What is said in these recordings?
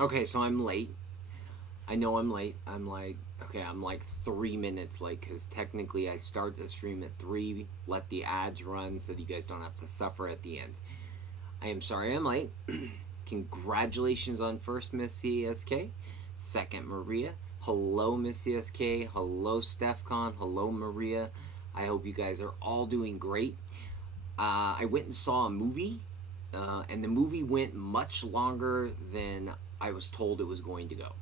Okay, so I'm late. I know I'm late. I'm like 3 minutes late because technically I start the stream at 3, let the ads run so that you guys don't have to suffer at the end. I am sorry I'm late. Congratulations on first Miss CSK, second Maria. Hello, Miss CSK. Hello, StephCon. Hello, Maria. I hope you guys are all doing great. I went and saw a movie, and the movie went much longer than I was told it was going to go.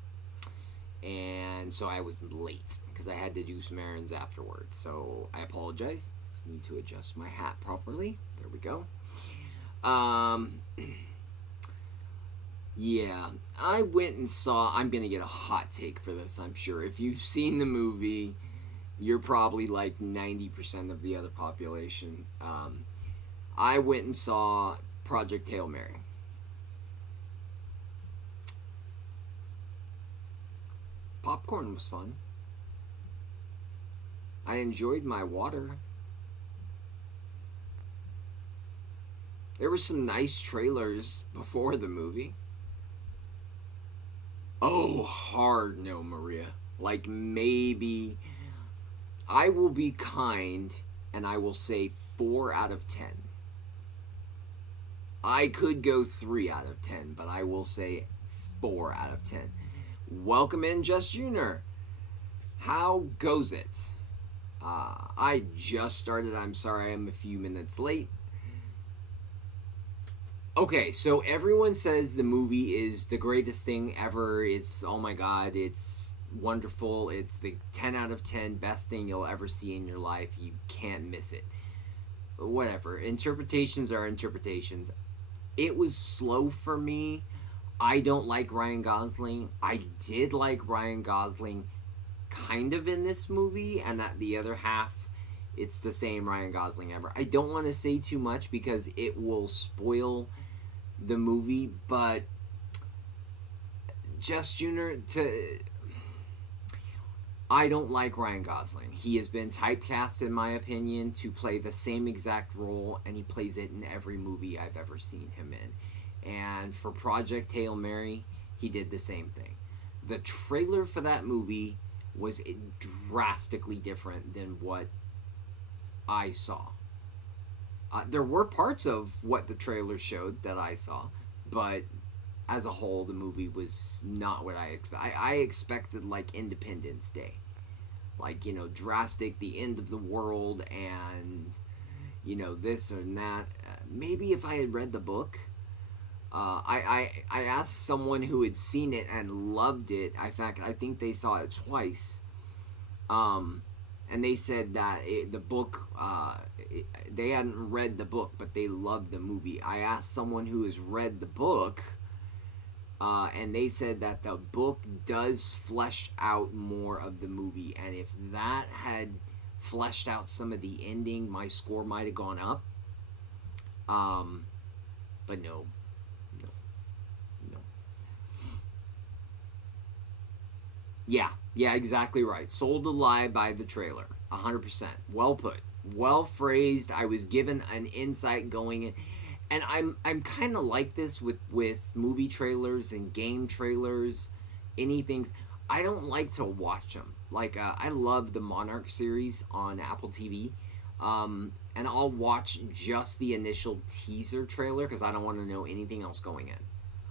And so I was late because I had to do some errands afterwards. So I apologize. I need to adjust my hat properly. There we go. Um, yeah, I went and saw. I'm gonna get a hot take for this. I'm sure if you've seen the movie, you're probably like 90% of the other population. I went and saw Project Hail Mary. Popcorn was fun. I enjoyed my water. There were some nice trailers before the movie. Oh, hard no, Maria. Like maybe I will be kind and I will say 4 out of 10. I could go 3 out of 10, but I will say 4 out of 10. Welcome in, Just Junior. How goes it? I just started. I'm sorry I'm a few minutes late. Okay, so everyone says the movie is the greatest thing ever. It's, oh my god, it's wonderful. It's the 10 out of 10 best thing you'll ever see in your life. You can't miss it. Whatever. Interpretations are interpretations. It was slow for me. I don't like Ryan Gosling. I did like Ryan Gosling kind of in this movie, and at the other half, it's the same Ryan Gosling ever. I don't want to say too much because it will spoil the movie, but Just Junior, to I don't like Ryan Gosling. He has been typecast, in my opinion, to play the same exact role, and he plays it in every movie I've ever seen him in. And for Project Hail Mary, he did the same thing. The trailer for that movie was drastically different than what I saw. There were parts of what the trailer showed that I saw, but as a whole, the movie was not what I expected. I expected like Independence Day, like drastic, the end of the world, and this or that. Maybe if I had read the book, I asked someone who had seen it and loved it. In fact, I think they saw it twice. And they said that the book, they hadn't read the book, but they loved the movie. I asked someone who has read the book, and they said that the book does flesh out more of the movie. And if that had fleshed out some of the ending, my score might have gone up. But no. Yeah, exactly right. Sold a lie by the trailer. 100%. Well put. Well phrased. I was given an insight going in. And I'm kind of like this with movie trailers and game trailers, anything. I don't like to watch them. Like, I love the Monarch series on Apple TV. And I'll watch just the initial teaser trailer because I don't want to know anything else going in.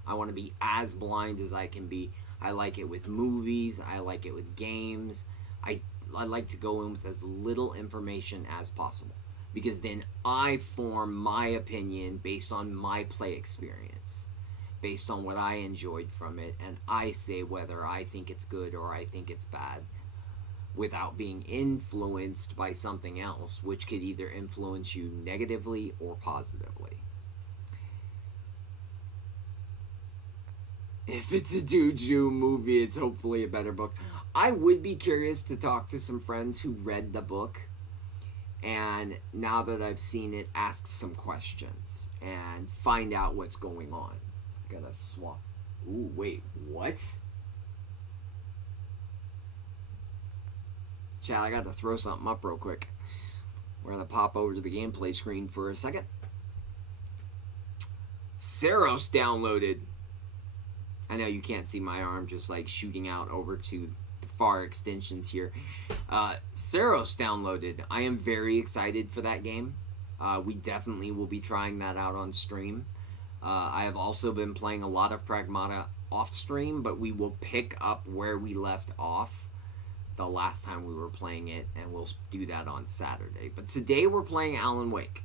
I want to be as blind as I can be. I like it with movies. I like it with games. I like to go in with as little information as possible because then I form my opinion based on my play experience, based on what I enjoyed from it, and I say whether I think it's good or I think it's bad without being influenced by something else, which could either influence you negatively or positively. If it's a Juju movie, it's hopefully a better book. I would be curious to talk to some friends who read the book and now that I've seen it, ask some questions and find out what's going on. I gotta swap. Ooh, wait, what? Chat, I gotta throw something up real quick. We're gonna pop over to the gameplay screen for a second. Saros downloaded. I know you can't see my arm just like shooting out over to the far extensions here. Ceros downloaded. I am very excited for that game. We definitely will be trying that out on stream. I have also been playing a lot of Pragmata off stream, but we will pick up where we left off the last time we were playing it, and we'll do that on Saturday. But today we're playing Alan Wake.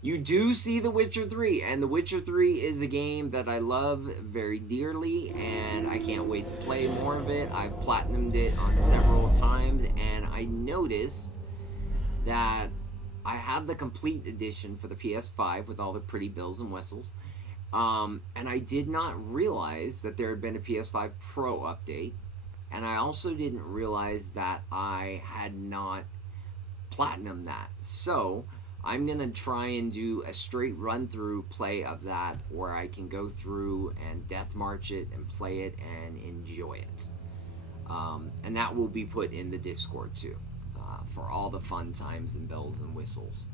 You do see The Witcher 3, and The Witcher 3 is a game that I love very dearly, and I can't wait to play more of it. I've platinumed it on several times, and I noticed that I have the complete edition for the PS5 with all the pretty bells and whistles, and I did not realize that there had been a PS5 Pro update, and I also didn't realize that I had not platinumed that. So I'm going to try and do a straight run-through play of that where I can go through and death march it and play it and enjoy it. And that will be put in the Discord too, for all the fun times and bells and whistles.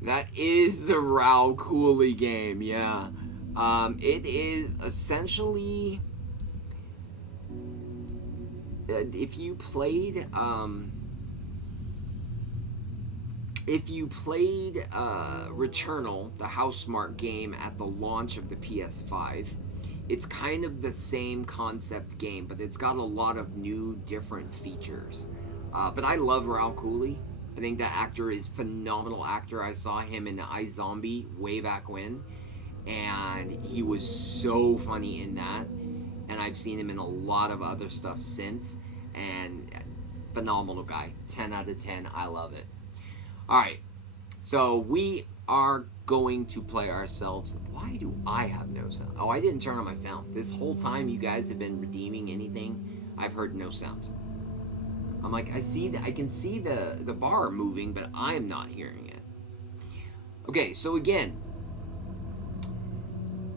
That is the Raoul Cooley game, yeah. It is essentially... if you played... if you played Returnal, the Housemarque game at the launch of the PS5, it's kind of the same concept game, but it's got a lot of new, different features. But I love Raoul Cooley. I think that actor is a phenomenal actor. I saw him in iZombie way back when, and he was so funny in that. And I've seen him in a lot of other stuff since, and phenomenal guy. 10 out of 10. I love it. Alright, so we are going to play ourselves. Why do I have no sound? Oh, I didn't turn on my sound. This whole time you guys have been redeeming anything, I've heard no sound. I'm like, I can see the bar moving, but I'm not hearing it. Okay, so again,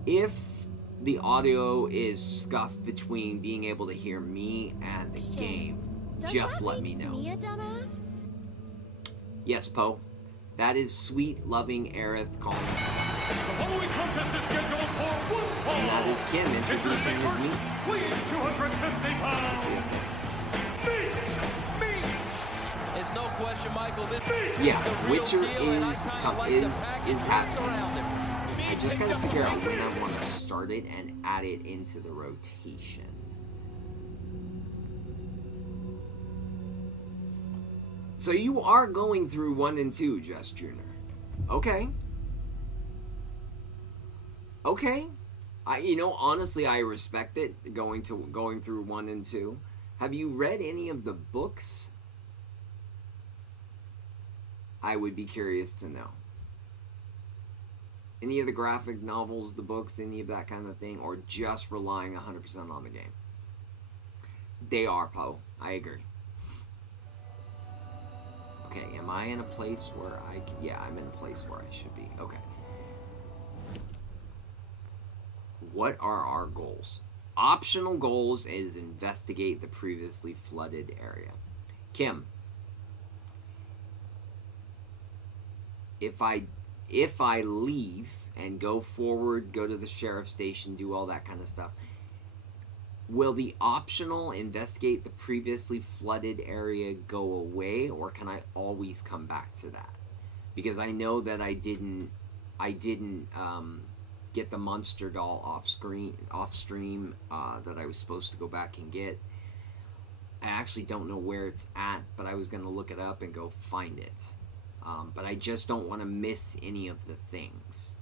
if the audio is scuffed between being able to hear me and the game, just let me know. Yes, Poe. That is sweet, loving Aerith calling us. And that is Kim introducing his meat. There's no question, Michael. Yeah, Witcher is happening. I just gotta figure out when I want to start it and add it into the rotation. So you are going through 1 and 2, Just Junior. Okay. Okay. Honestly, I respect it, going through 1 and 2. Have you read any of the books? I would be curious to know. Any of the graphic novels, the books, any of that kind of thing, or just relying 100% on the game? They are, Poe. I agree. Okay, am I in a place where I can... Yeah, I'm in a place where I should be. Okay. What are our goals? Optional goals is investigate the previously flooded area. Kim, if I leave and go forward, go to the sheriff's station, do all that kind of stuff, will the optional investigate the previously flooded area go away, or can I always come back to that? Because I know that I didn't get the monster doll off stream that I was supposed to go back and get. I actually don't know where it's at, but I was going to look it up and go find it. But I just don't want to miss any of the things.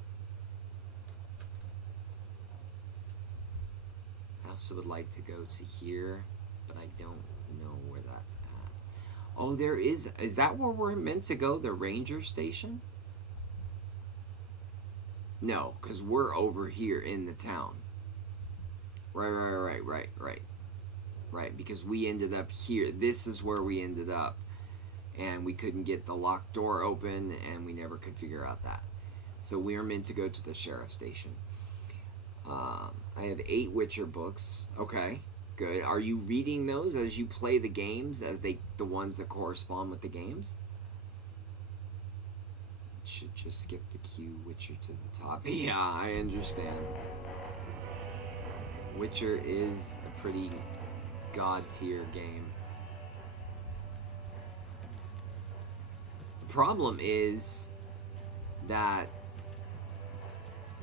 I also would like to go to here, but I don't know where that's at. Oh, there is. Is that where we're meant to go? The ranger station? No, because we're over here in the town. Right. Right, because we ended up here. This is where we ended up. And we couldn't get the locked door open, and we never could figure out that. So we are meant to go to the sheriff's station. I have 8 Witcher books. Okay, good. Are you reading those as you play the games, as the ones that correspond with the games? Should just skip the queue. Witcher to the top. Yeah, I understand. Witcher is a pretty god tier game. The problem is that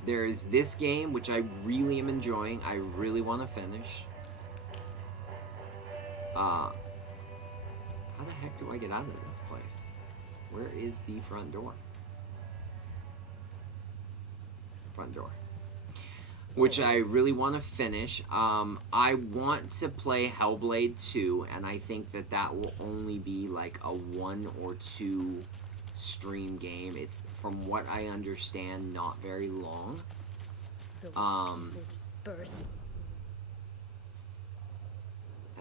there's this game which I really am enjoying. I really want to finish. How the heck do I get out of this place? Where is the front door? Front door. Which I really want to finish. I want to play Hellblade 2, and I think that that will only be like a 1 or 2 stream game. It's, from what I understand, not very long. And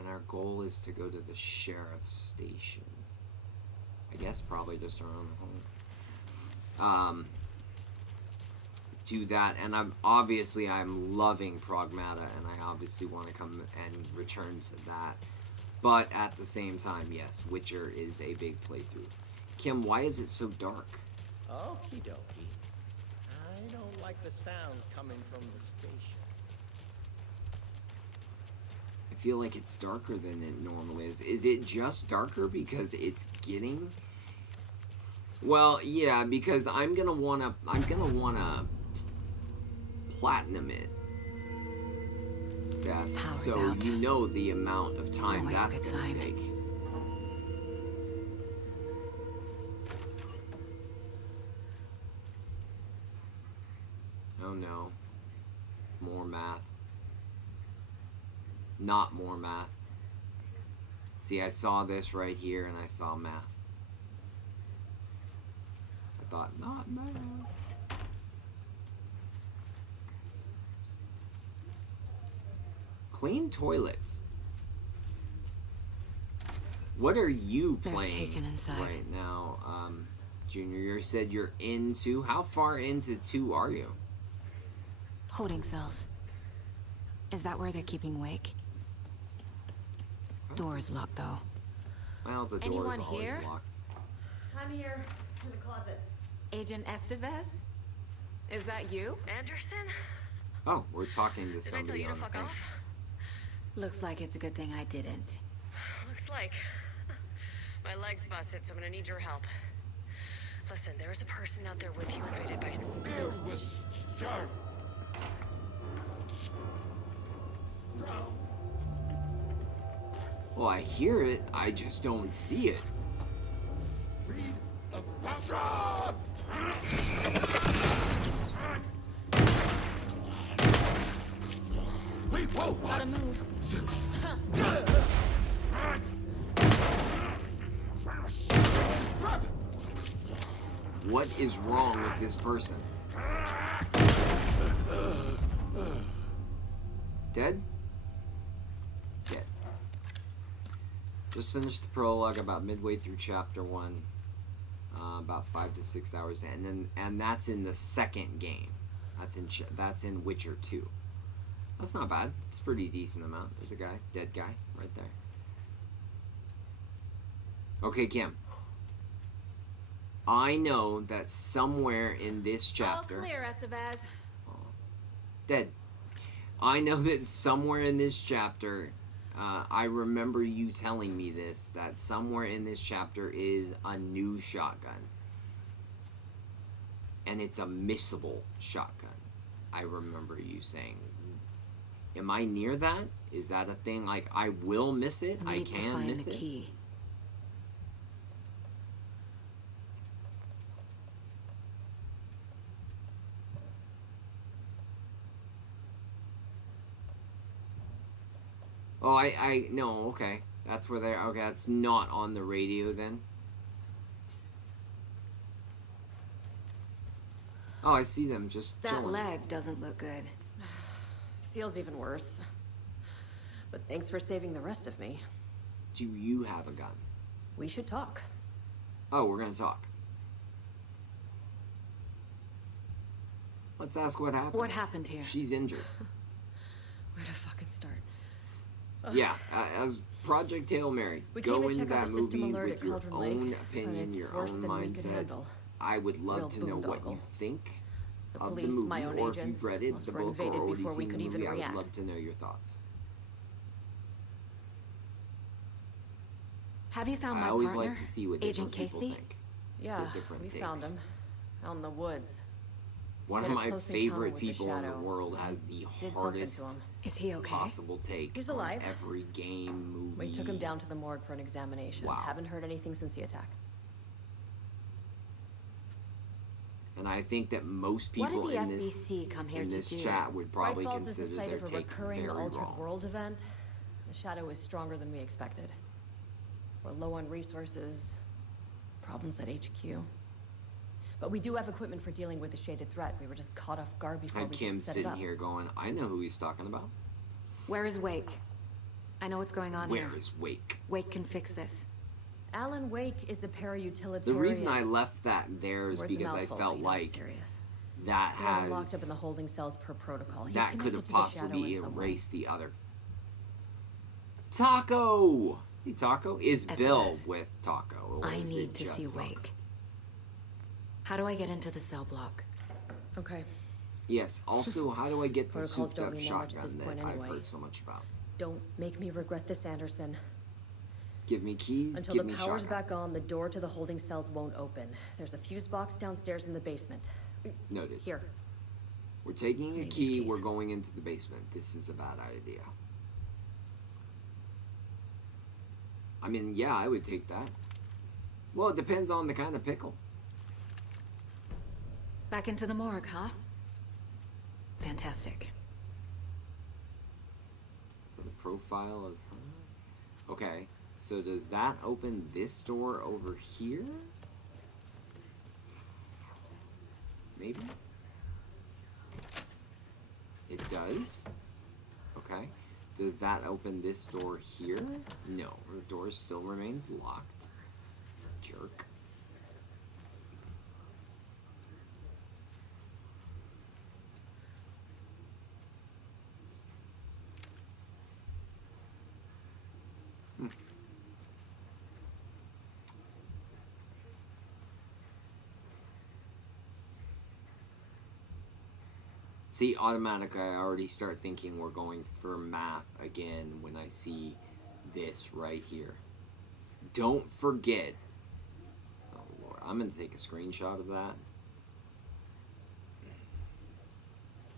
our goal is to go to the sheriff's station. I guess probably just around the corner. Do that, and I'm loving Pragmata, and I obviously want to come and return to that. But at the same time, yes, Witcher is a big playthrough. Kim, why is it so dark? Okie dokie. I don't like the sounds coming from the station. I feel like it's darker than it normally is. Is it just darker because it's getting? Well, yeah, because I'm gonna wanna platinum it, Steph. Power's so out. you know the amount of time Always a that's good gonna sign. take. Oh no. More math. Not more math. See, I saw this right here and I saw math. I thought, not math. Clean toilets. What are you There's playing Taken inside. right now? Junior, you said you're into, how far into 2 are you? Holding cells. Is that where they're keeping Wake? Door's locked though. Well, the door's Anyone always here? locked. I'm here in the closet. Agent Estevez? Is that you? Anderson? Oh, we're talking to Did I tell somebody you to on the fuck thing. off? Looks like it's a good thing I didn't. Looks like. My leg's busted, so I'm gonna need your help. Listen, there is a person out there with you invaded by... Well, I hear it, I just don't see it. Gotta move. What is wrong with this person? Dead? Dead. Just finished the prologue about midway through chapter 1. About 5 to 6 hours in, and that's in the second game. That's in Witcher 2. That's not bad. It's a pretty decent amount. There's a guy, dead guy, right there. Okay, Kim. I know that somewhere in this chapter... All clear, Estevez. Dead. I know that somewhere in this chapter, I remember you telling me this, that somewhere in this chapter is a new shotgun. And it's a missable shotgun. I remember you saying. Am I near that? Is that a thing? Like, I will miss it? I Need to can find miss the it? key. Oh, no, okay. That's where they're, okay, that's not on the radio then. Oh, I see them just That chilling. leg doesn't look good. Feels even worse. But thanks for saving the rest of me. Do you have a gun? We should talk. Oh, we're gonna talk. Let's ask what happened. What happened here? She's injured. Where to fucking start? Yeah, as Project Hail Mary, We go came to into check out that a system movie alert with at your Cauldron own Lake, opinion, but it's your worse own than we can mindset. handle. I would love Real to know what you boondoggle. think The of the police, movie, my own or if agents, you've read it, most the were book, or invaded already before we seen could the even movie. I would react. love to know your thoughts. Have you found I my always partner, like to see what Agent different people Casey? think. Yeah, different we takes. found him. Out in the woods. One He of had a my close encounter favorite with the people in the Shadow. world has the Did something hardest to him. Is he okay? possible take He's on alive. every game, movie. We took him down to the morgue for an examination. Wow. Haven't heard anything since the attack. And I think that most What people did the in this FBC come here in to this do? chat would probably Bright Falls is the consider site their of a take recurring very altered wrong. world event. The Shadow is stronger than we expected. We're low on resources. Problems at HQ. But we do have equipment for dealing with the shaded threat. We were just caught off guard before And we Kim's could set it sitting up. here going, I know who he's talking about. Where is Wake? I know what's going on Where here. is Wake? Wake can fix this. Alan Wake is a para-utilitarian. The reason I left that there is Words a because I mouthful, so felt you know I'm like serious. that We have him locked up in the has holding cells per protocol. He's that could connected have to the Shadow possibly in some way. erased the other. Taco! Hey, Taco? Is Bill Estevez. with Taco? Or I is need it to just see Taco? Wake. How do I get into the cell block? Okay. Yes, also, how do I get the Protocols souped don't up mean that much at this shotgun that point I've anyway. heard so much about? Don't make me regret this, Anderson. Give me keys, Until give the me power's shotgun. back on, the door to the holding cells won't open. There's a fuse box downstairs in the basement. Noted. Here. We're taking a Hey, these key, keys. we're going into the basement. This is a bad idea. I mean, yeah, I would take that. Well, it depends on the kind of pickle. Back into the morgue, huh? Fantastic. So the profile of her. Okay, so does that open this door over here? Maybe? It does. Okay. Does that open this door here? No, the door still remains locked. Jerk. See, automatically, I already start thinking we're going for math again when I see this right here. Don't forget. Oh, Lord. I'm going to take a screenshot of that.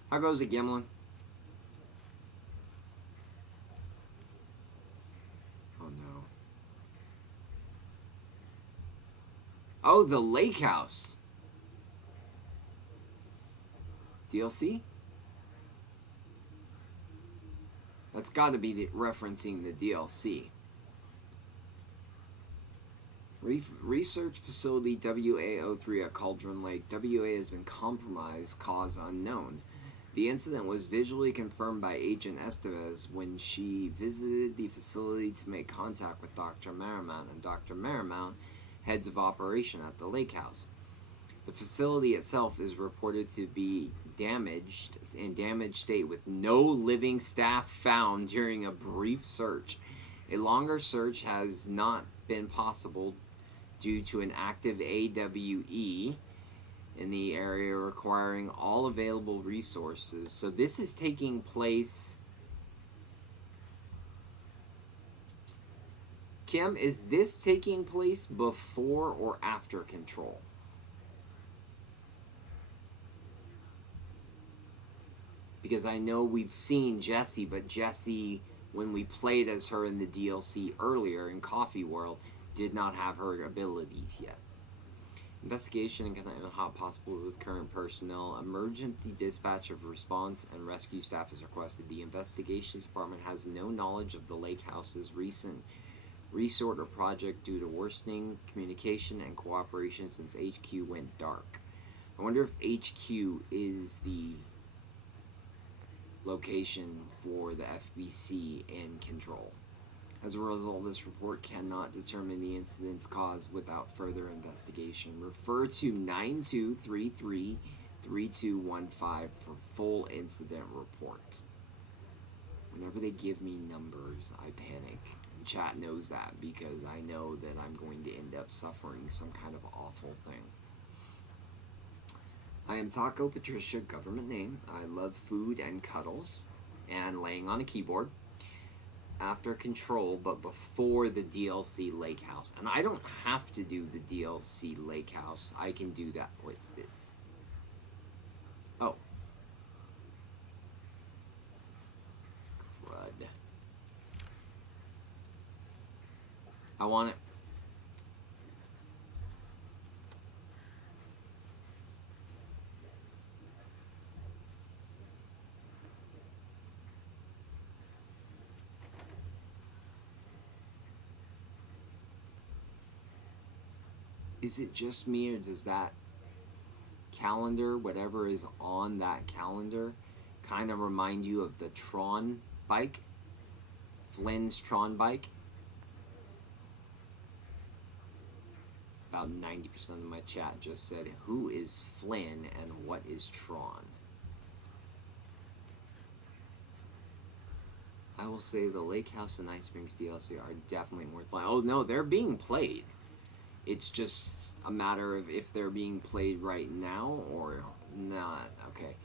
How goes it, Gimlin? Oh, no. Oh, the lake house. DLC? That's got to be referencing the DLC. Research facility WA-03 at Cauldron Lake. WA has been compromised, cause unknown. The incident was visually confirmed by Agent Estevez when she visited the facility to make contact with Dr. Marymount and Dr. Marymount, heads of operation at the lake house. The facility itself is reported to be damaged state with no living staff found during a brief search. A longer search has not been possible due to an active AWE in the area requiring all available resources. So this is taking place... Kim, is this taking place before or after Control? Because I know we've seen Jessie, but Jessie, when we played as her in the DLC earlier in Coffee World, did not have her abilities yet. Investigation and hot possible with current personnel. Emergency dispatch of response and rescue staff is requested. The investigations department has no knowledge of the lake house's recent resort or project due to worsening communication and cooperation since HQ went dark. I wonder if HQ is the location for the FBC in Control. As a result, this report cannot determine the incident's cause without further investigation. Refer to 9233-3215 for full incident report. Whenever they give me numbers, I panic. And chat knows that because I know that I'm going to end up suffering some kind of awful thing. I am Taco Patricia, government name. I love food and cuddles and laying on a keyboard. After Control, but before the DLC Lake House. And I don't have to do the DLC Lake House. I can do that. What's this? Oh. Crud. I want it. Is it just me, or does that calendar, whatever is on that calendar, kind of remind you of the Tron bike? Flynn's Tron bike? About 90% of my chat just said, who is Flynn and what is Tron? I will say the Lake House and Night Springs DLC are definitely worth playing. Oh no, they're being played. It's just a matter of if they're being played right now or not. Okay.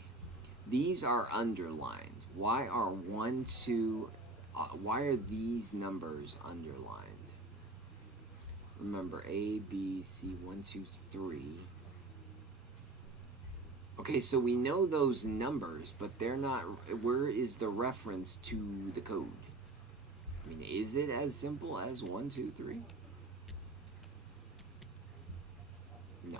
These are underlined. Why are why are these numbers underlined? Remember, A, B, C, 1, 2, 3. Okay, so we know those numbers, but they're not... Where is the reference to the code? I mean, is it as simple as 1, 2, 3? No.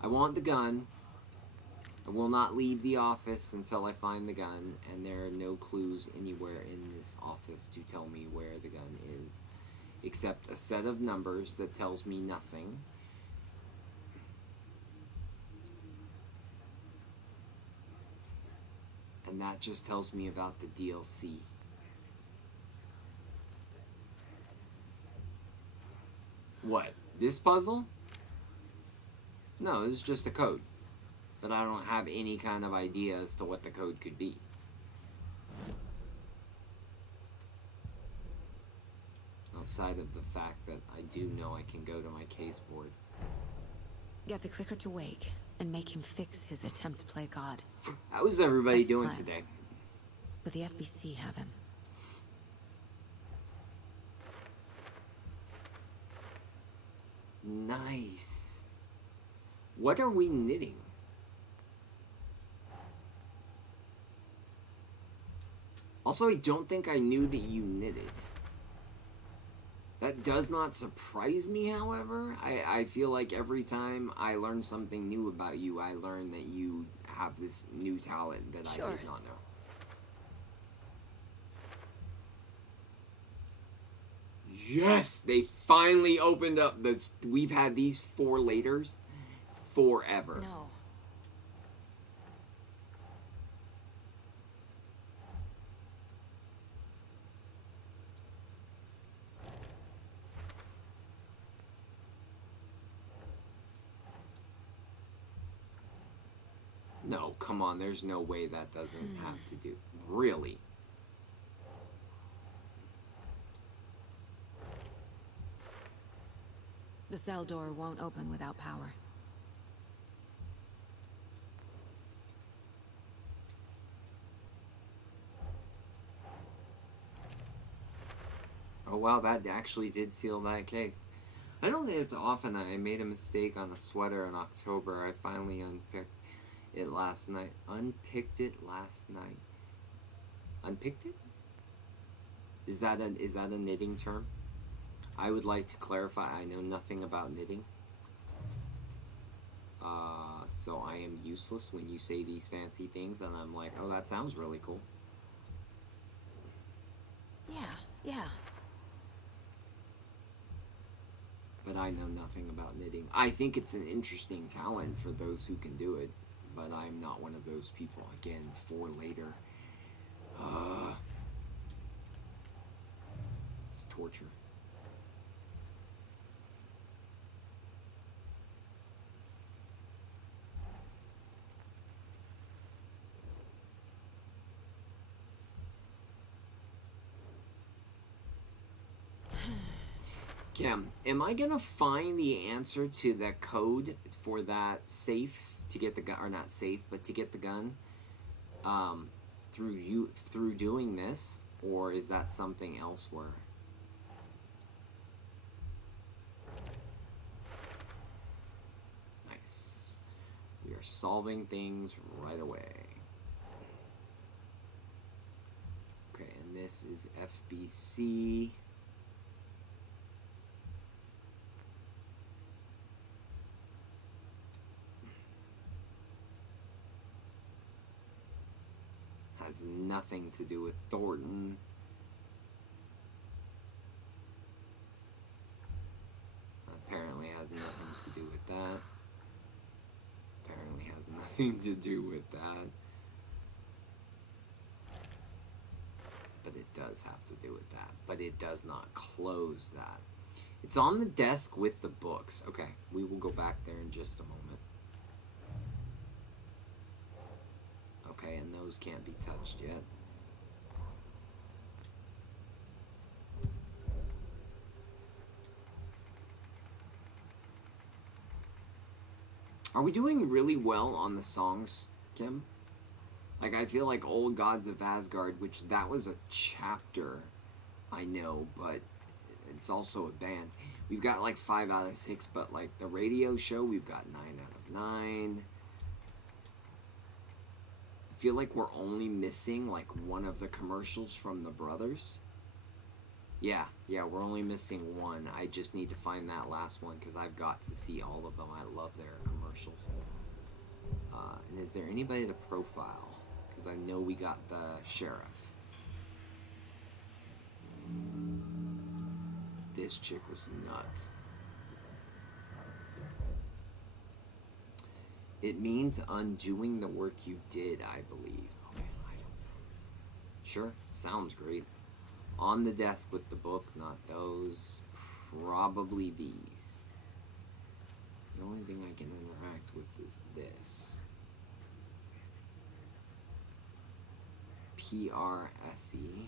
I want the gun. I will not leave the office until I find the gun, and there are no clues anywhere in this office to tell me where the gun is, except a set of numbers that tells me nothing. And that just tells me about the DLC. What? This puzzle? No, it's just a code. But I don't have any kind of idea as to what the code could be. Outside of the fact that I do know I can go to my case board. Get the clicker to wake and make him fix his attempt to play God. How is everybody That's the doing plan. today? But the FBC have him. Nice. What are we knitting? Also, I don't think I knew that you knitted. That does not surprise me, however. I feel like every time I learn something new about you, I learn that you have this new talent that I did not know. Yes, they finally opened up this. We've had these 4 laters forever. No. No, come on. There's no way that doesn't have to do. Really? The cell door won't open without power. Oh wow, that actually did seal that case. I don't think it's often I made a mistake on a sweater in October. I finally unpicked it last night. Unpicked it last night. Unpicked it? Is that a knitting term? I would like to clarify, I know nothing about knitting. So I am useless when you say these fancy things, and I'm like, oh, that sounds really cool. Yeah. But I know nothing about knitting. I think it's an interesting talent for those who can do it, but I'm not one of those people. Again, 4 later. It's torture. Kim, am I gonna find the answer to the code for that safe to get the gun, or not safe, but to get the gun, through doing this, or is that something elsewhere? Nice. We are solving things right away. Okay, and this is FBC. Has nothing to do with Thornton. Apparently has nothing to do with that. Apparently has nothing to do with that. But it does have to do with that. But it does not close that. It's on the desk with the books. Okay, we will go back there in just a moment. Okay, and those can't be touched yet. Are we doing really well on the songs, Kim? Like, I feel like Old Gods of Asgard, which that was a chapter, I know, but it's also a band. We've got like 5 out of 6, but like the radio show, we've got 9 out of 9. I feel like we're only missing like one of the commercials from the Brothers. Yeah, we're only missing one. I just need to find that last one because I've got to see all of them. I love their commercials. And is there anybody to profile? Because I know we got the sheriff. This chick was nuts. It means undoing the work you did, I believe. Oh man, I don't know. Sure, sounds great. On the desk with the book, not those. Probably these. The only thing I can interact with is this. PRSE.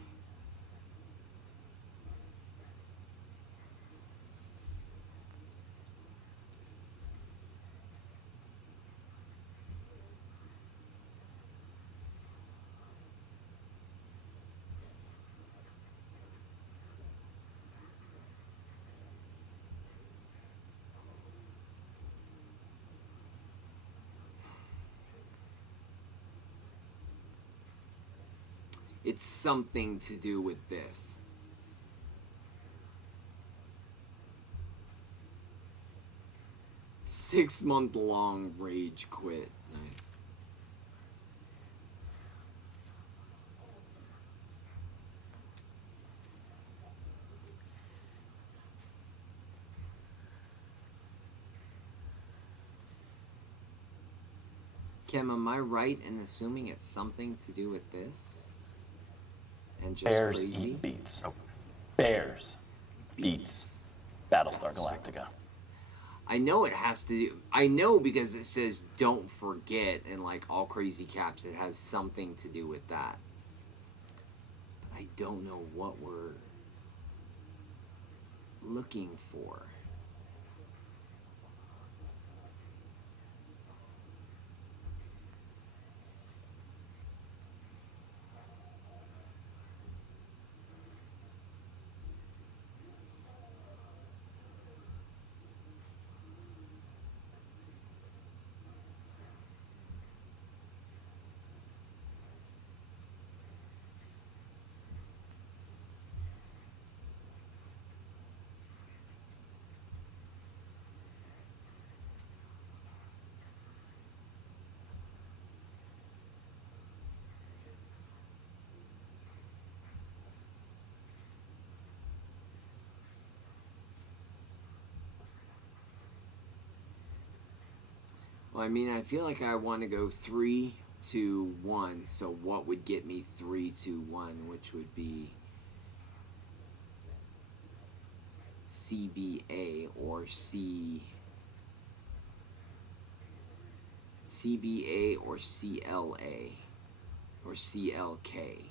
It's something to do with this. Six-month-long rage quit. Nice. Kim, am I right in assuming it's something to do with this? And just Bears crazy? eat beats. Bears beats Battlestar Galactica. I know it has to do. I know because it says "don't forget" in like all crazy caps. It has something to do with that. But I don't know what we're looking for. Well, I mean, I feel like I want to go 3, 2, 1. So what would get me 3, 2, 1, which would be CBA or CBA or CLA or CLK.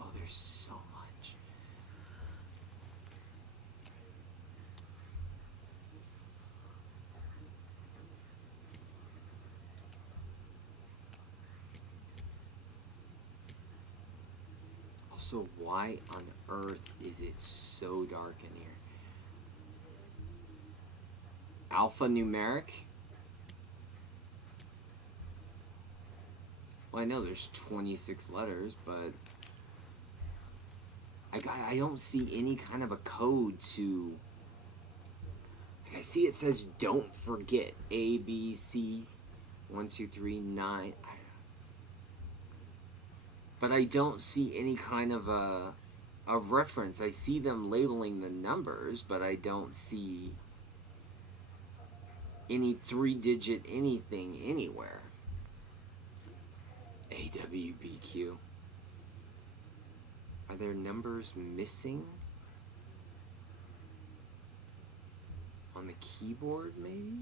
Oh, there's so much. Also, why on earth is it so dark in here? Alphanumeric? Well, I know there's 26 letters, but I don't see any kind of a code to... Like, I see it says don't forget. A, B, C, 1, 2, 3, 9. But I don't see any kind of a reference. I see them labeling the numbers, but I don't see any 3-digit anything anywhere. AWBQ. Are there numbers missing? On the keyboard, maybe?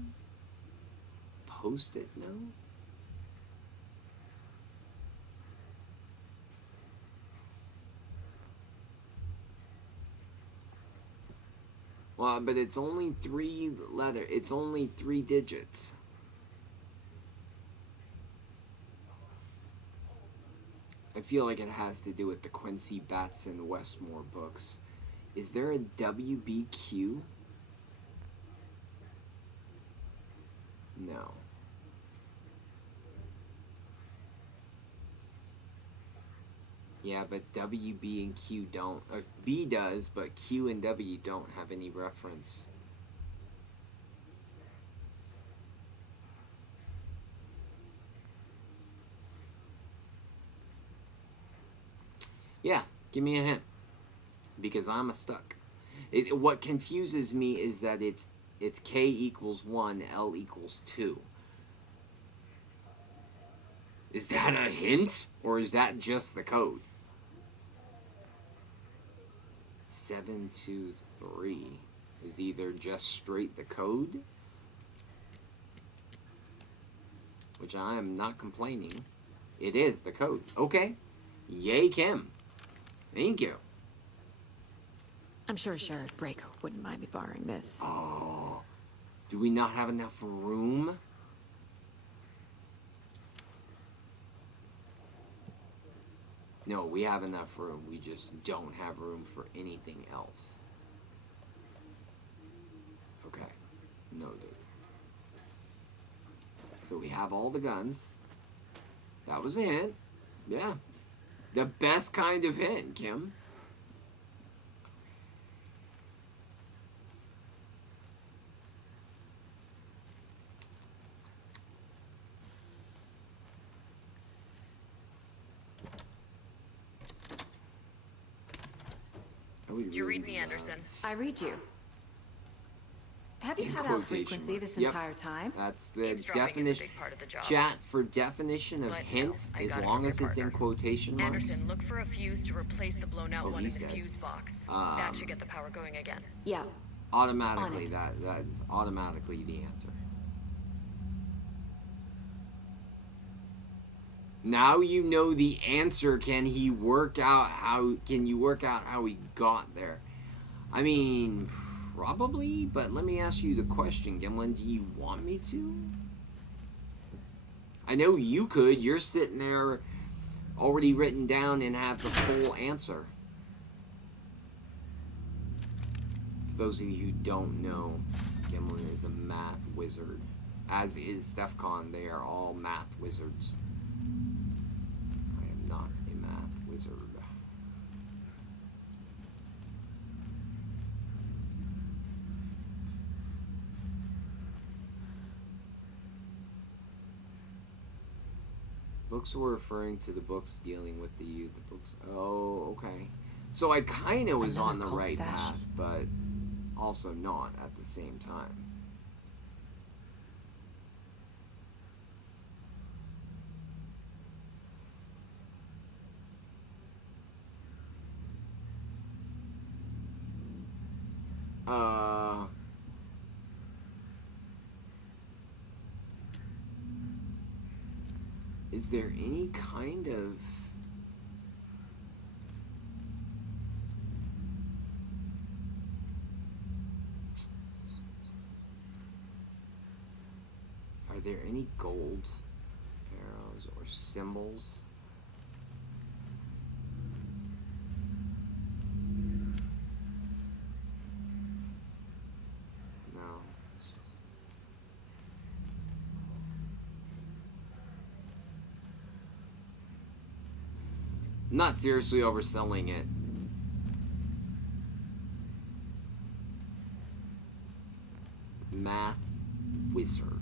Post-it note? Well, but it's only 3 letters. It's only 3 digits. I feel like it has to do with the Quincy Batson Westmore books. Is there a WBQ? No. Yeah, but W, B, and Q don't. B does, but Q and W don't have any reference. Yeah, give me a hint. Because I'm a stuck. What confuses me is that it's K equals 1, L equals 2. Is that a hint? Or is that just the code? 723 is either just straight the code, which I am not complaining. It is the code. Okay. Yay, Kim. Thank you. I'm sure Sheriff Brake wouldn't mind me borrowing this. Oh, do we not have enough room? No, we have enough room. We just don't have room for anything else. Okay, noted. So we have all the guns. That was a hint. Yeah. The best kind of hint, Kim. Did you read me, Anderson? I read you. Have you In had out quotation frequency marks. this Yep. entire time? That's the Eavesdropping is a definition. big part of the job. Chat, for definition of But no, hint, I as got it long from as your it's in partner. quotation marks. Anderson, look for a fuse to replace the blown out Oh, one in he's the dead. fuse box. Um, That should get the power going again. Yeah. Automatically, On it. that's automatically the answer. Now you know the answer. Can you work out how he got there? I mean, probably, but let me ask you the question, Gimlin. Do you want me to? I know you could. You're sitting there already written down and have the full answer. For those of you who don't know, Gimlin is a math wizard. As is Steph Con. They are all math wizards. I am not a math wizard. Books were referring to the books dealing with the youth. The books. Oh, okay. So I kind of was Another on the cold right stash. path, but also not at the same time. Uh. Is there any kind of... Are there any gold arrows or symbols? not seriously overselling it. Math Wizard.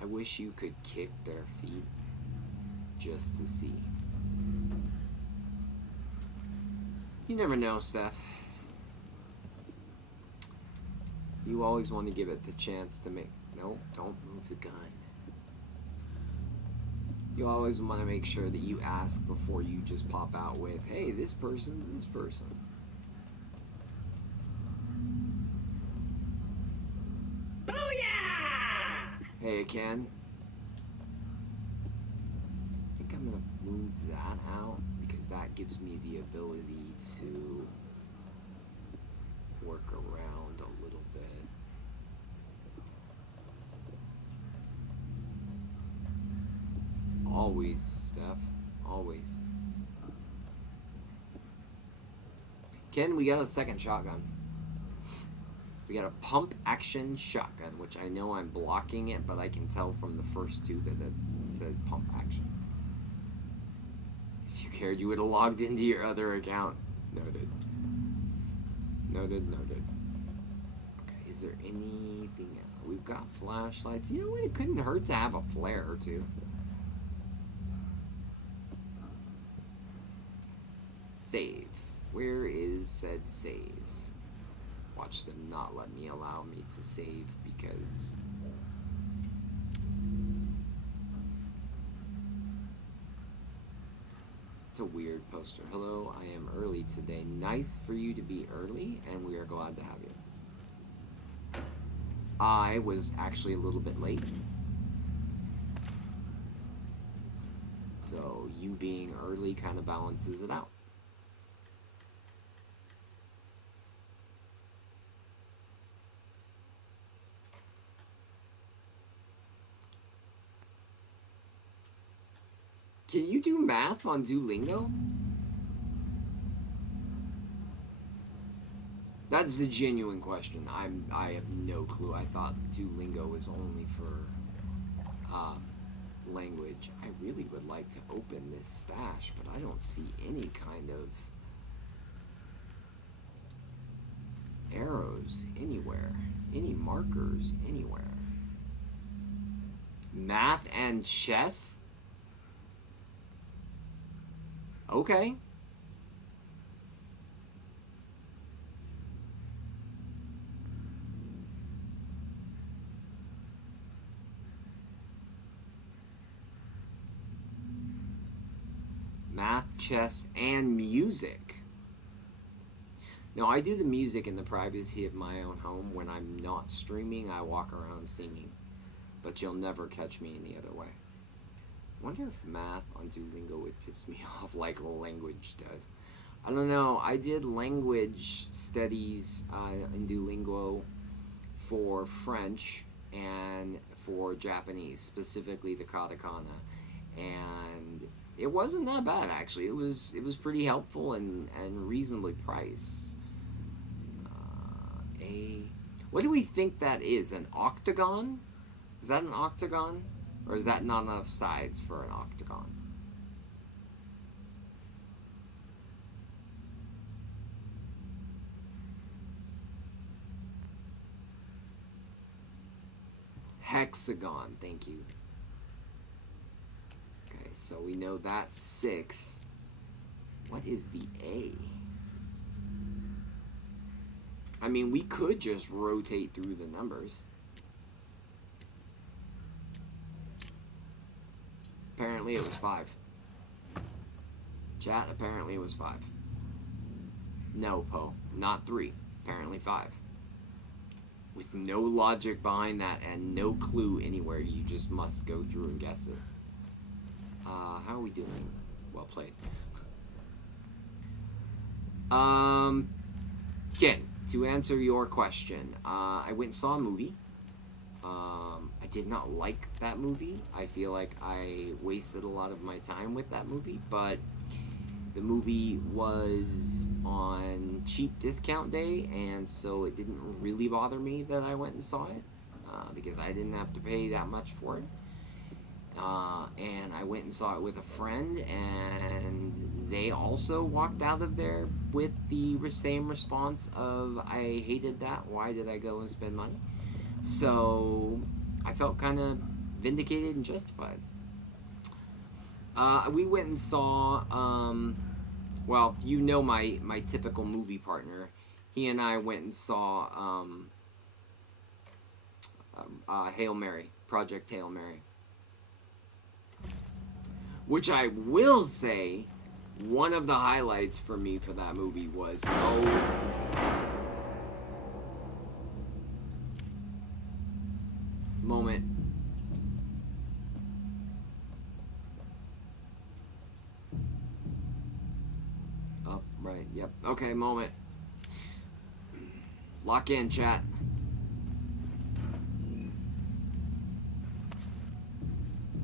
I wish you could kick their feet just to see. You never know, Steph. You always want to give it the chance to make... No, don't move the gun. You always want to make sure that you ask before you just pop out with, hey, this person's this person. Hey, Ken. I think I'm gonna move that out because that gives me the ability to work around a little bit. Always, Steph. Always. Ken, we got a second shotgun. We got a pump action shotgun, which I know I'm blocking it, but I can tell from the first two that it says pump action. If you cared, you would have logged into your other account. Noted. Noted, noted. Okay, is there anything else? We've got flashlights. You know what? It couldn't hurt to have a flare or two. Save. Where is said save? Watch them not let me allow me to save because it's a weird poster. Hello, I am early today. Nice for you to be early, and we are glad to have you. I was actually a little bit late. So you being early kind of balances it out. Can you do math on Duolingo? That's a genuine question. I have no clue. I thought Duolingo was only for language. I really would like to open this stash, but I don't see any kind of arrows anywhere. Any markers anywhere. Math and chess? Okay. Math, chess, and music. Now, I do the music in the privacy of my own home. When I'm not streaming, I walk around singing. But you'll never catch me any other way. I wonder if math on Duolingo would piss me off like language does. I don't know. I did language studies in Duolingo for French and for Japanese, specifically the katakana. And it wasn't that bad, actually. It was pretty helpful and reasonably priced. What do we think that is? An octagon? Is that an octagon? Or is that not enough sides for an octagon? Hexagon, thank you. Okay, so we know that's 6. What is the A? I mean, we could just rotate through the numbers. Apparently it was 5. Chat, apparently it was 5. No, Poe, not 3. Apparently 5. With no logic behind that and no clue anywhere, you just must go through and guess it. How are we doing? Well played. Ken, to answer your question, I went and saw a movie. I did not like that movie. I feel like I wasted a lot of my time with that movie, but the movie was on cheap discount day, and so it didn't really bother me that I went and saw it, because I didn't have to pay that much for it. And I went and saw it with a friend, and they also walked out of there with the same response of, I hated that, why did I go and spend money? So I felt kind of vindicated and justified. We went and saw, well, you know my typical movie partner. He and I went and saw Hail Mary, Project Hail Mary. Which I will say, one of the highlights for me for that movie was, moment. Oh, right, yep. Okay, moment. Lock in, chat.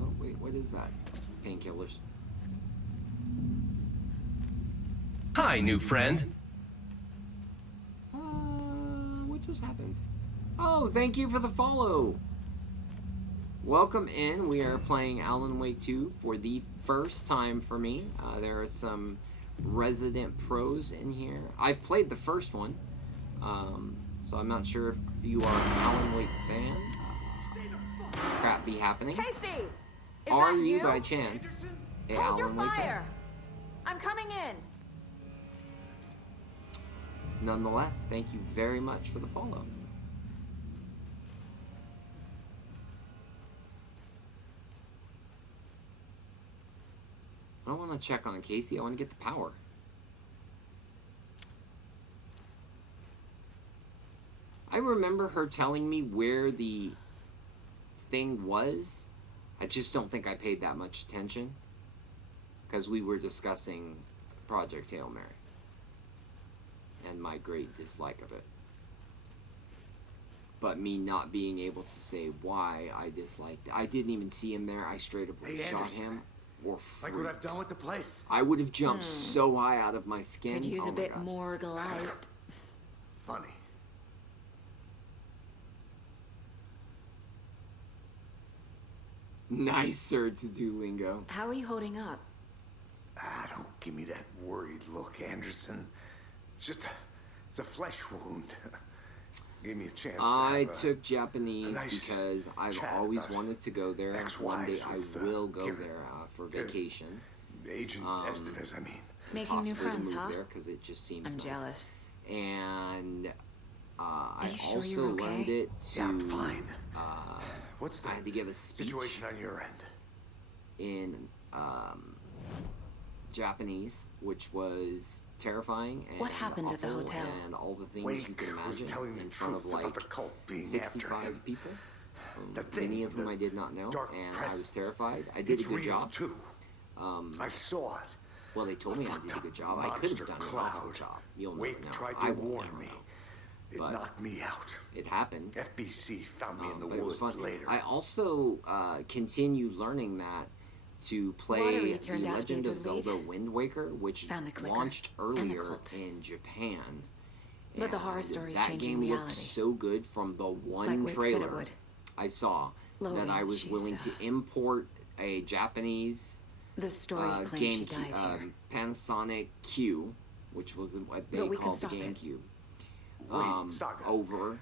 Oh, wait, what is that? Painkillers. Hi, new friend. What just happened? Oh, thank you for the follow. Welcome in. We are playing Alan Wake 2 for the first time for me. There are some resident pros in here. I've played the first one, so I'm not sure if you are an Alan Wake fan. Crap be happening. Casey! Is Are that you by chance a Hold your Alan Wake fan? fire! I'm coming in. Nonetheless, thank you very much for the follow. I don't want to check on Casey. I want to get the power. I remember her telling me where the thing was. I just don't think I paid that much attention because we were discussing Project Hail Mary and my great dislike of it. But me not being able to say why I disliked it. I didn't even see him there. I straight up shot him. Or like what I've done with the place. I would have jumped so high out of my skin. Could use Oh a my bit God. more light. Funny. Nicer to do lingo. How are you holding up? Ah, don't give me that worried look, Anderson. It's a flesh wound. Gave me a chance. I to took Japanese nice because I've chat always about wanted to go there. One day ex-wives I with, will go Kieran. there for vacation. Agent Estevez, I mean. Making new Possibly to friends, move huh? there because it just seems I'm nice. jealous. And I you sure also you're okay? learned it to. Yeah, I'm fine. What's the I had to give a speech situation on your end? in Japanese, which was terrifying. And What happened at the awful, hotel? And all the things Wake you can was imagine telling the in front of truth like about the cult being after 65 him. people. That thing, Many of whom the I did not know, dark and I was presence. terrified. I did It's a good real, job. too. I saw it. Well, they told me I did a good job. I could have done an awful cloud. job. You'll never Wake know. tried I to will warn never me. know. It But knocked me out. it happened. FBC found me in the But it was woods fun. later. I also continued learning that to play Watery The turned out to be a Legend of good lead. Zelda Wind Waker, which Found the clicker launched and the earlier cult. in Japan. But the horror And story's that changing game reality. looked so good from the one Like Wake said it trailer would. I saw that Chloe, I was she's, willing to import a Japanese The story claims she died here. Panasonic Q, which was what they But we can called the stop it. GameCube, Wait, Saga. over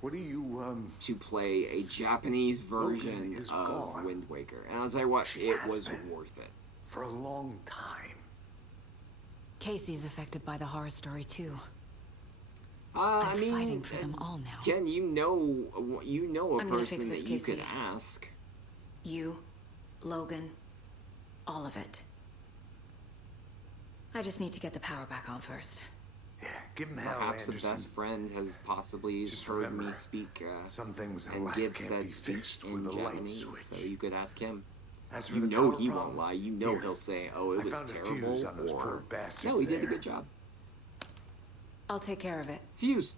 What do you, to play a Japanese version Logan is of gone. Wind Waker. And I was like, what? She It has was been. worth it. for a long time? Casey's affected by the horror story too. I I'm mean, fighting for them all now. Ken, you know a I'm gonna person fix this, that you could Casey. ask. You, Logan, all of it. I just need to get the power back on first. Yeah, give him hell, Perhaps Anderson. the best friend has possibly Just heard me remember, speak some things in and life give can't said be speech fixed in with a light Japanese, switch. so you could ask him. As for You the know power he problem, won't lie. You know here, he'll say, "Oh, it I was found a terrible," fuse on those or poor bastards "No, he did a there. good job." I'll take care of it. Fuse.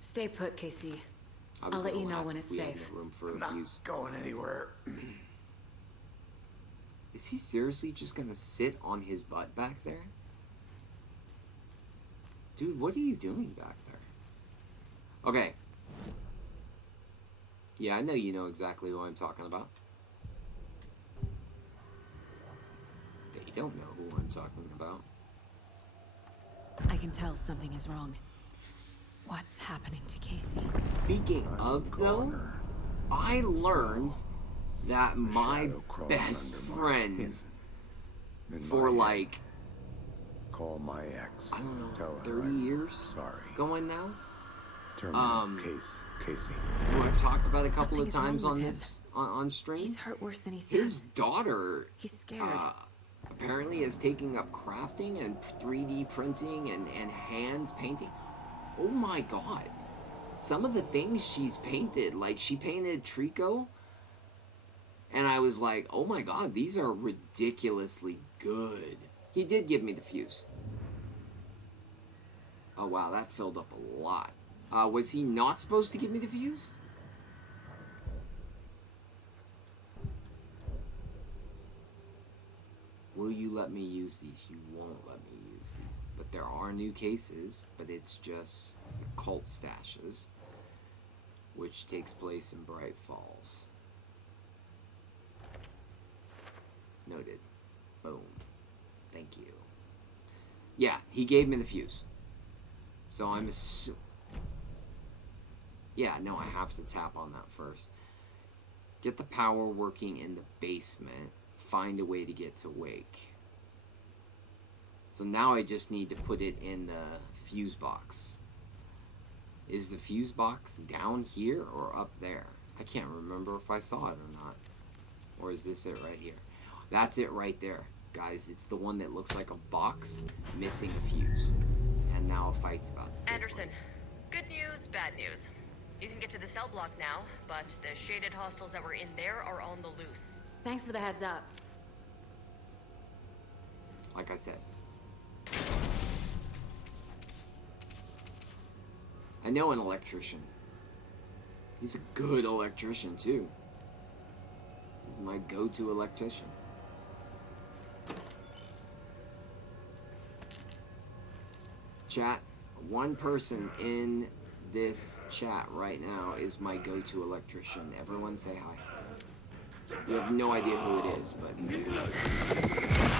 Stay put, Casey. I was I'll let gonna you know laugh when if it's we had safe. no room for I'm a not fuse. going anywhere. Is he seriously just gonna sit on his butt back there? Dude, what are you doing back there? Okay. Yeah, I know you know exactly who I'm talking about. They don't know who I'm talking about. I can tell something is wrong. What's happening to Casey? Speaking of, though, I learned that my shadow crawling best under my friend skin. In for my like, head. Call my ex. I don't know, Tell her 30 I'm years sorry. going now, Terminal case, Casey. who I've talked about a couple of Something is wrong times on with him. this on stream. He's hurt worse than he says. His daughter He's scared. apparently is taking up crafting and 3D printing and hands painting. Oh my god. Some of the things she's painted, like she painted Trico, and I was like, oh my god, these are ridiculously good. He did give me the fuse. Oh wow, that filled up a lot. Was he not supposed to give me the fuse? Will you let me use these? You won't let me use these. But there are new cases, but it's just cult stashes, which takes place in Bright Falls. Noted. Boom. Thank you. Yeah, he gave me the fuse. So I'm assuming... Yeah, no, I have to tap on that first. Get the power working in the basement. Find a way to get to Wake. So now I just need to put it in the fuse box. Is the fuse box down here or up there? I can't remember if I saw it or not. Or is this it right here? That's it right there. Guys, it's the one that looks like a box missing a fuse. And now a fight's about to take Anderson, place. good news, bad news. You can get to the cell block now, but the shaded hostiles that were in there are on the loose. Thanks for the heads up. Like I said. I know an electrician. He's a good electrician, too. He's my go-to electrician. Chat, one person in this chat right now is my go-to electrician. Everyone say hi. You have no idea who it is, but say hi.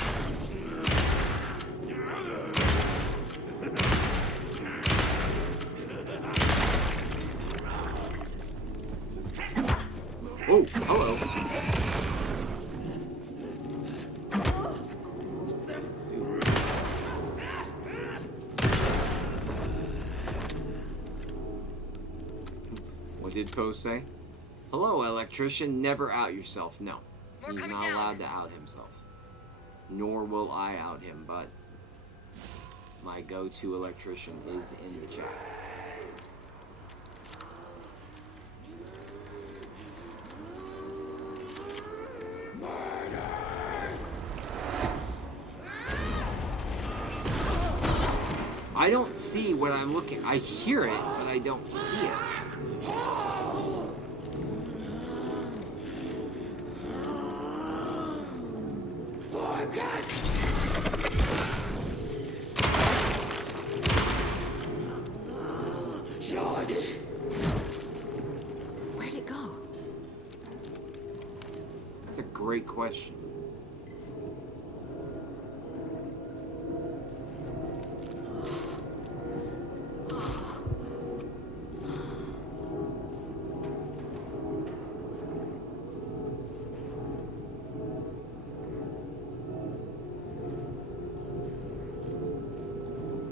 Oh, hello. What did Poe say? Hello, electrician. Never out yourself. No. More He's coming not down. allowed to out himself. Nor will I out him, but my go-to electrician is in the chat. I don't see what I'm looking. I hear it, but I don't see it. Where'd it go? That's a great question.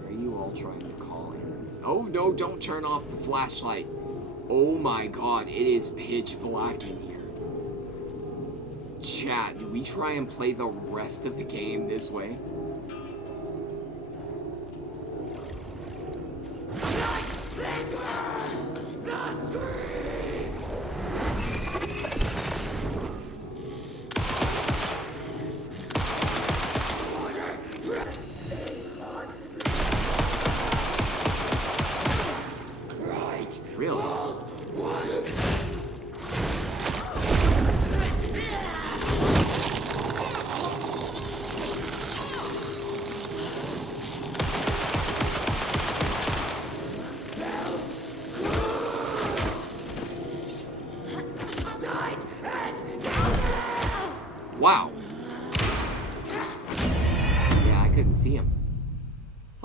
Are you all trying to call in? Oh no, don't turn off the flashlight. Oh my god, it is pitch black in here. Chat, do we try and play the rest of the game this way? Really?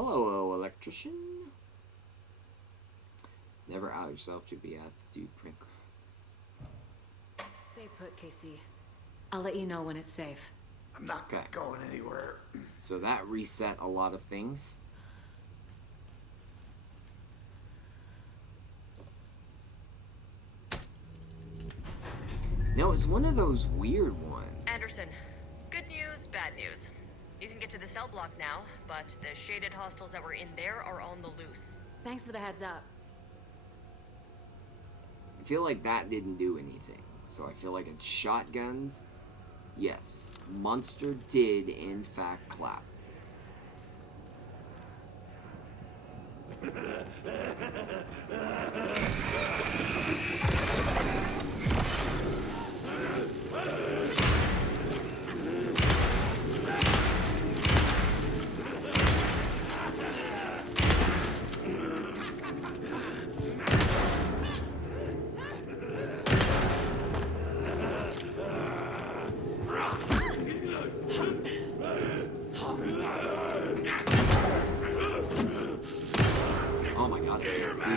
Hello, electrician. Never out yourself to be asked to do prank. Stay put, Casey. I'll let you know when it's safe. I'm not going anywhere. So that reset a lot of things. No, it's one of those weird ones. Anderson, good news, bad news. You can get to the cell block now, but the shaded hostiles that were in there are on the loose. Thanks for the heads up. I feel like that didn't do anything. So I feel like it's shotguns. Yes, Monster did in fact clap. Oh my gosh, I can't see.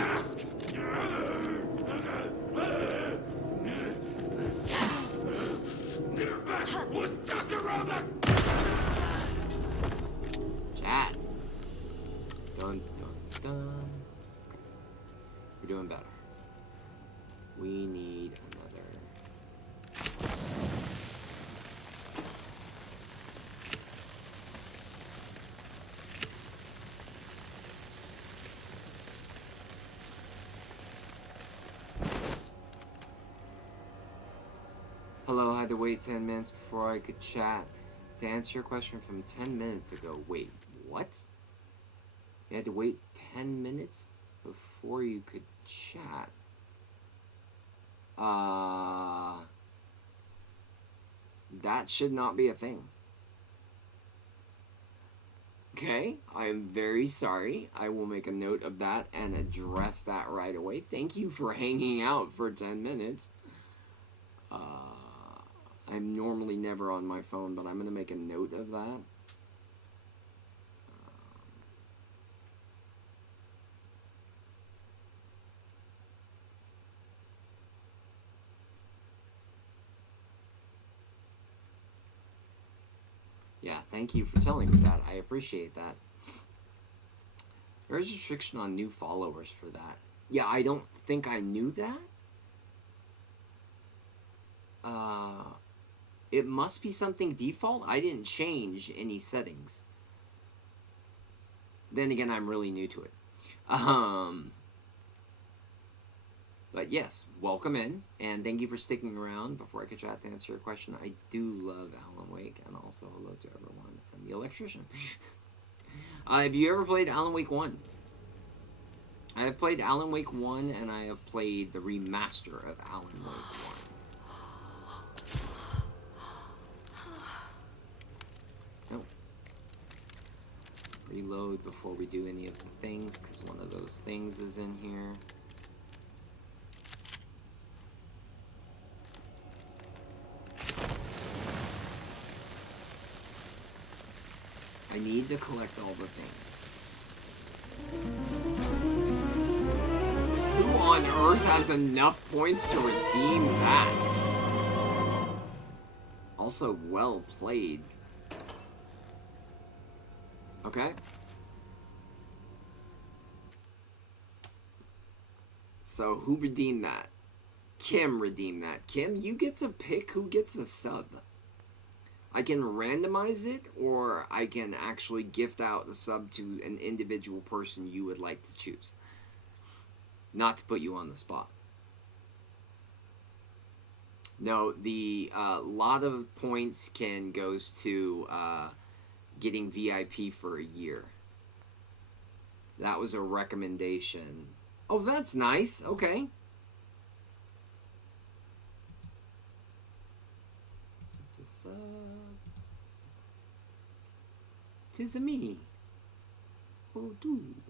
Chat. Dun, dun, dun. Okay. We're doing better. We need another. Hello, I had to wait 10 minutes before I could chat. To answer your question from 10 minutes ago. Wait, what? You had to wait 10 minutes before you could chat? That should not be a thing. Okay, I am very sorry. I will make a note of that and address that right away. Thank you for hanging out for 10 minutes. I'm normally never on my phone, but I'm going to make a note of that. Yeah, thank you for telling me that. I appreciate that. There is a restriction on new followers for that. Yeah, I don't think I knew that. It must be something default. I didn't change any settings. Then again, I'm really new to it. But yes, welcome in, and thank you for sticking around. Before I could try to answer your question, I do love Alan Wake, and also hello to everyone. I'm the electrician. Have you ever played Alan Wake 1? I have played Alan Wake 1, and I have played the remaster of Alan Wake 1. Reload before we do any of the things, because one of those things is in here. I need to collect all the things. Who on earth has enough points to redeem that? Also, well played. Okay. So who redeemed that? Kim redeemed that. Kim, you get to pick who gets a sub. I can randomize it, or I can actually gift out the sub to an individual person you would like to choose. Not to put you on the spot. No, the lot of points goes to getting VIP for a year. That was a recommendation. Oh, that's nice. Okay. Just tis a me. Oh, dude.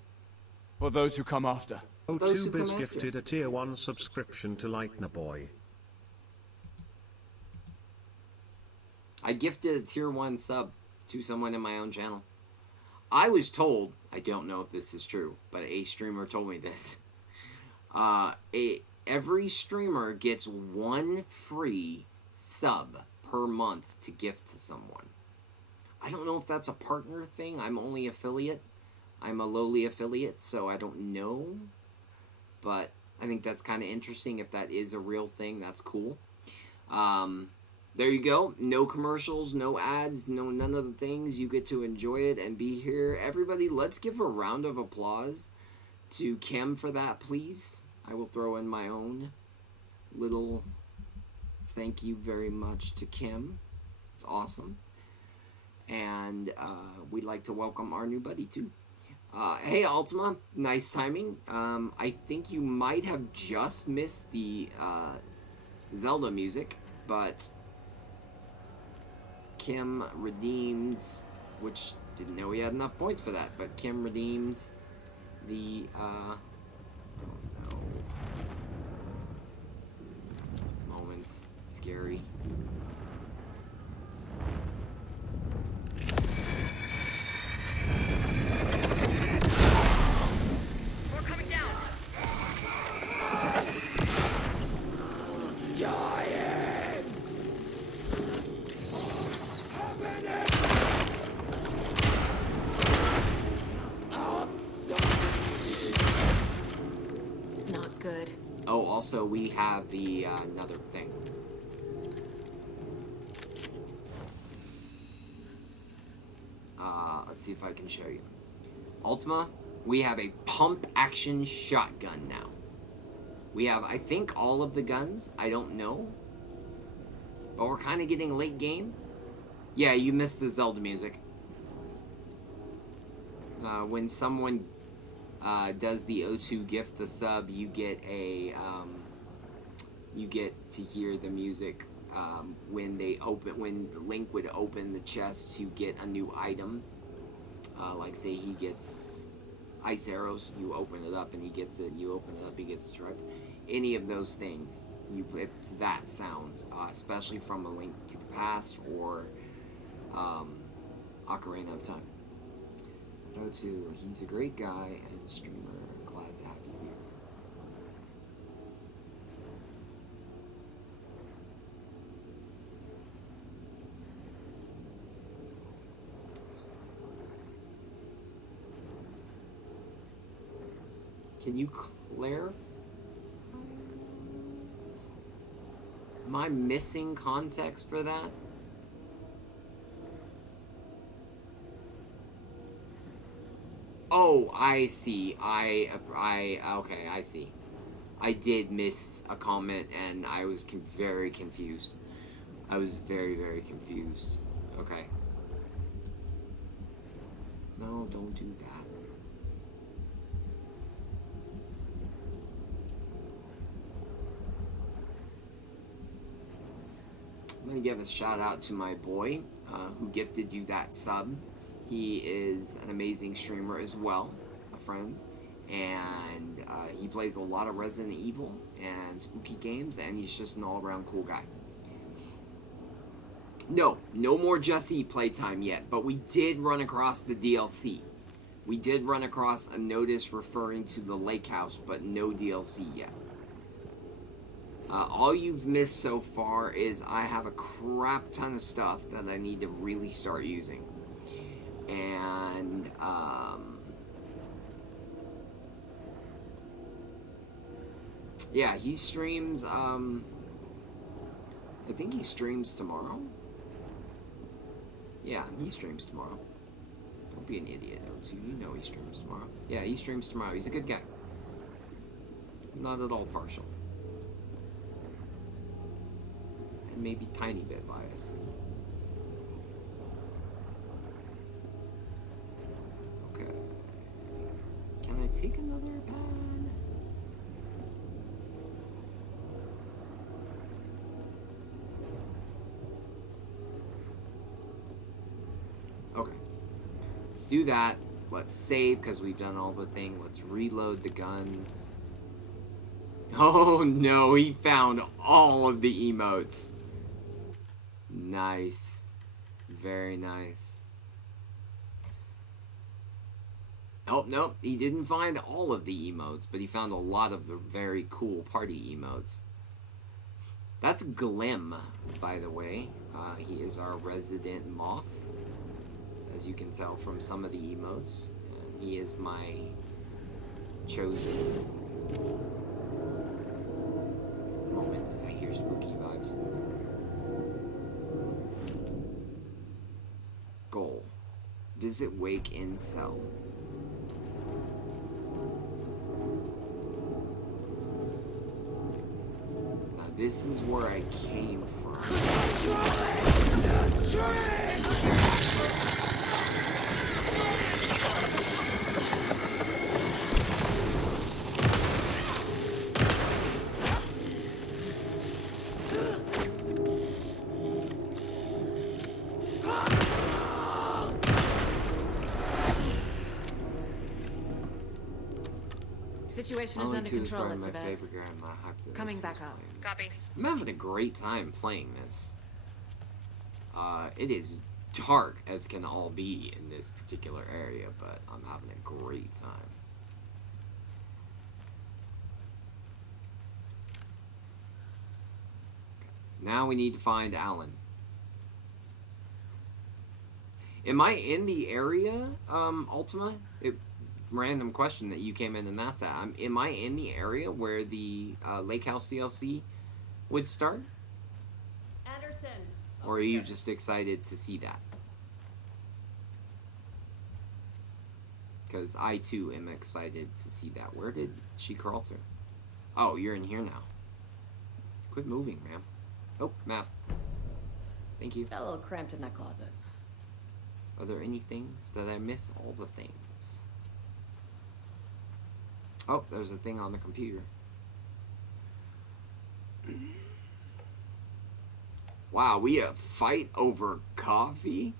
For those who come after. O2Biz gifted a tier 1 subscription to Lightner Boy. I gifted a tier 1 sub to someone in my own channel. I was told, I don't know if this is true, but a streamer told me this. Every streamer gets 1 free sub per month to gift to someone. I don't know if that's a partner thing. I'm only affiliate. I'm a lowly affiliate, so I don't know. But I think that's kind of interesting. If that is a real thing, that's cool. There you go. No commercials, no ads, none of the things. You get to enjoy it and be here. Everybody, let's give a round of applause to Kim for that, please. I will throw in my own little thank you very much to Kim. It's awesome. And we'd like to welcome our new buddy, too. Hey, Ultima. Nice timing. I think you might have just missed the Zelda music, but Kim redeems, which didn't know he had enough points for that, but Kim redeemed the, oh no. Moments. Scary. We're coming down. Not good. Oh, also, we have the, another thing. Let's see if I can show you. Ultima, we have a pump-action shotgun now. We have, I think, all of the guns. I don't know. But we're kind of getting late game. Yeah, you missed the Zelda music. When someone does the O2 gift a sub, you get a you get to hear the music when Link would open the chest to get a new item. Like say he gets ice arrows, you open it up and he gets it. You open it up, he gets it. Right? Any of those things, it's that sound, especially from A Link to the Past or Ocarina of Time. O2, he's a great guy and streamer. Glad to have you here. Can you clarify? Am I missing context for that? Oh, I see. Okay, I see. I did miss a comment and I was very confused. I was very, very confused. Okay. No, don't do that. I'm going to give a shout out to my boy who gifted you that sub. He is an amazing streamer as well, a friend, and he plays a lot of Resident Evil and spooky games, and he's just an all-around cool guy. No more Just Eat playtime yet, but we did run across the DLC. We did run across a notice referring to the lake house, but no DLC yet. All you've missed so far is I have a crap ton of stuff that I need to really start using. And, yeah, he streams, I think he streams tomorrow. Yeah, he streams tomorrow. Don't be an idiot, O2. You know he streams tomorrow. Yeah, he streams tomorrow. He's a good guy. Not at all partial. And maybe tiny bit biased. Okay. Can I take another pad? Okay. Let's do that. Let's save because we've done all the thing. Let's reload the guns. Oh no, he found all of the emotes. Nice. Very nice. Oh, nope, he didn't find all of the emotes, but he found a lot of the very cool party emotes. That's Glim, by the way. He is our resident moth, as you can tell from some of the emotes. And he is my chosen moment. I hear spooky vibes. Goal. Visit Wake in cell. Now this is where I came from. Situation is under control, Estevez. Coming back up. Copy. I'm having a great time playing this. It is dark as can all be in this particular area, but I'm having a great time. Now we need to find Alan. Am I in the area, Ultima? Random question that you came in and asked that. Am I in the area where the Lake House DLC would start? Anderson. Or are you just excited to see that? Because I too am excited to see that. Where did she crawl to? Oh, you're in here now. Quit moving, ma'am. Oh, map. Thank you. Got a little cramped in that closet. Are there any things? Did I miss all the things? Oh, there's a thing on the computer. Wow, we a fight over coffee?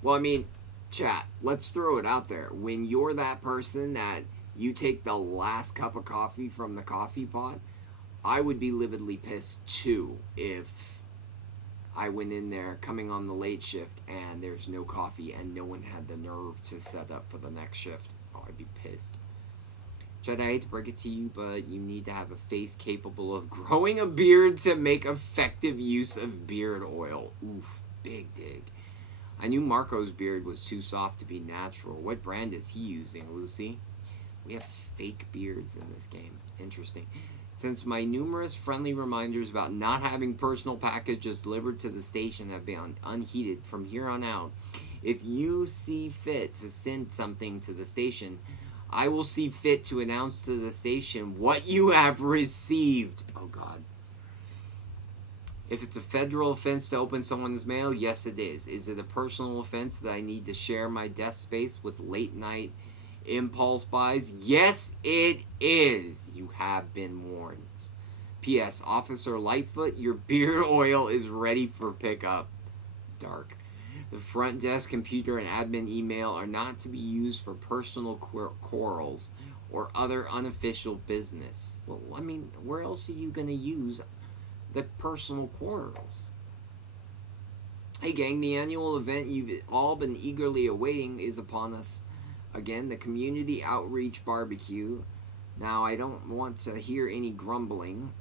Well, I mean, chat, let's throw it out there. When you're that person that you take the last cup of coffee from the coffee pot, I would be lividly pissed too if I went in there coming on the late shift and there's no coffee and no one had the nerve to set up for the next shift. Oh, I'd be pissed. Chet, I hate to break it to you, but you need to have a face capable of growing a beard to make effective use of beard oil. Oof, big dig. I knew Marco's beard was too soft to be natural. What brand is he using, Lucy? We have fake beards in this game. Interesting. Since my numerous friendly reminders about not having personal packages delivered to the station have been unheeded from here on out, if you see fit to send something to the station, I will see fit to announce to the station what you have received. Oh, God. If it's a federal offense to open someone's mail, yes, it is. Is it a personal offense that I need to share my desk space with late-night impulse buys? Yes, it is. You have been warned. P.S. Officer Lightfoot, your beard oil is ready for pickup. It's dark. The front desk computer and admin email are not to be used for personal quarrels or other unofficial business. Well, I mean, where else are you going to use the personal quarrels? Hey gang, the annual event you've all been eagerly awaiting is upon us. Again, the Community Outreach Barbecue. Now, I don't want to hear any grumbling.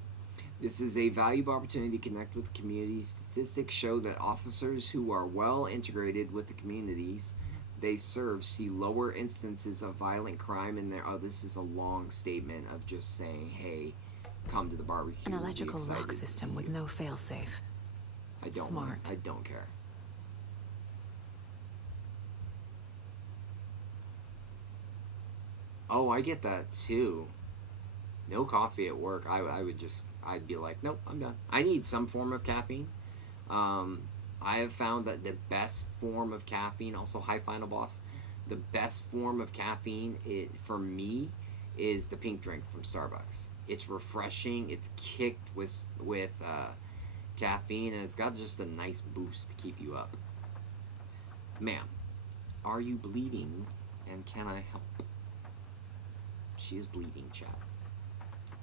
This is a valuable opportunity to connect with the community. Statistics show that officers who are well integrated with the communities they serve see lower instances of violent crime in their... Oh, this is a long statement of just saying, hey, come to the barbecue. An electrical lock system with no failsafe. I don't Smart. I don't care. Oh, I get that too. No coffee at work. I'd be like, nope, I'm done. I need some form of caffeine. I have found that the best form of caffeine, also hi Final Boss, the best form of caffeine for me is the pink drink from Starbucks. It's refreshing. It's kicked with caffeine, and it's got just a nice boost to keep you up. Ma'am, are you bleeding, and can I help? She is bleeding, chat.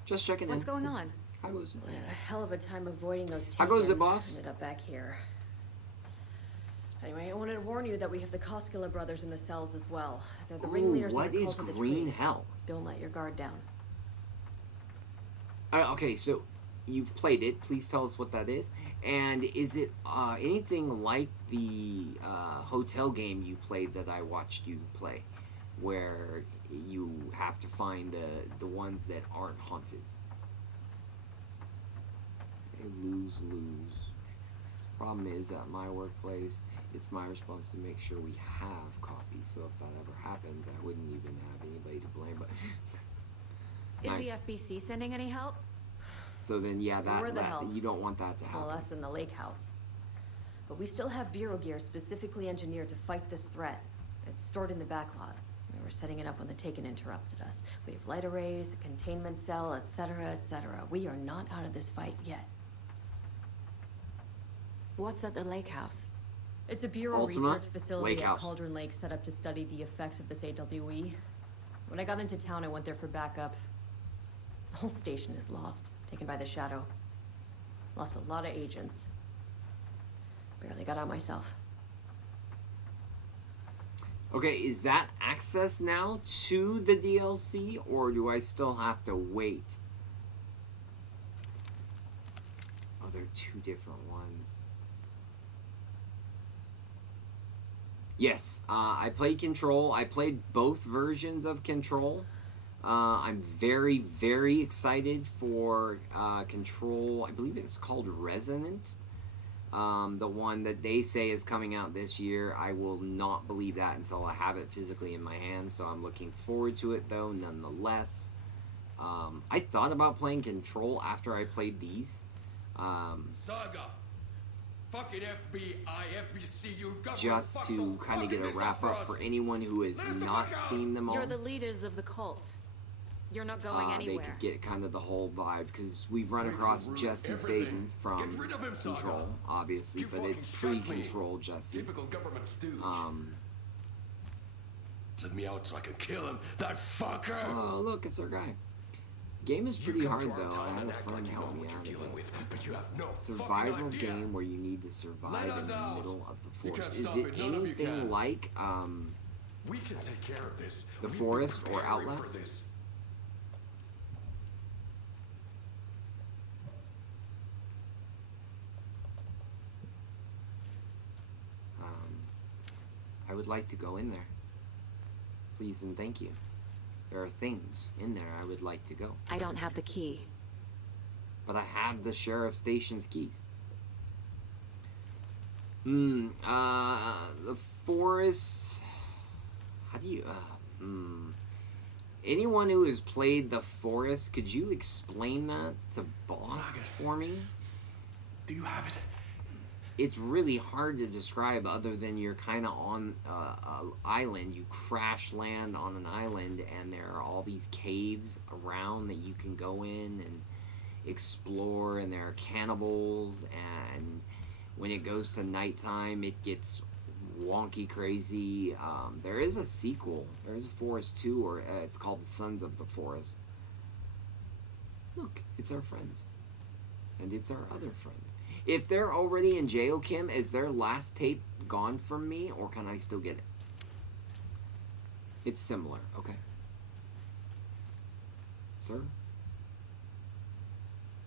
Just checking in. What's going on? How goes it? I had a hell of a time avoiding those How goes taken. it, boss? Ended up back here. Anyway, I wanted to warn you that we have the Koskela brothers in the cells as well. They're the ringleaders what of the is cult of the green tree. hell? Don't let your guard down. Okay, so you've played it. Please tell us what that is. And is it anything like the hotel game you played that I watched you play, where you have to find the ones that aren't haunted? Lose. Problem is, at my workplace, it's my response to make sure we have coffee. So if that ever happened, I wouldn't even have anybody to blame. But Is nice. the FBC sending any help? So then, yeah, Where the that hell? you don't want that to happen. Well, us in the lake house. But we still have Bureau gear specifically engineered to fight this threat. It's stored in the backlot. We were setting it up when the Taken interrupted us. We have light arrays, a containment cell, etc., etc. We are not out of this fight yet. What's at the lake house? It's a Bureau Ultima, research facility Lake at House. Cauldron Lake set up to study the effects of this AWE. When I got into town, I went there for backup. The whole station is lost, taken by the Shadow. Lost a lot of agents. Barely got out myself. Okay, is that access now to the DLC, or do I still have to wait? Oh, they're two different ones. Yes, I played Control. I played both versions of Control. I'm very, very excited for Control. I believe it's called Resonant. The one that they say is coming out this year. I will not believe that until I have it physically in my hands, so I'm looking forward to it, though, nonetheless. I thought about playing Control after I played these. Saga. Fucking FBI, FBC, you got Just to kind of get a wrap up for anyone who has not seen them all. You're the leaders of the cult. You're not going They anywhere. could get kind of the whole vibe, because we've run across Jesse Faden from Get rid of him, Saga. Control, obviously, You but it's fucking shot me. pre-Control Jesse. Typical government stooge. Let me out so I can kill him, that fucker! Oh, look, it's our guy. Game is pretty You come hard, to our though. town I had and a act friend like you help know me what you're out of dealing it. with, but you have no Survival fucking idea. game where you need to survive Let in us the out. middle of the You can't forest. Is stop it it. None of you anything can. like We can take care of this. The We've Forest been or preparing Outlast? for this. I would like to go in there. Please and thank you. There are things in there I would like to go. I don't have the key. But I have the sheriff station's keys. The forest. How do you? Anyone who has played the forest, could you explain that to boss for me? Do you have it? It's really hard to describe other than you're kind of on an island. You crash land on an island, and there are all these caves around that you can go in and explore, and there are cannibals, and when it goes to nighttime, it gets wonky crazy. There is a sequel. There is a Forest 2, or it's called Sons of the Forest. Look, it's our friends. And it's our other friends. If they're already in jail, Kim, is their last tape gone from me, or can I still get it? It's similar, okay. Sir?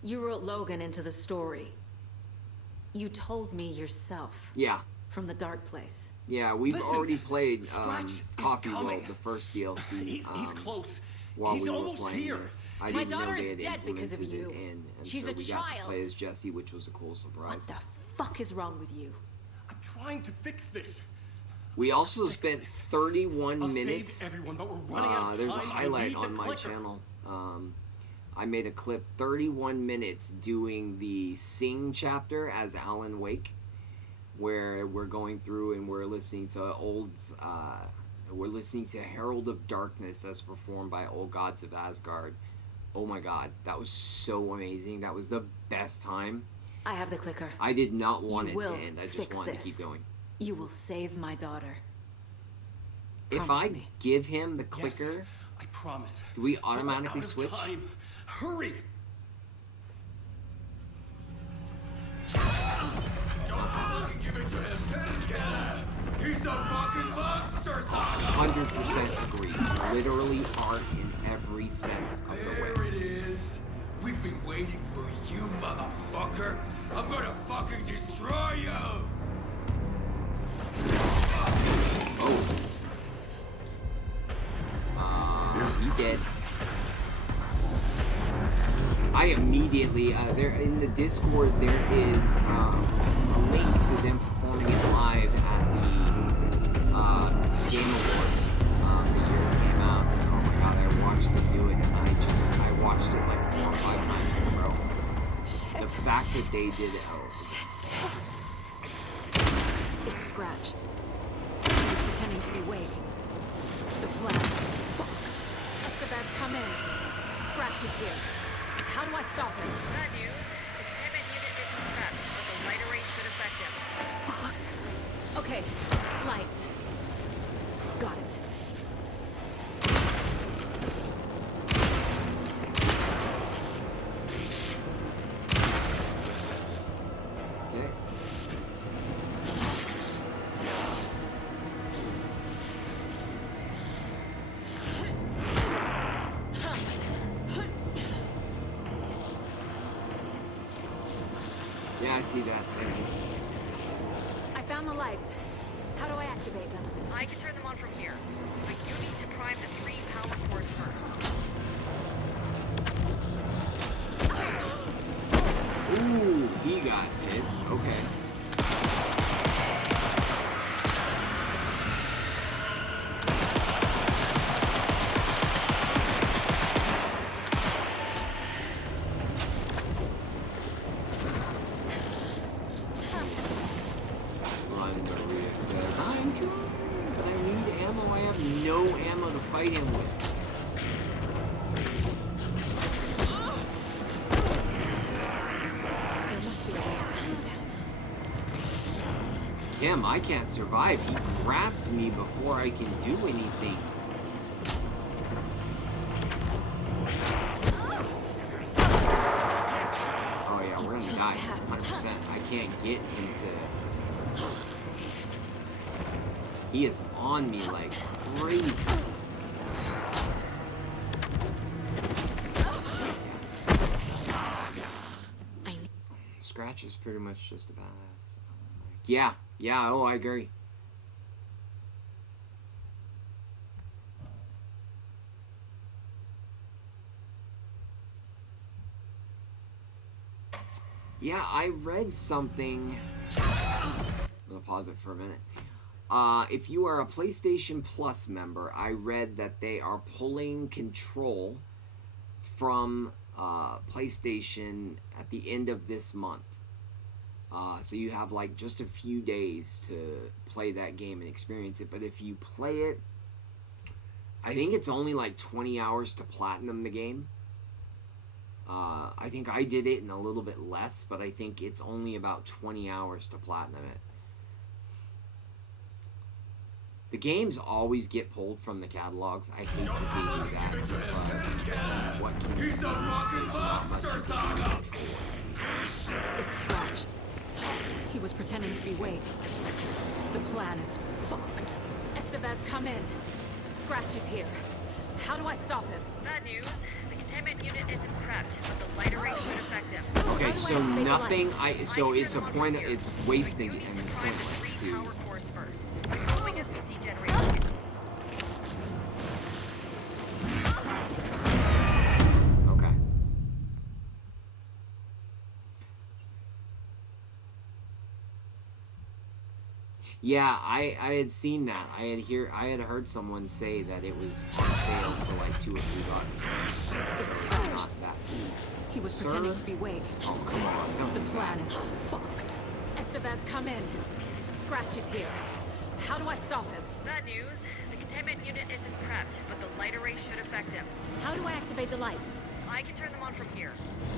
You wrote Logan into the story. You told me yourself. Yeah. From the dark place. Yeah, we've Listen, already played Scratch is Coffee coming. World, the first DLC. He's close. While He's we were almost playing here. this. I My didn't know daughter they is had dead because of implemented you. it in, and She's so a we got to child. play as Jesse, which was a cool surprise. What the fuck is wrong with you? I'm trying to fix this. We also spent 31 I'll minutes. save everyone, but we're running out of There's a time. I highlight need the on my clicker. channel. I made a clip, 31 minutes, doing the Sing chapter as Alan Wake, where we're going through and we're listening to we're listening to Herald of Darkness as performed by Old Gods of Asgard. Oh my god, that was so amazing. That was the best time. I have the clicker. I did not want You it to will end. I just fix wanted to this. keep going. You will save my daughter. If Promise I me. give him the clicker, I promise. do we But we're automatically out of switch? time. Hurry. He's a fucking monster, Saga! 100% agree. Literally art in every sense of the There word. it is. We've been waiting for you, motherfucker. I'm gonna fucking destroy you. Oh. He did. I immediately, there in the Discord, there is a link to them performing it live at the Game Awards the year it came out. And oh my god, I watched them do it, and I watched it like 4 or 5 times in a row. The fact that they did it, It's Scratch. He's pretending to be Wake. The plan's fucked. Estevez, come in. Scratch is here. How do I stop him? Bad news. The containment unit isn't prepped, but the light array should affect him. Fuck. Okay, lights. Got it. okay. Yeah, I see that. I found the lights. How do I activate them? I can turn them on from here, but you need to prime the 3 power cores first. Ooh, he got pissed. Okay. Run, Maria says, I'm trying, but I need ammo. I have no ammo to fight him with. There must be a way to slow him down. Kim, I can't survive. He grabs me before I can do anything. Oh yeah, we're gonna die 100%. I can't get him to... He is on me like crazy. Scratch is pretty much just a badass. Yeah, oh, I agree. Yeah, I read something. I'm gonna pause it for a minute. If you are a PlayStation Plus member, I read that they are pulling Control from PlayStation at the end of this month. So you have like just a few days to play that game and experience it. But if you play it, I think it's only like 20 hours to platinum the game. I think I did it in a little bit less, but I think it's only about 20 hours to platinum it. The games always get pulled from the catalogs. I hate that they do that. But what can you do? He's a fucking monster, Saga! It's Scratch. He was pretending to be Wake. The plan is fucked. Estevez, come in. Scratch is here. How do I stop him? Bad news. The containment unit isn't prepped, but the light array should affect him. Okay, so nothing. So it's a point. It's wasting and pointless to. Power cores first. Going FBC generator cubes. Okay. Yeah, I had seen that. I had heard someone say that it was on sale for like $2 or $3. So it's not that. He was Sir? pretending to be Wake. Oh, come on. Don't The do plan that. is fucked. Estevez, come in. Scratch is here. How do I stop him? Bad news. The containment unit isn't prepped, but the light array should affect him. How do I activate the lights? I can turn them on from here,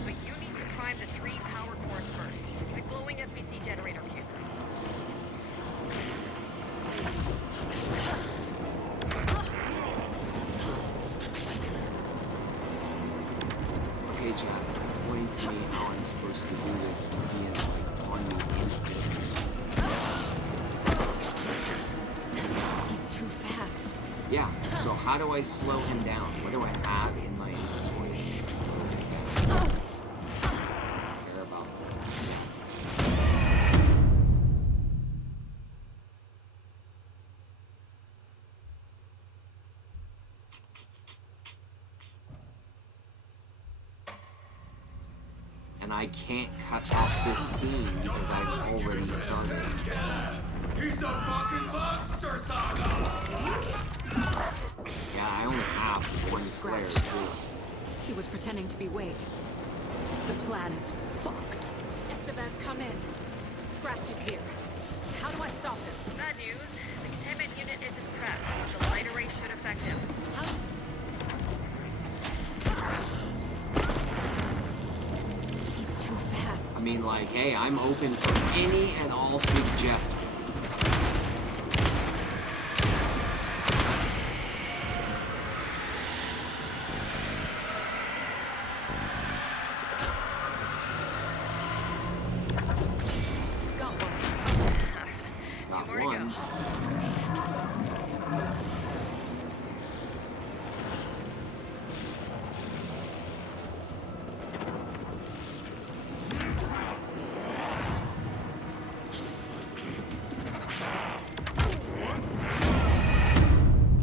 but you need to prime the 3 power cores first. The glowing FBC generator cubes. Okay, Chad, explain to me how I'm supposed to do this when he is like on me instantly. Yeah, so how do I slow him down? What do I have in my inventory to slow him down? I don't care about that. And I can't cut off this scene because I've already started. He's a fucking monster, Saga! Yeah, I only have one flare too. He was pretending to be Wade. The plan is fucked. Estevez, come in. Scratch is here. How do I stop him? Bad news. The containment unit isn't prepped. The light array should affect him. He's too fast. I mean, like, hey, I'm open for any and all suggestions. Got one. Got Two more to one. go.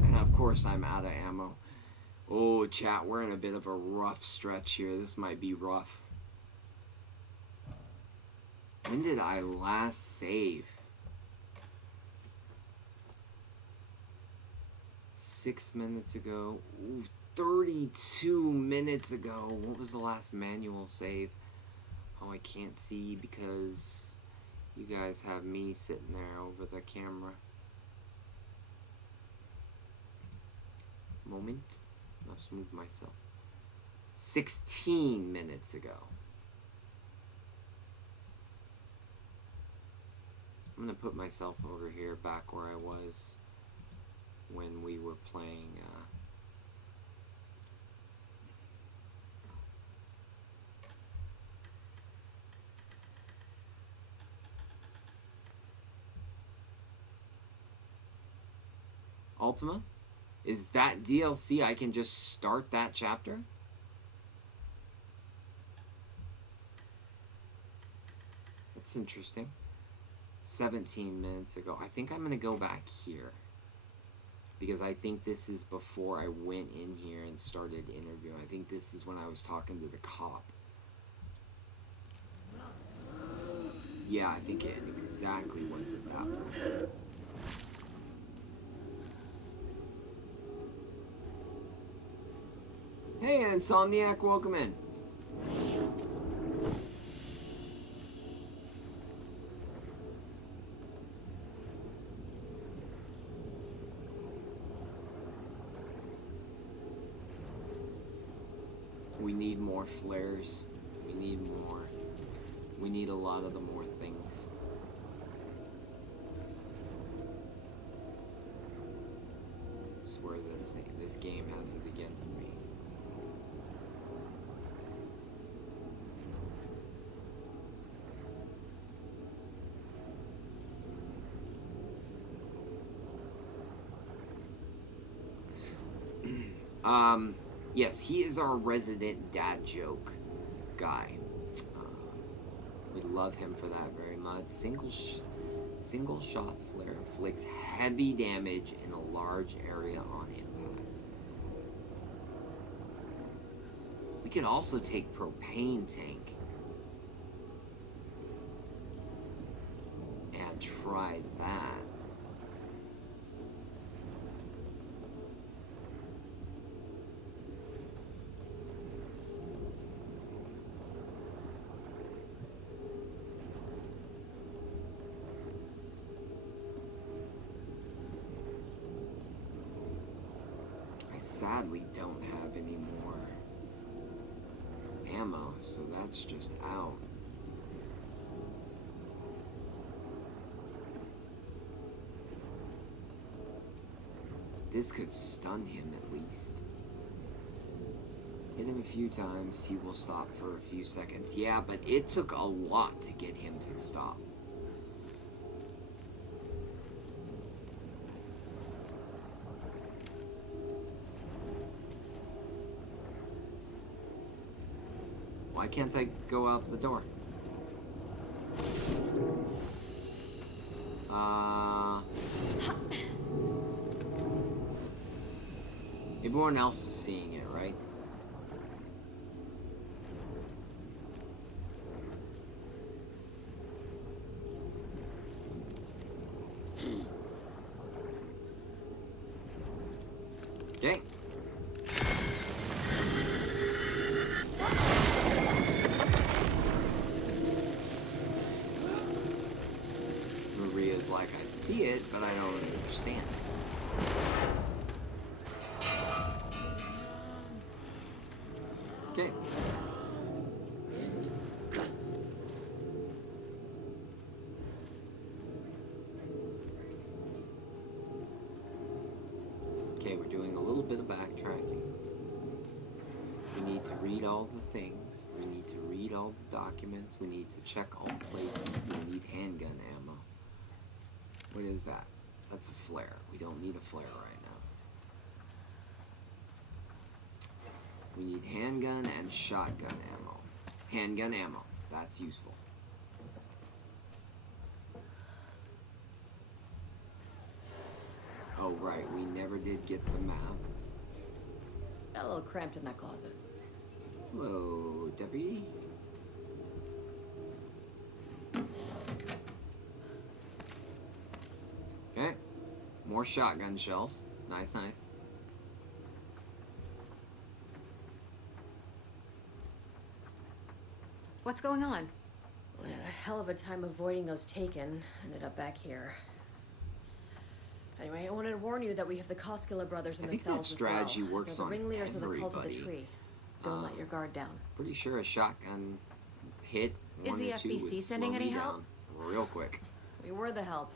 And of course, I'm out of ammo. Oh, chat, we're in a bit of a rough stretch here. This might be rough. When did I last save? 6 minutes ago. Ooh, 32 minutes ago. What was the last manual save? Oh, I can't see because you guys have me sitting there over the camera. Moment. I'll smooth myself. 16 minutes ago. I'm gonna put myself over here back where I was when we were playing Ultima? Is that DLC? I can just start that chapter? That's interesting. 17 minutes ago. I think I'm going to go back here. Because I think this is before I went in here and started interviewing. I think this is when I was talking to the cop. Yeah, I think it exactly was at that point. Hey, Insomniac, welcome in. We need more flares. We need more. We need a lot of the more things. I swear this game has it against me. Yes, he is our resident dad joke guy. We love him for that very much. Single shot flare inflicts heavy damage in a large area on impact. We can also take propane tank and try that. Sadly don't have any more ammo, so that's just out. This could stun him at least. Hit him a few times, he will stop for a few seconds. Yeah, but it took a lot to get him to stop. Why can't I go out the door? Everyone else is seeing it, right? Okay. Maria's like, I see it, but I don't understand it. Okay. Okay, we're doing a little bit of backtracking. We need to read all the things. We need to read all the documents. We need to check all places. We need handgun ammo. What is that? That's a flare. We don't need a flare right now. We need handgun and shotgun ammo. Handgun ammo. That's useful. Oh, right. We never did get the map. Got a little cramped in that closet. Hello, deputy. Okay. More shotgun shells. Nice, nice. What's going on? We had a hell of a time avoiding those taken. Ended up back here. Anyway, I wanted to warn you that we have the Koskela brothers in the cells as well. I think that strategy works They're the on ringleaders of the cult of the everybody. tree. Don't let your guard down. Pretty sure a shotgun hit Is one the or two FBC would sending slow any me help? down real quick. We were the help.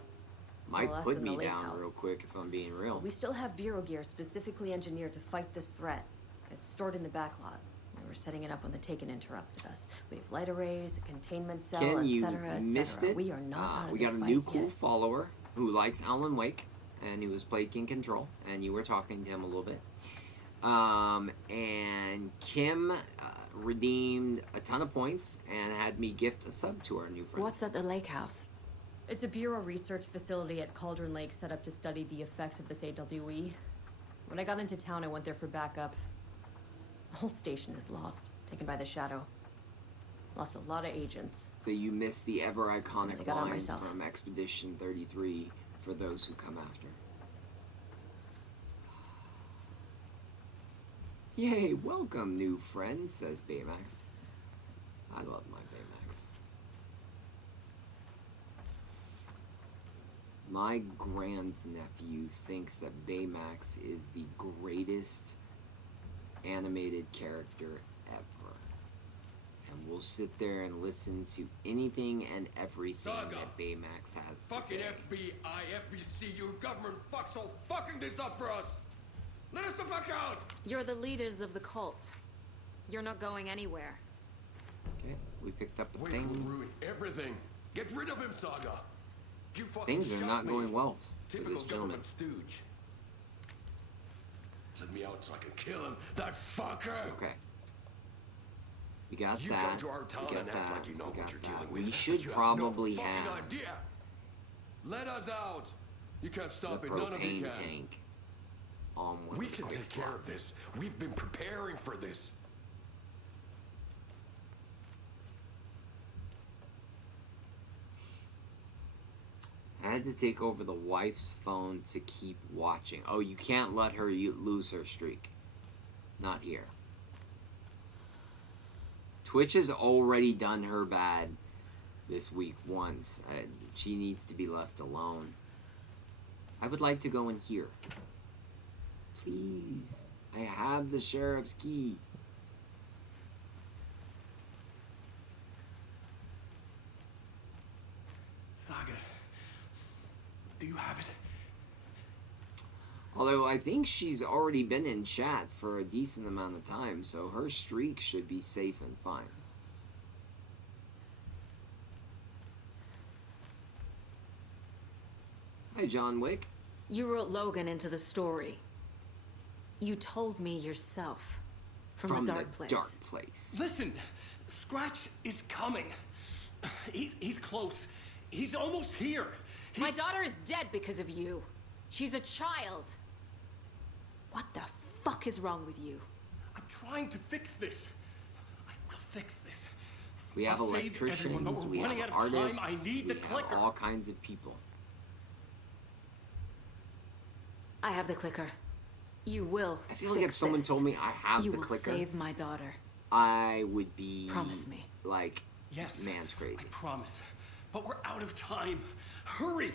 Might Well, us put in the me lake down house. real quick if I'm being real. We still have Bureau gear specifically engineered to fight this threat. It's stored in the back lot. We were setting it up when the Taken interrupted us. We have light arrays, a containment cell, Ken, you etc., missed etc. it. We are not out of we this got a fight new cool yet. follower who likes Alan Wake, and he was playing King Control, and you were talking to him a little bit. And Kim redeemed a ton of points and had me gift a sub to our new friend. What's at the lake house? It's a Bureau research facility at Cauldron Lake set up to study the effects of this AWE. When I got into town, I went there for backup. The whole station is lost, taken by the Shadow. Lost a lot of agents. So you missed the ever I iconic got on line myself. from Expedition 33 for those who come after. Yay, welcome, new friend, says Baymax. I love my Baymax. My grandnephew thinks that Baymax is the greatest animated character ever. And we'll sit there and listen to anything and everything Saga. that Baymax has to Fucking say. FBI, FBC, your government fucks all fucking this up for us! Let us the fuck out! You're the leaders of the cult. You're not going anywhere. Okay, we picked up a We thing. will ruin everything. Get rid of him, Saga. You fucking Things are shot not me. going well for Typical this gentleman. government stooge. Let me out so I can kill him, that fucker! Okay. We got You that. come to our town we got and act that. like you know we what got you're that. dealing We with. should but you probably have no fucking have idea. Let us out. You can't the stop it. None of you propane can. tank on one We of the can quick take care of slots. this. We've been preparing for this. I had to take over the wife's phone to keep watching. Oh, you can't let her lose her streak. Not here. Twitch has already done her bad this week once. She needs to be left alone. I would like to go in here. Please. I have the sheriff's key. Saga, do you have it? Although I think she's already been in chat for a decent amount of time, so her streak should be safe and fine. Hi, John Wick. You wrote Logan into the story. You told me yourself. from the dark place. Dark place. Listen, Scratch is coming. He's close. He's almost here. My daughter is dead because of you. She's a child. What the fuck is wrong with you? I'm trying to fix this. I will fix this. We have I'll save everyone, but electricians, we're we have running out of time. artists, I need the we have clicker. all kinds of people. I have the clicker. You will. I feel like if someone told me I have you the will clicker, save my daughter. I would be Promise me. Like, Yes, man's crazy. I promise. But we're out of time. Hurry!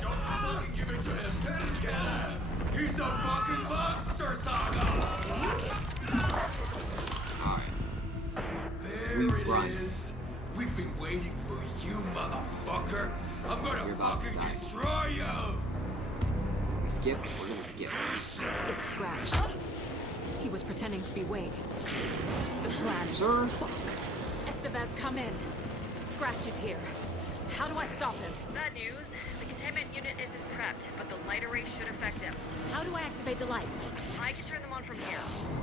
Don't fucking give it to him! Let him get him! He's a fucking monster, Saga! Alright. There it is! We've been waiting for you, motherfucker! I'm gonna fucking destroy you! We skip? We're gonna skip. It's Scratch. He was pretending to be Wake. The plan is fucked. Estevez, come in. Scratch is here. How do I stop him? Bad news. The containment unit isn't prepped, but the light array should affect him. How do I activate the lights? I can turn them on from here,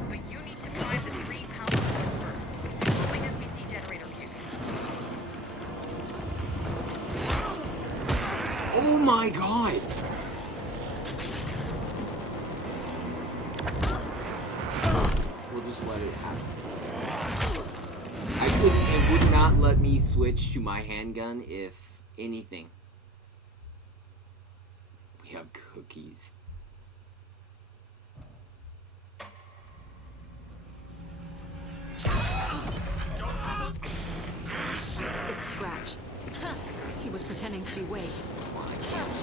but you need to find the 3 power source first. Glowing SBC generator fuse. Oh my god! We'll just let it happen. It would not let me switch to my handgun if anything. We have cookies. It's Scratch. He was pretending to be Wake.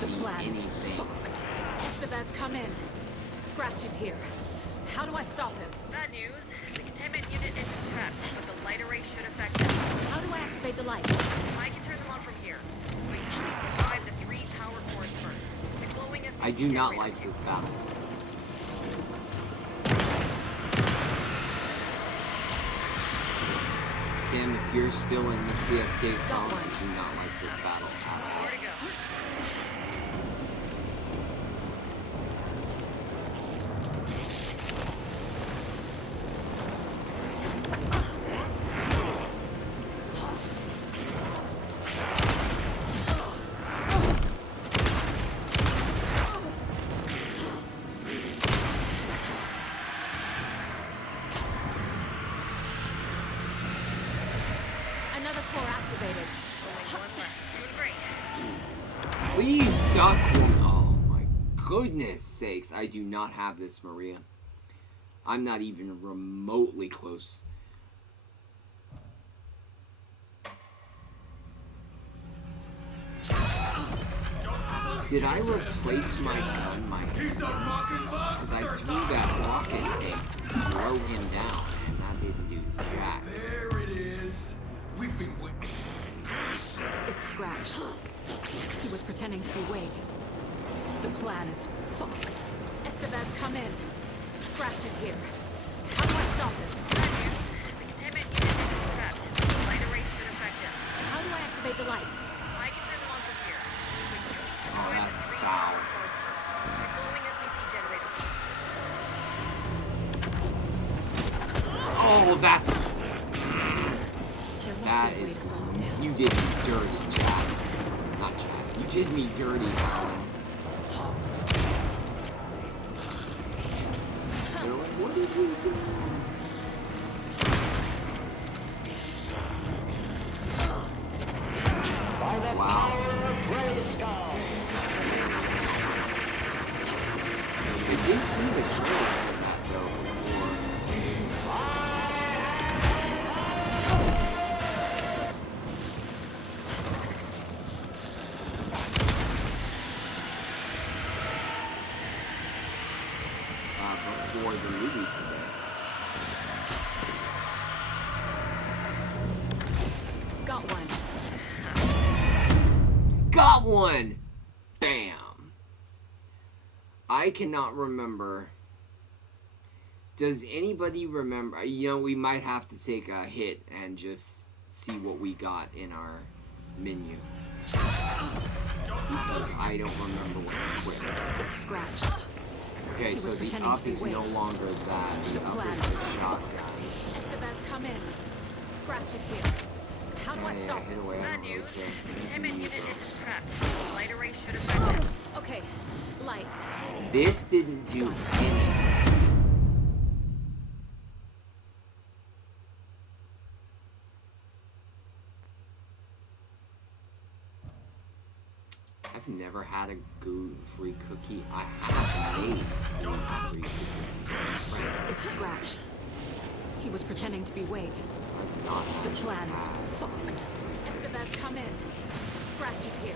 The plan is fucked. Estevez, come in. Scratch is here. How do I stop him? Bad news. The containment unit isn't prepped, but the light array should affect him. How do I activate the lights? I can turn them on from here, but you need to find the 3 power cores first. The glowing SBC I do not generator like fuse. this battle. Kim, if you're still in the CSK's phone, I do not like this battle at all. Where to go? Another core activated. Only 1 left. Doing great. Please duck one. Oh my goodness sakes. I do not have this, Maria. I'm not even remotely close. Did I replace my gun, my handgun? Because I threw that rocket tank to slow him down, and that didn't do jack. There it is! We've been waiting. It's Scratch. He was pretending to be Wake. The plan is fucked. Estevez, come in. Scratch is here. How do I stop him? Bad news. The containment unit isn't prepped, but the light array should affect him. How do I activate the lights? I can turn them on from here, but you need to Oh, find that's the 3 foul. power cores first. The glowing SBC generator fuse. Oh, that's... There must That be a way is... to slow him down. You did me dirty, Jack. Not Jack. You did me dirty, Alan. They're like, what did you do? Wow. I did see the trailer for that, though, before. Before the movie today. Got one. Got one! Bam! I cannot remember. Does anybody remember? You know, we might have to take a hit and just see what we got in our menu. Because I don't remember what's equipped. It's Scratch. Okay, He so was the pretending up to be is Wade. no longer that. The The up plan is is the shotgun. Estevez, come in. Scratch is here. How do I Yeah, stop hit him? away. I Bad don't really news. care. Containment You unit go. isn't prepped. Light array should affect it. Okay, lights. This didn't do anything. I've never had a gluten-free cookie. I have made gluten-free cookies. It's Scratch. He was pretending to be Wade. I've not The actually plan is had. fucked. Estevez, come in. Scratch is here.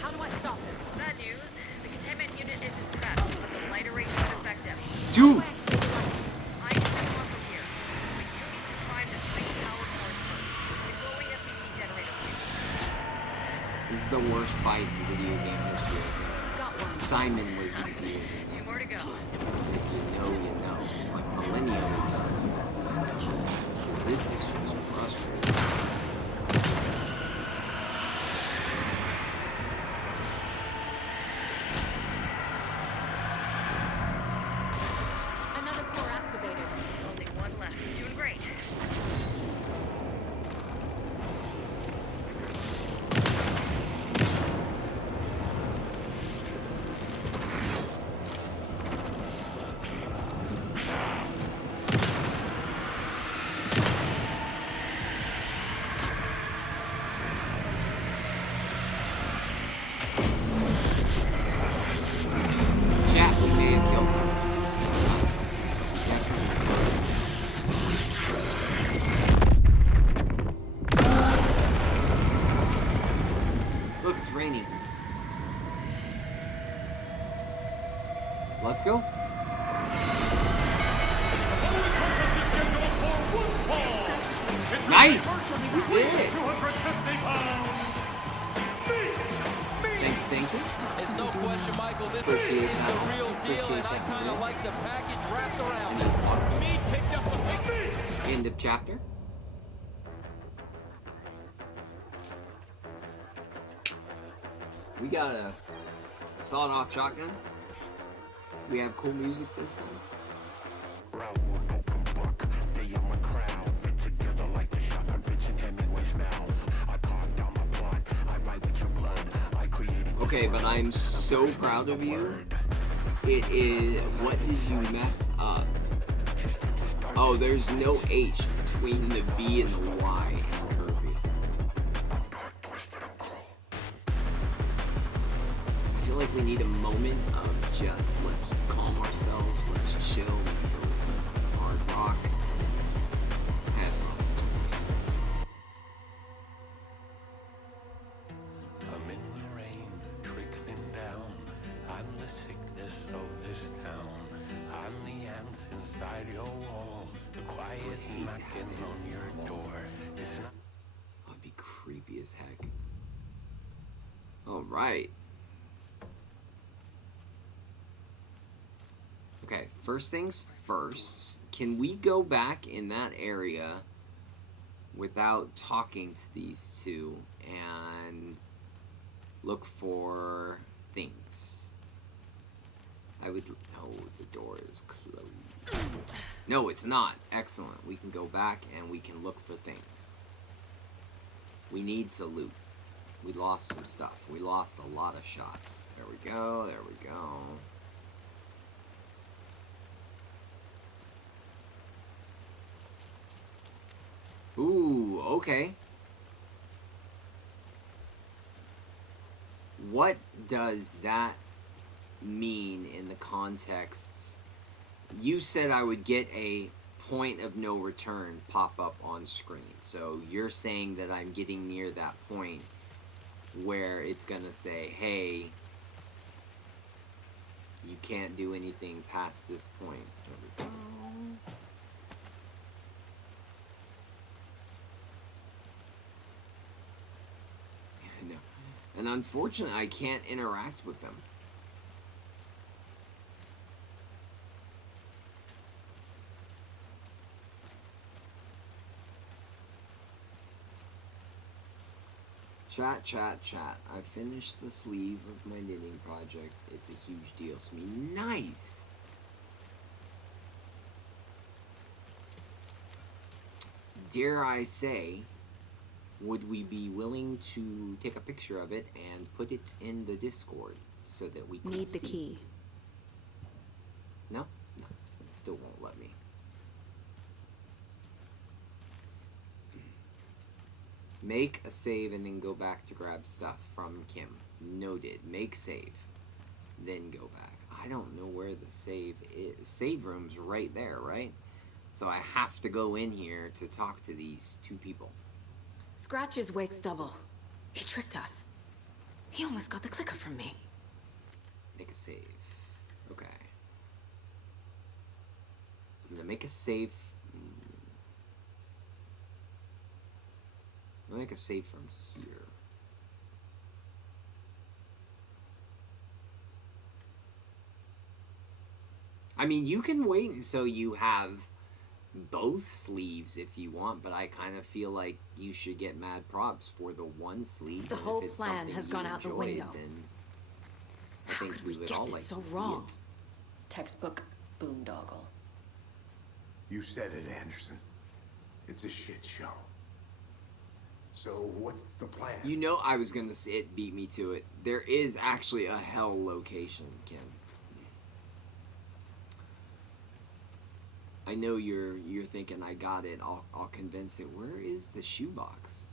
How do I stop him? Bad news. The containment unit isn't prepped, but the light array should affect it. Dude! I can come on from here. But you need to find the 3-powered horse first. The glowing FPC generator, please. This is the worst fight in video game history. Got one. Simon was easy. 2 more to go. If you know, you know. Like Millennium is easy. Because this is just frustrating. Another core activated. Only one left. Doing great. Chat, we may have killed him. Definitely slow. Look, it's raining. Let's go. Nice! We did it! Thank you. There's no question, Michael, this Appreciate is that. the real deal, Appreciate and I that, kind of man. like the package wrapped around Any it. water? Me picked up the big... End of chapter. We got a sawed-off shotgun. We have cool music this time. Okay, but I'm so proud of you. It is. What did you mess up? Oh, there's no H between the B and the Y in Kirby. I feel like we need a moment of just let's calm ourselves, let's chill, let's go listen to some hard rock. Have sausage. I'm in the rain, trickling down. I'm the sickness of this town. I'm the ants inside your walls. The quiet knocking on your door. It's not. That'd be creepy as heck. Alright. Okay, first things first. Can we go back in that area without talking to these two and look for things? I would... Oh, the door is closed. No, it's not. Excellent. We can go back and we can look for things. We need to loot. We lost some stuff. We lost a lot of shots. There we go. There we go. Ooh, okay. What does that mean in the context? You said I would get a point of no return pop up on screen. So you're saying that I'm getting near that point where it's gonna say, hey, you can't do anything past this point. There we go. No. And unfortunately, I can't interact with them. Chat, chat, chat. I finished the sleeve of my knitting project. It's a huge deal to me. Nice! Dare I say, would we be willing to take a picture of it and put it in the Discord so that we can Need the see? key. No? No. It still won't let me. Make a save and then go back to grab stuff from Kim. Noted. Make save. Then go back. I don't know where the save is. Save room's right there, right? So I have to go in here to talk to these two people. Scratches wakes double. He tricked us. He almost got the clicker from me. Make a save. Okay. I'm gonna make a save. I'm gonna make a save from here. I mean, you can wait until you have both sleeves if you want, but I kind of feel like you should get mad props for the one sleeve. The and whole if it's plan something has you gone out the enjoyed, window. Then I How think could we we would get all this like so to see wrong? it. Textbook boondoggle. You said it, Anderson. It's a shit show. So what's the plan? You know, I was gonna say it beat me to it. There is actually a hell location, Kim. I know you're thinking I got it. I'll convince it. Where is the shoebox?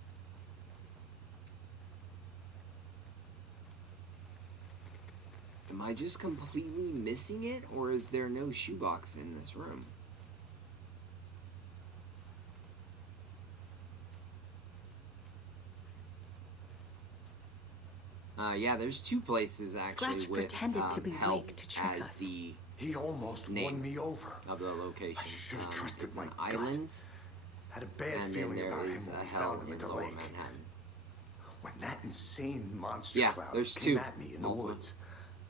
Am I just completely missing it, or is there no shoebox in this room? Yeah, there's two places actually Scratch with pretended to be help awake to trick as us. the He almost name won me over. of the location. I should have trusted it's my an gut. island, Had a bad and then feeling there about him is when a we hell found him in at the Lower lake. Manhattan. When that insane monster Yeah, cloud there's came two. at me in the Multiple. woods,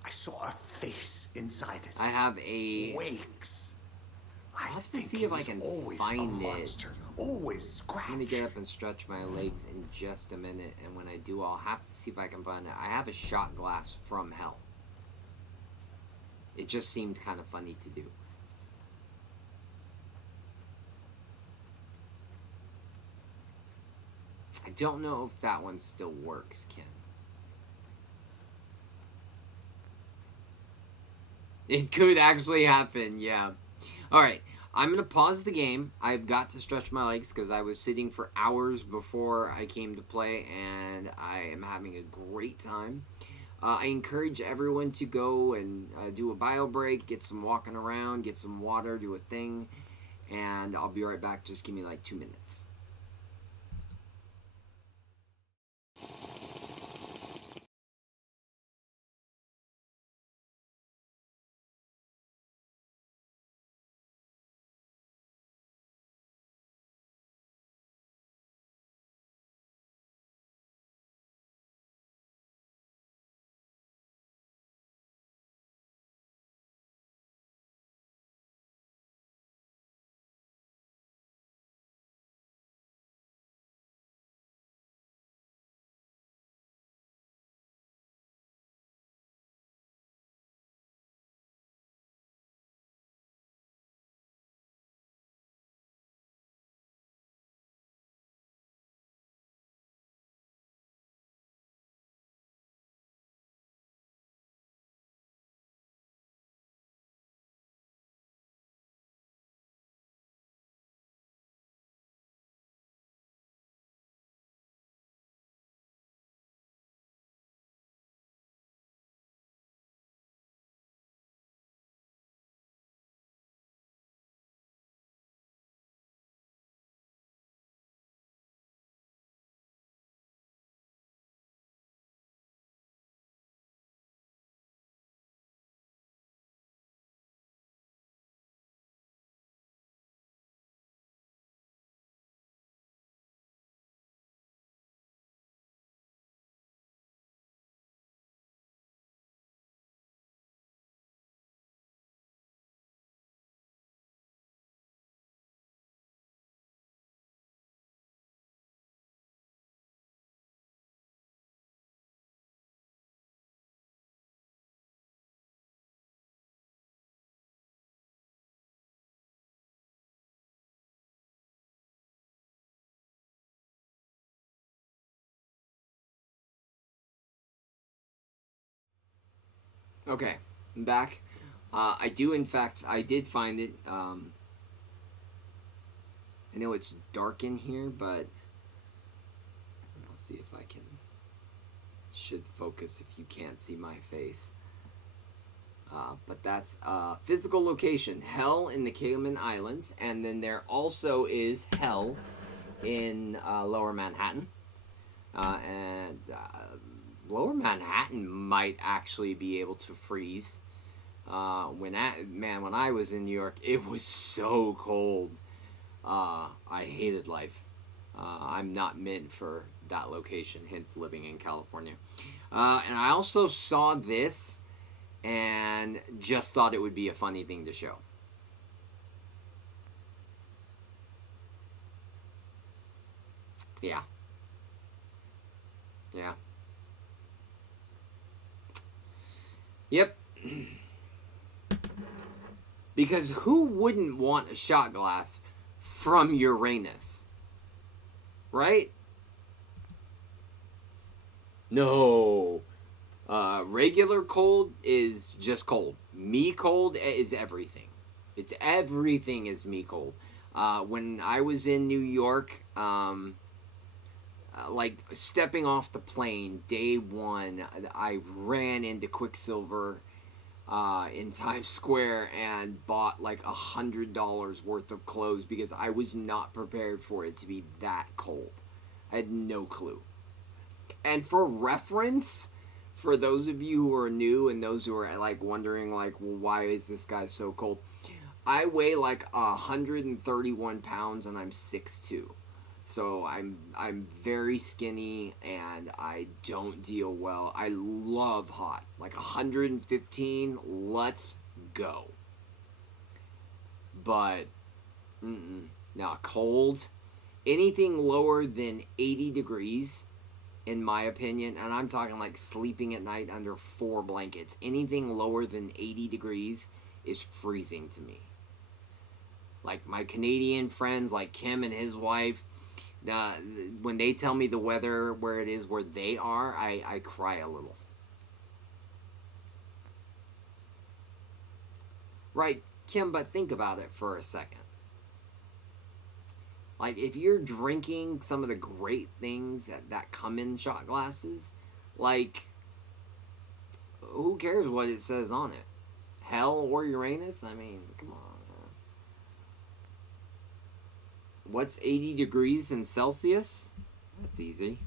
I saw a face inside it. I have a. Wakes. I'll have to think see he if I was can always find a it. monster. Always Scratch. I'm gonna get up and stretch my legs in just a minute, and when I do, I'll have to see if I can find it. I have a shot glass from hell. It just seemed kind of funny to do. I don't know if that one still works, Ken. It could actually happen, yeah. Alright, I'm going to pause the game. I've got to stretch my legs because I was sitting for hours before I came to play, and I am having a great time. I encourage everyone to go and do a bio break, get some walking around, get some water, do a thing, and I'll be right back. Just give me like 2 minutes. Okay, I'm back. I did find it. I know it's dark in here, but I'll see if I can. Should focus if you can't see my face. But that's physical location, Hell in the Cayman Islands, and then there also is Hell in Lower Manhattan. And Lower Manhattan might actually be able to freeze. When I was in New York, it was so cold. I hated life. I'm not meant for that location, hence living in California. And I also saw this and just thought it would be a funny thing to show. Yeah. Yeah. Yep. Because who wouldn't want a shot glass from Uranus? Right? No. Regular cold is just cold. Me cold is everything. It's everything is me cold. When I was in New York, like stepping off the plane, day one, I ran into Quicksilver in Times Square and bought like $100 worth of clothes because I was not prepared for it to be that cold. I had no clue. And for reference, for those of you who are new and those who are like wondering like, well, why is this guy so cold? I weigh like 131 pounds and I'm 6'2". So I'm very skinny and I don't deal well. I love hot. Like 115, let's go. But now cold, anything lower than 80 degrees in my opinion, and I'm talking like sleeping at night under 4 blankets, anything lower than 80 degrees is freezing to me. Like my Canadian friends like Kim and his wife, when they tell me the weather where it is where they are, I cry a little. Right, Kim, but think about it for a second. Like, if you're drinking some of the great things that come in shot glasses, like, who cares what it says on it? Hell or Uranus? I mean, come on. What's 80 degrees in Celsius? That's easy.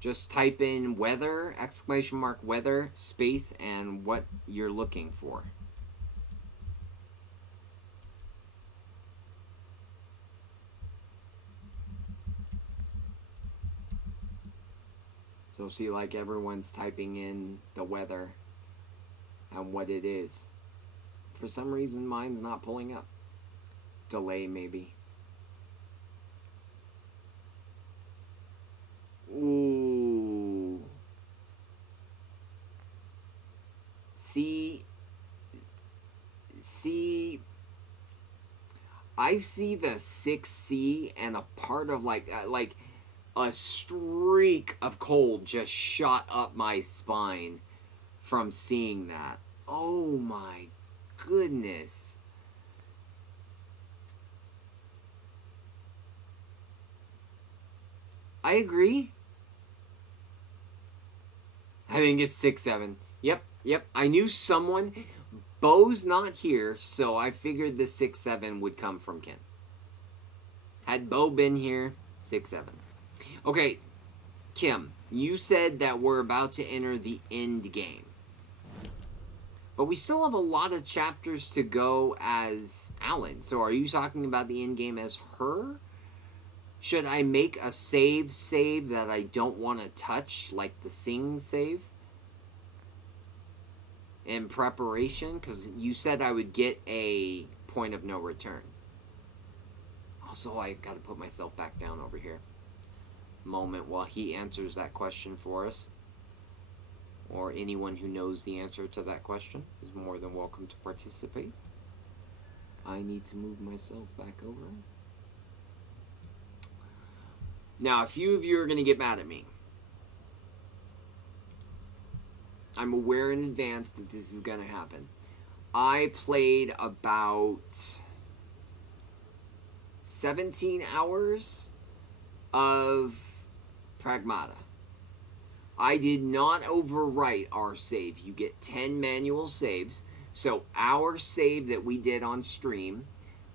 Just type in weather, exclamation mark weather, space, and what you're looking for. So see, like everyone's typing in the weather and what it is. For some reason, mine's not pulling up. Delay, maybe. Ooh. See, I see the 6C and a part of like a streak of cold just shot up my spine from seeing that. Oh my goodness. I agree. I think it's 6-7. Yep. I knew someone. Bo's not here, so I figured the 6-7 would come from Ken. Had Bo been here, 6-7. Okay, Kim, you said that we're about to enter the end game. But we still have a lot of chapters to go as Alan. So are you talking about the end game as her? Should I make a save that I don't want to touch, like the Sing save? In preparation? Because you said I would get a point of no return. Also, I got to put myself back down over here. Moment while he answers that question for us. Or anyone who knows the answer to that question is more than welcome to participate. I need to move myself back over. Now, a few of you are going to get mad at me. I'm aware in advance that this is going to happen. I played about 17 hours of Pragmata. I did not overwrite our save. You get 10 manual saves. So our save that we did on stream,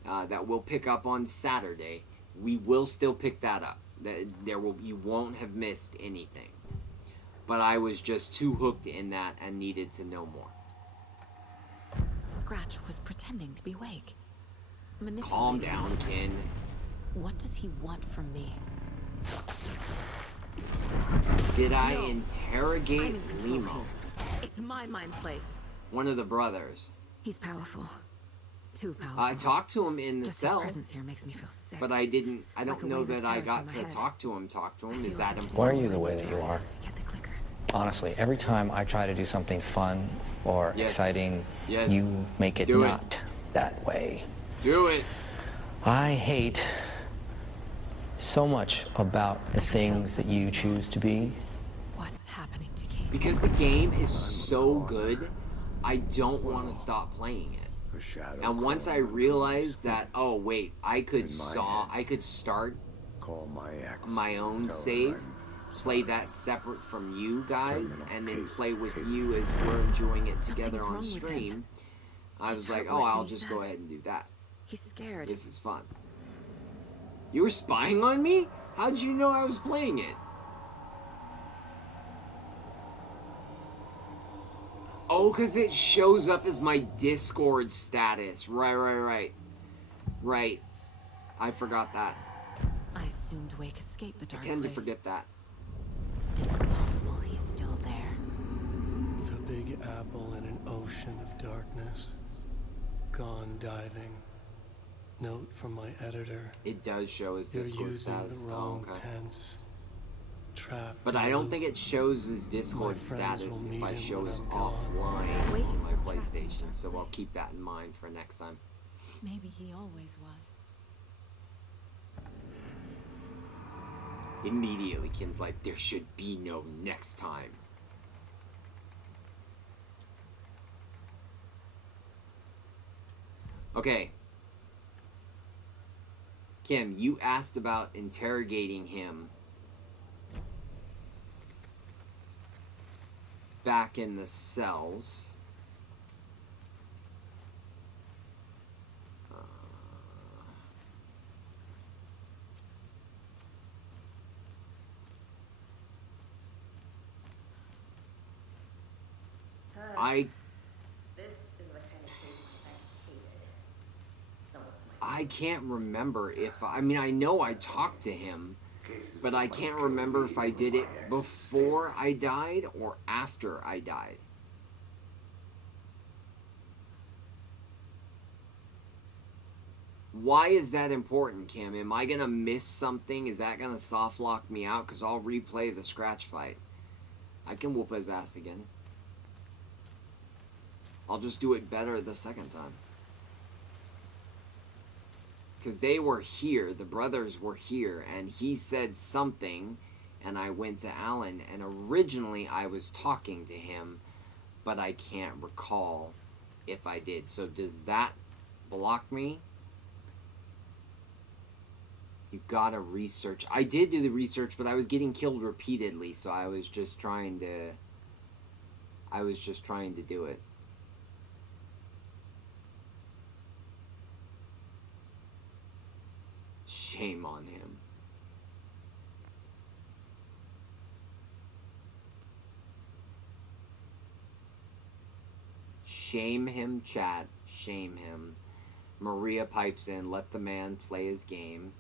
that we'll pick up on Saturday, we will still pick that up. You won't have missed anything. But I was just too hooked in that and needed to know more. Scratch was pretending to be awake. Calm down, Ken. What does he want from me? Did I interrogate Limo? It's my mind place. One of the brothers. He's powerful. Too powerful. I talked to him in the Just cell. His presence here makes me feel sick. But I don't know that I got to talk to him. Is that important? Why are you the way that you are? Honestly, every time I try to do something fun or exciting, you make it not that way. Do it. I hate so much about the things that you choose to be. What's happening to Casey? Because the game is so good, I don't want to stop playing it. And once I realized that, oh wait, I could start my own save, play that separate from you guys, and then play with you as we're enjoying it together on stream. I was like, oh, I'll just go ahead and do that. He's scared. This is fun. You were spying on me? How'd you know I was playing it? Oh, because it shows up as my Discord status. Right. I forgot that. I assumed Wake escaped the dark I tend to place. forget that. Is it possible he's still there? The Big Apple in an ocean of darkness. Gone diving. Note from my editor. It does show his You're Discord using status. the wrong tense. Trapped. But I don't think it shows his Discord status if I show his offline Wake is on still my trapped in PlayStation, dark so I'll place. keep that in mind for next time. Maybe he always was. Immediately, Ken's like, there should be no next time. Okay. Kim, you asked about interrogating him back in the cells. This is the kind of case my ex hated. No, it's I can't remember if I know I talked to him, but I can't remember if I did it before I died or after I died. Why is that important, Kim? Am I gonna miss something? Is that gonna soft lock me out? Because I'll replay the scratch fight. I can whoop his ass again. I'll just do it better the second time. Because they were here, the brothers were here, and he said something, and I went to Alan, and originally I was talking to him, but I can't recall if I did. So does that block me? You gotta research. I did do the research, but I was getting killed repeatedly, so I was just trying to do it. Shame on him. Shame him, chat. Shame him. Maria pipes in, let the man play his game.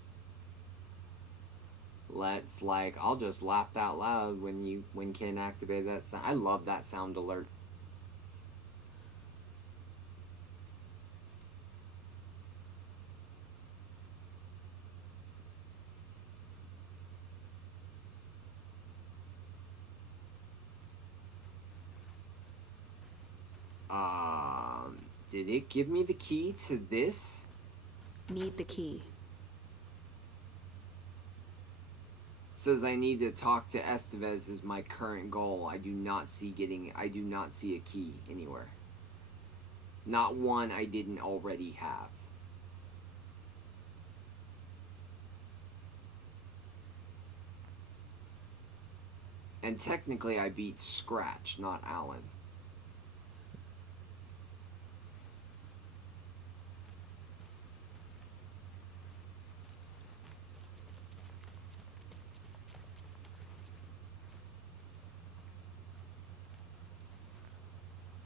Let's I'll just laugh out loud when Ken activated that sound. I love that sound alert. Did it give me the key to this? Need the key. says I need to talk to Estevez is my current goal. I do not see a key anywhere. Not one I didn't already have. And technically I beat Scratch, not Alan.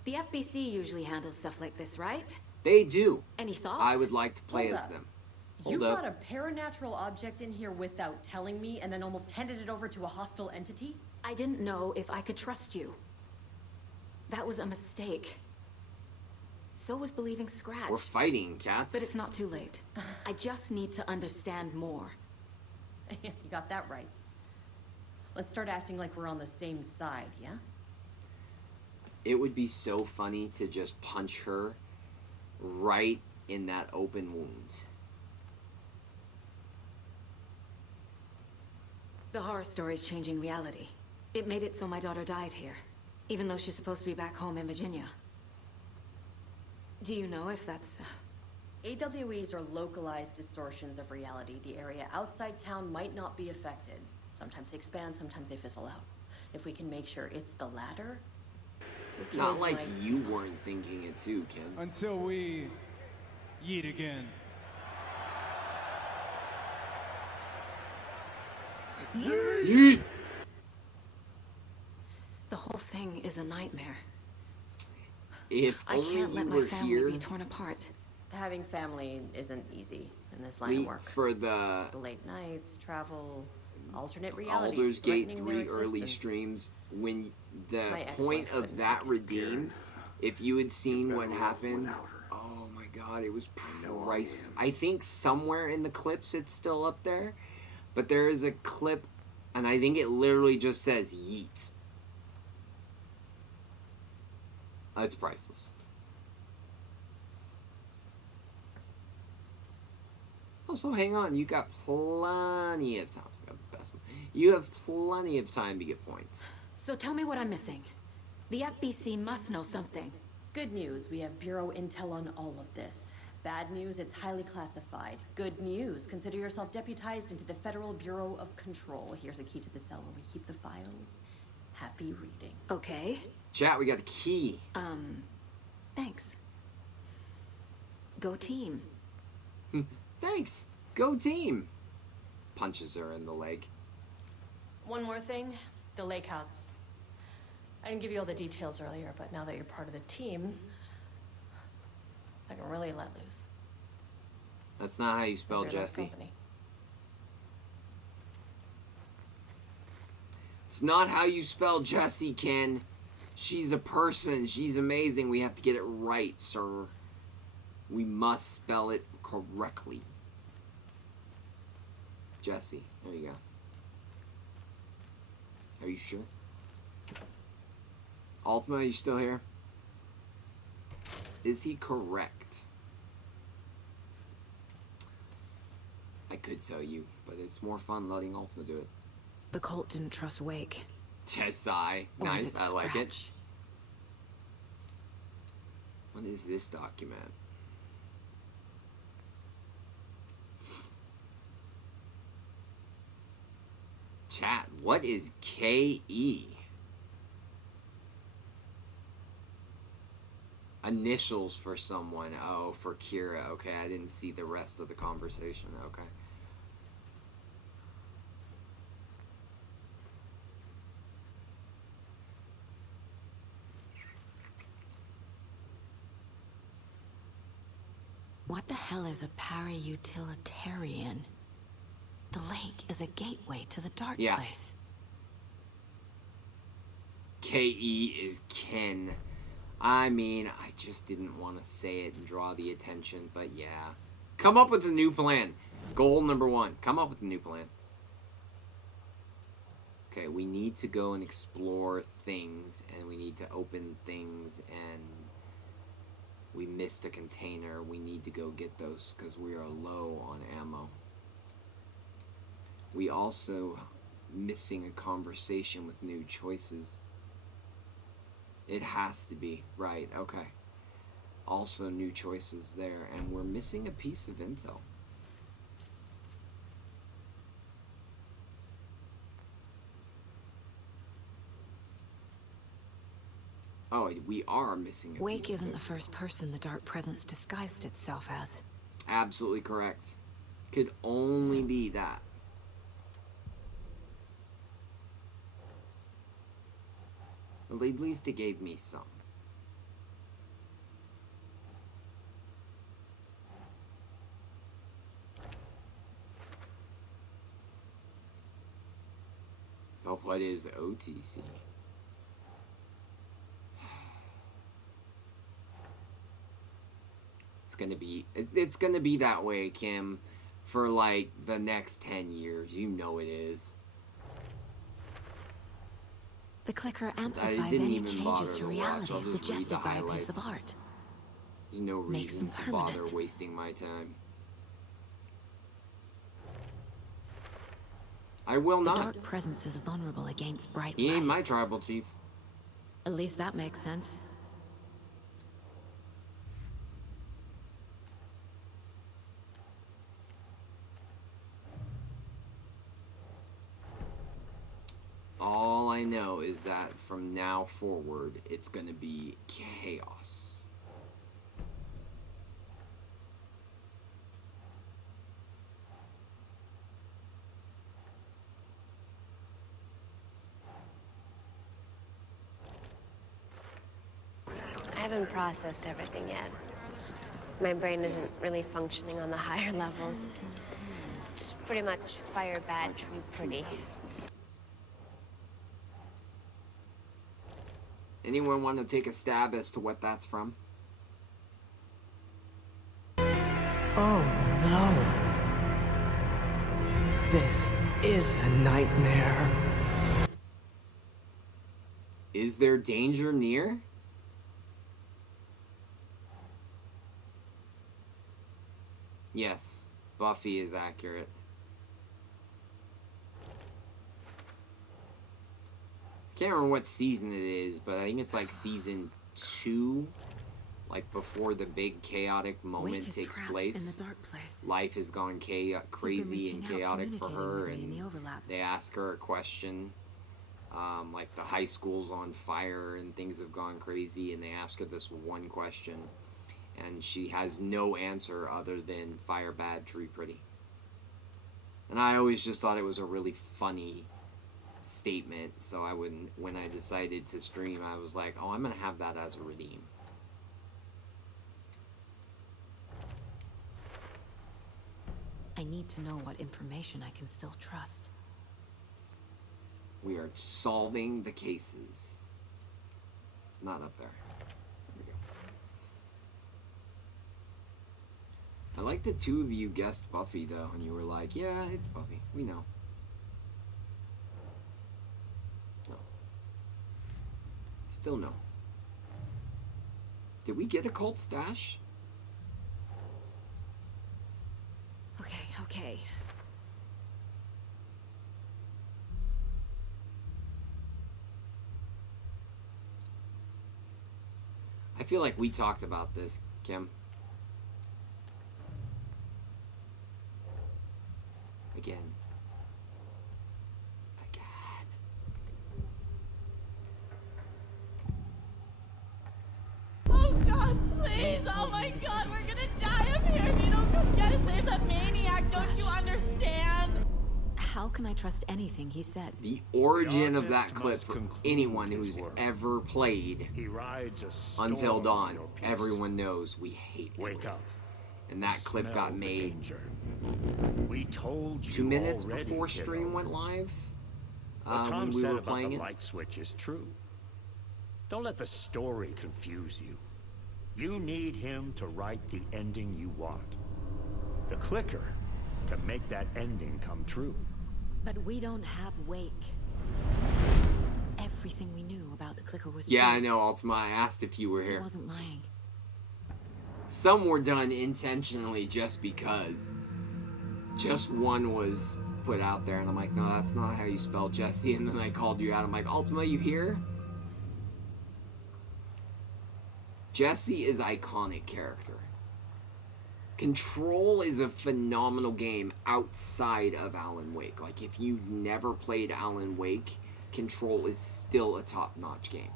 The FBC usually handles stuff like this, right? They do. Any thoughts? I would like to play Hold as up. them. You Hold up. brought a paranatural object in here without telling me and then almost handed it over to a hostile entity? I didn't know if I could trust you. That was a mistake. So was believing Scratch. We're fighting, cats. But it's not too late. I just need to understand more. You got that right. Let's start acting like we're on the same side, yeah? It would be so funny to just punch her right in that open wound. The horror story's changing reality. It made it so my daughter died here, even though she's supposed to be back home in Virginia. Do you know if that's... AWEs are localized distortions of reality. The area outside town might not be affected. Sometimes they expand, sometimes they fizzle out. If we can make sure it's the latter... Not like you weren't thinking it too, Ken. Until we... yeet again. Yeet! The whole thing is a nightmare. If I only can't let you my were family here be torn apart. Having family isn't easy in this line of work. for the late nights, travel, alternate realities, Baldur's Gate threatening 3 their early existence. streams, when the My ex-wife point of couldn't that take it. redeem, if you had seen what happened, oh my god, it was priceless. I think somewhere in the clips it's still up there, but there is a clip, and I think it literally just says yeet. It's priceless. Also, hang on, you got plenty of time. I got the best one. You have plenty of time to get points. So tell me what I'm missing. The FBC must know something. Good news, we have Bureau intel on all of this. Bad news, it's highly classified. Good news, consider yourself deputized into the Federal Bureau of Control. Here's a key to the cell where we keep the files. Happy reading. Okay. Chat, we got a key. Thanks. Go team. Thanks. Go team. Punches her in the leg. One more thing, the lake house. I didn't give you all the details earlier, but now that you're part of the team, I can really let loose. That's not how you spell Where's your next Jesse. company? It's not how you spell Jessie, Ken. She's a person. She's amazing. We have to get it right, sir. We must spell it correctly. Jessie. There you go. Are you sure? Ultima, are you still here? Is he correct? I could tell you, but it's more fun letting Ultima do it. The cult didn't trust Wake. Jessie. Or is Nice, it I like it. Scratch? What is this document? Chat, what is KE? Initials for someone. Oh, for Kira. Okay, I didn't see the rest of the conversation. Okay. What the hell is a para-utilitarian? The lake is a gateway to the dark Yeah. place. KE is Ken. I mean, I just didn't want to say it and draw the attention, but yeah. Come up with a new plan. Goal number 1. Come up with a new plan. Okay, we need to go and explore things, and we need to open things, and we missed a container. We need to go get those because we are low on ammo. We also missing a conversation with new choices. It has to be. Right, okay. Also new choices there. And we're missing a piece of intel. Oh, we are missing a Wake piece isn't of the first person the Dark Presence disguised itself as. Absolutely correct. Could only be that. Well, at least it gave me some. But what is OTC? It's gonna be that way, Kim, for like the next 10 years. You know it is. The clicker amplifies any changes to reality suggested by a piece of art. There's no Makes reason them to bother permanent. wasting my time. I will The not. Dark Presence is vulnerable against bright He ain't light. my tribal chief. At least that makes sense. All I know is that from now forward, it's gonna be chaos. I haven't processed everything yet. My brain isn't really functioning on the higher levels. It's pretty much fire bad, tree pretty. Anyone want to take a stab as to what that's from? Oh no. This is a nightmare. Is there danger near? Yes, Buffy is accurate. Can't remember what season it is, but I think it's like season 2, like before the big chaotic moment Wake is takes trapped place. in the dark place. Life has gone crazy and reaching out, chaotic for communicating her, with me in and the overlaps. they ask her a question. Like the high school's on fire and things have gone crazy, and they ask her this one question, and she has no answer other than fire bad, tree pretty. And I always just thought it was a really funny statement, so I wouldn't, when I decided to stream, I was like, oh, I'm gonna have that as a redeem. I need to know what information I can still trust. We are solving the cases. Not up there. There we go. I like the two of you guessed Buffy, though, and you were like, yeah, it's Buffy. We know. No. Still no. Did we get a cult stash? Okay. I feel like we talked about this, Kim. Again. Oh God, please! Oh my God, we're gonna die up here if you don't come get us. There's a maniac, don't you understand? How can I trust anything he said? The origin of that clip for anyone who's ever played Until Dawn, everyone knows we hate it. Wake up. And that clip got made We told you 2 minutes already, before kiddo. stream went live. What Tom When we said were about playing the it. light switch is true. Don't let the story confuse you. You need him to write the ending you want. The clicker to make that ending come true. But we don't have Wake. Everything we knew about the clicker was Yeah, true. I know, Ultima. I asked if you were He here. wasn't lying. Some were done intentionally just because. Just one was put out there, and I'm like, no, that's not how you spell Jesse. And then I called you out. I'm like, Ultima, you here? Jesse is iconic character. Control is a phenomenal game outside of Alan Wake. Like, if you've never played Alan Wake, Control is still a top-notch game.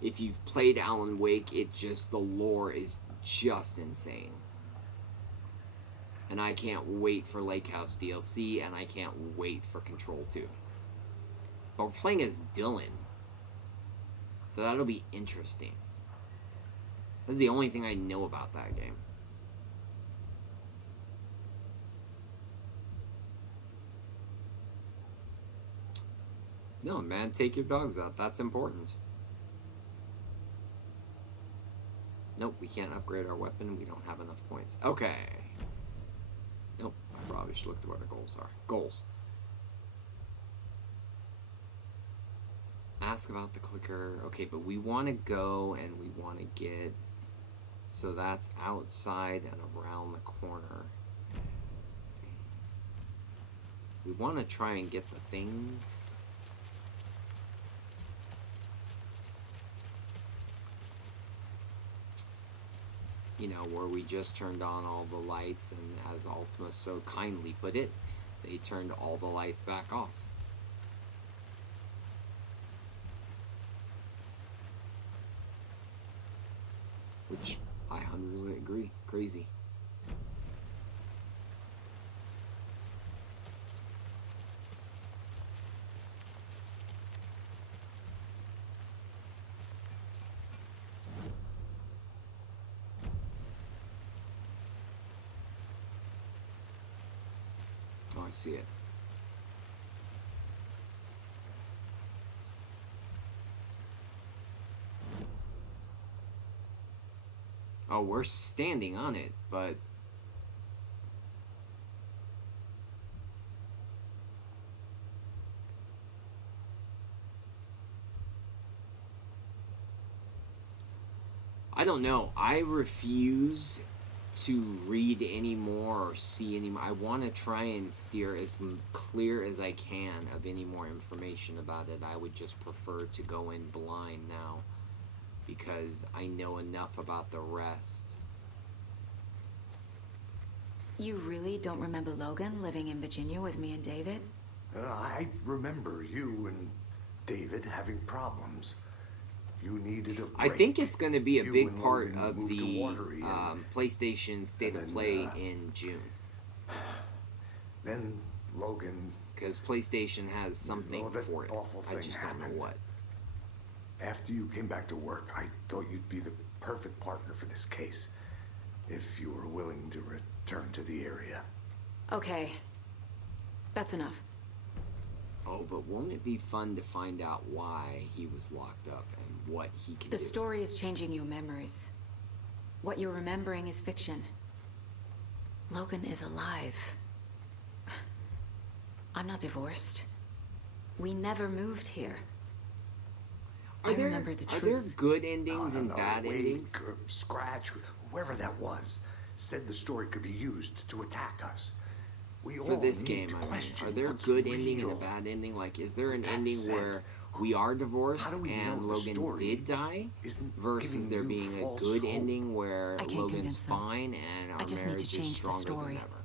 If you've played Alan Wake, the lore is just insane. And I can't wait for Lake House DLC, and I can't wait for Control 2. But we're playing as Dylan. So that'll be interesting. That's the only thing I know about that game. No, man, take your dogs out. That's important. Nope, we can't upgrade our weapon. We don't have enough points. Okay. Nope, I probably should look at what our goals are. Goals. Ask about the clicker. Okay, but we want to go and we want to get... So that's outside and around the corner. We want to try and get the things... You know, where we just turned on all the lights, and as Ultima so kindly put it, they turned all the lights back off. Which I 100% agree. Crazy. Oh, I see it. Oh, we're standing on it, but... I don't know. I refuse to read any more or see any more. I want to try and steer as clear as I can of any more information about it. I would just prefer to go in blind now because I know enough about the rest. You really don't remember Logan living in Virginia with me and David? I remember you and David having problems. You needed a break. I think it's going to be a big part of the PlayStation State of Play in June. Then Logan... Because PlayStation has something for it. I just don't know what. After you came back to work, I thought you'd be the perfect partner for this case. If you were willing to return to the area. Okay. That's enough. Oh, but won't it be fun to find out why he was locked up and what he can do? The story is changing your memories. What you're remembering is fiction. Logan is alive. I'm not divorced. We never moved here. I remember the truth. Are there good endings and bad endings? Scratch, whoever that was, said the story could be used to attack us. For this game, I mean, are there a good ending and a bad ending? Like, is there an ending where we are divorced and Logan did die, versus there being a good ending where Logan's fine and our marriage is stronger than ever?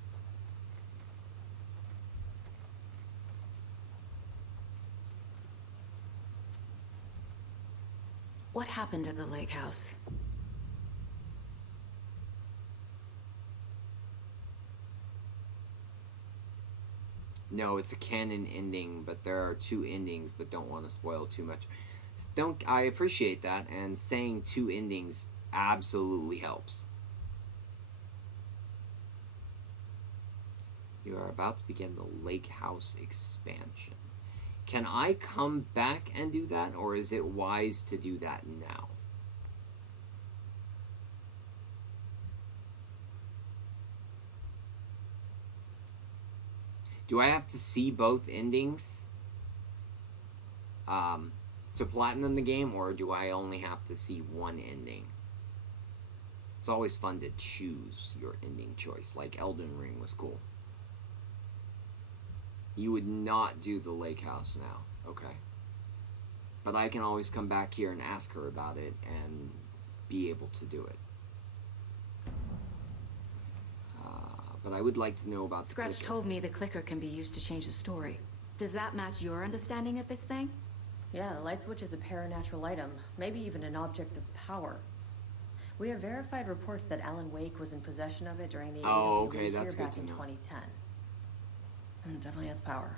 What happened at the lake house? No, it's a canon ending, but there are two endings, but don't want to spoil too much. I appreciate that, and saying two endings absolutely helps. You are about to begin the Lake House expansion. Can I come back and do that, or is it wise to do that now? Do I have to see both endings to platinum the game, or do I only have to see one ending? It's always fun to choose your ending choice, like Elden Ring was cool. You would not do the lake house now. Okay. But I can always come back here and ask her about it and be able to do it. But I would like to know about the Scratch clicker. told me the clicker can be used to change the story. Does that match your understanding of this thing? Yeah, the light switch is a paranatural item, maybe even an object of power. We have verified reports that Alan Wake was in possession of it during the Oh, AWE okay, here that's good back to in know. 2010. It definitely has power.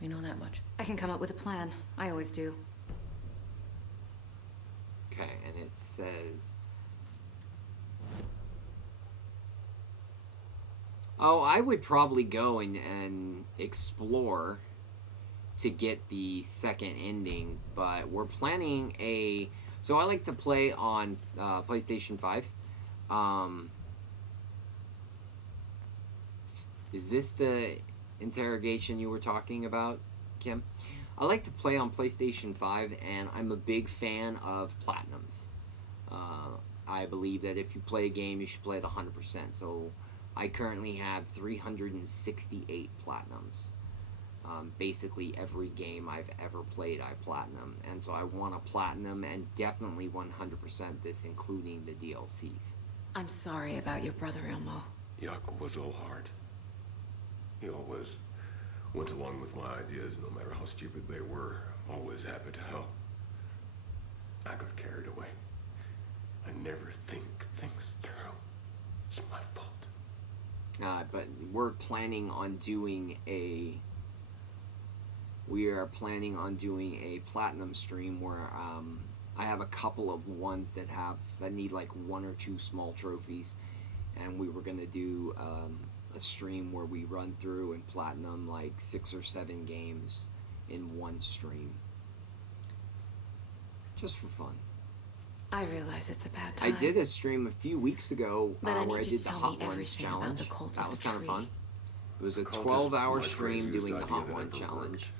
We know that much. I can come up with a plan. I always do. Okay, and it says... Oh, I would probably go and explore to get the second ending, but we're planning a... So I like to play on PlayStation 5. Is this the interrogation you were talking about, Kim? I like to play on PlayStation 5, and I'm a big fan of Platinums. I believe that if you play a game, you should play it 100%. So I currently have 368 Platinums. Basically every game I've ever played, I platinum. And so I want to platinum and definitely 100% this, including the DLCs. I'm sorry about your brother, Ilmo. Yaakov was all heart. He always went along with my ideas, no matter how stupid they were. Always happy to help. I got carried away. I never think things through. It's my fault. But we're planning on doing a... We are planning on doing a platinum stream where I have a couple of ones that need like 1 or 2 small trophies, and we were gonna do a stream where we run through and platinum like 6 or 7 games in one stream, just for fun. I realize it's a bad time. I did a stream a few weeks ago But I where I need did to the tell Hot me Ones everything about challenge. the cult That of was the kind of tree. fun. It was a Cult is 12-hour my stream craziest doing the idea Hot that One ever challenge.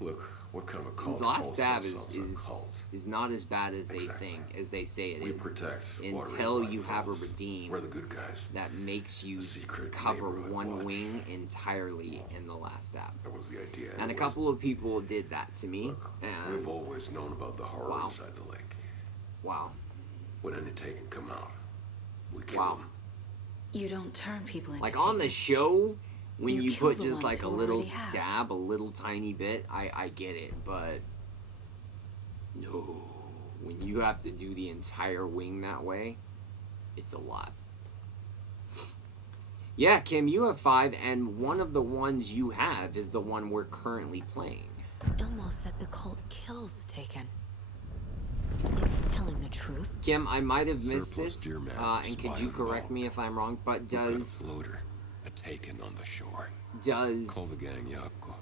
Look, what kind of a cult The Last calls Stab themselves a cult? is not as bad as they Exactly. think, as they say it is. We protect what until really you have a falls. redeem We're the good guys. that makes you secret cover neighborhood one watch. wing entirely in The Last Stab. That was the idea. And a anyways. couple of people did that to me. And We've always known about the horror Wow. inside the lake. Wow. When any Taken come out, we kill Wow. them. You don't turn people into Like on the show, when You you kill put the just ones like a who little already have. dab, a little tiny bit, I get it. But no, when you have to do the entire wing that way, it's a lot. Yeah, Kim, you have 5, and one of the ones you have is the one we're currently playing. Ilmo said the cult kills Taken. Is he telling the truth? Kim, I might have missed Surplus this, deer masks and could by you the correct me if I'm wrong, but We've got a does floater, a Taken on the shore. does Call the gang, Yaakov.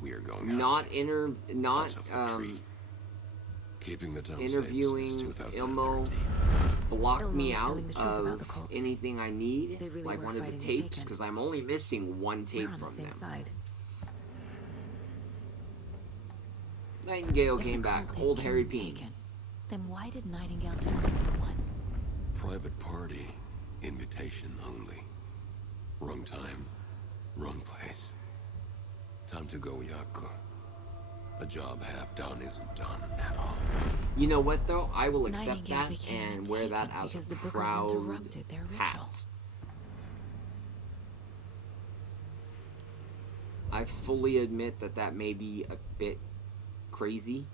We are going not Cult of the tree. Keeping the town safe interviewing since 2013. Ilmo block Ilmo me is out telling the truth about of the cult. anything I need, They really like were one of the fighting the tapes, Taken. because I'm only missing one tape We're on the from same them. side. Nightingale If came the back, cult is old Harry killing Peen. Taken, then why did Nightingale turn into one? Private party, invitation only. Wrong time, wrong place. Time to go, Yaakov. A job half done isn't done at all. You know what though? I will accept Nightingale that became and a wear that Taken as because a the Bookers proud interrupted their ritual. hat. I fully admit that that may be a bit crazy.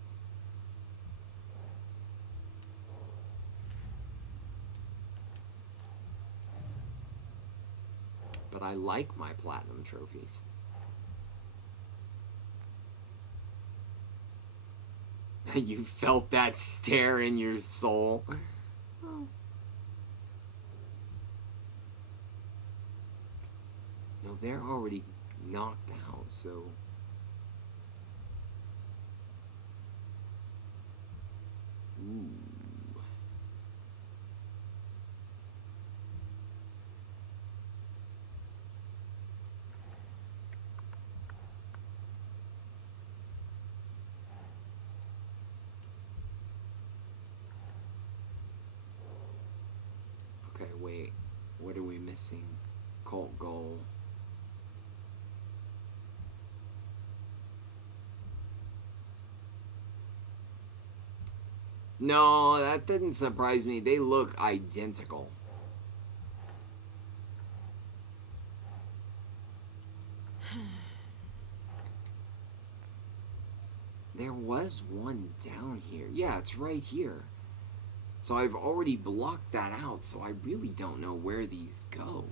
But I like my platinum trophies. You felt that stare in your soul. No, they're already knocked out, so... Ooh. Okay, wait. What are we missing? Cult goal. No, that didn't surprise me. They look identical. There was one down here. Yeah, it's right here. So I've already blocked that out, so I really don't know where these go.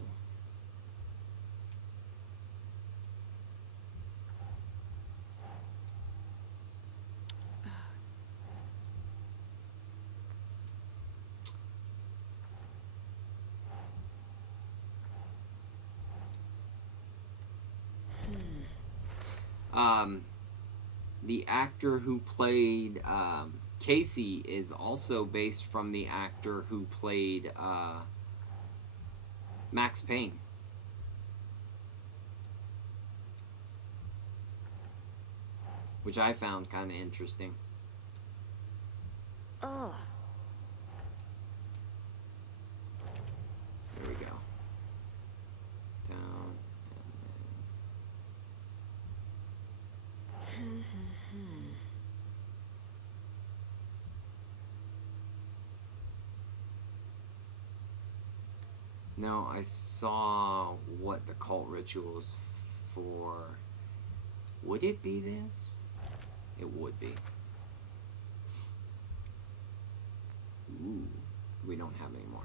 The actor who played Casey is also based from the actor who played Max Payne. Which I found kind of interesting. Ugh. There we go. Down. No, I saw what the cult ritual is for. Would it be this? It would be. Ooh, we don't have any more.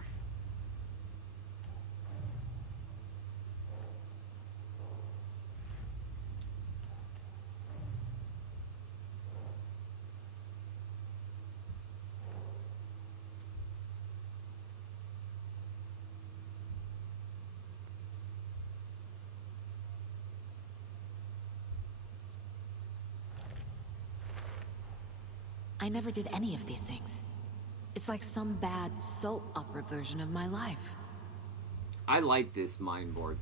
I never did any of these things. It's like some bad soap opera version of my life. I like this mind board.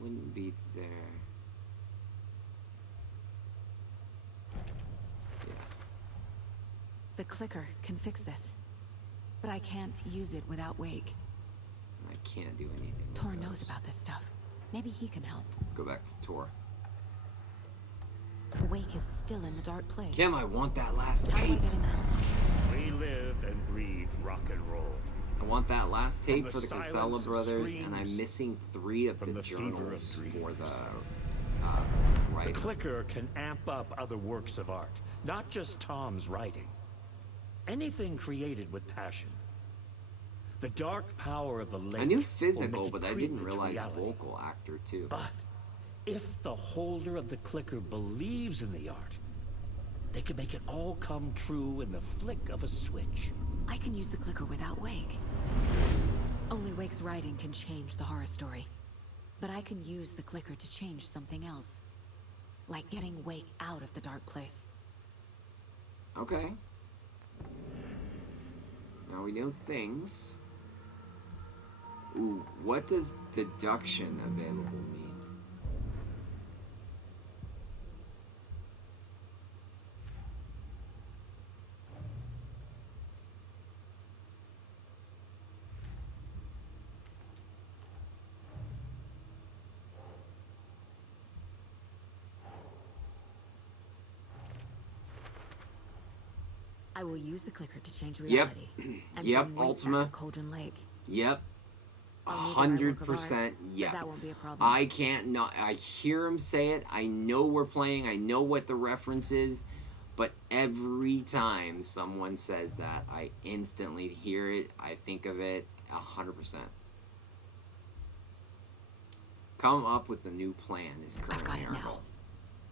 Wouldn't be there. The clicker can fix this, but I can't use it without Wake. I can't do anything. Tor knows about this stuff. Maybe he can help. Let's go back to Tor. Wake is still in the dark place. Kim, I want that last How do I tape. get him out? We live and breathe rock and roll. I want that last tape From for the the Casella silence of brothers, and I'm screams, missing 3 of from the the fever of journals dreams. for the The writing. clicker can amp up other works of art, not just Tom's writing. Anything created with passion. The dark power of the lake. I knew will physical, make it but I creep didn't into realize reality. vocal actor too. But if the holder of the clicker believes in the art, they can make it all come true in the flick of a switch. I can use the clicker without Wake. Only Wake's writing can change the horror story. But I can use the clicker to change something else. Like getting Wake out of the dark place. Okay. Now we know things. Ooh, what does deduction available mean? I will use the clicker to change reality. And Yep, bring Wake Ultima. back to Cauldron Lake. Yep. I'll need the right work of art, 100%. but Yep. that won't be a problem. I can't not. I hear him say it. I know we're playing. I know what the reference is. But every time someone says that, I instantly hear it. I think of it 100%. Come up with a new plan is I've got currently it our now. goal.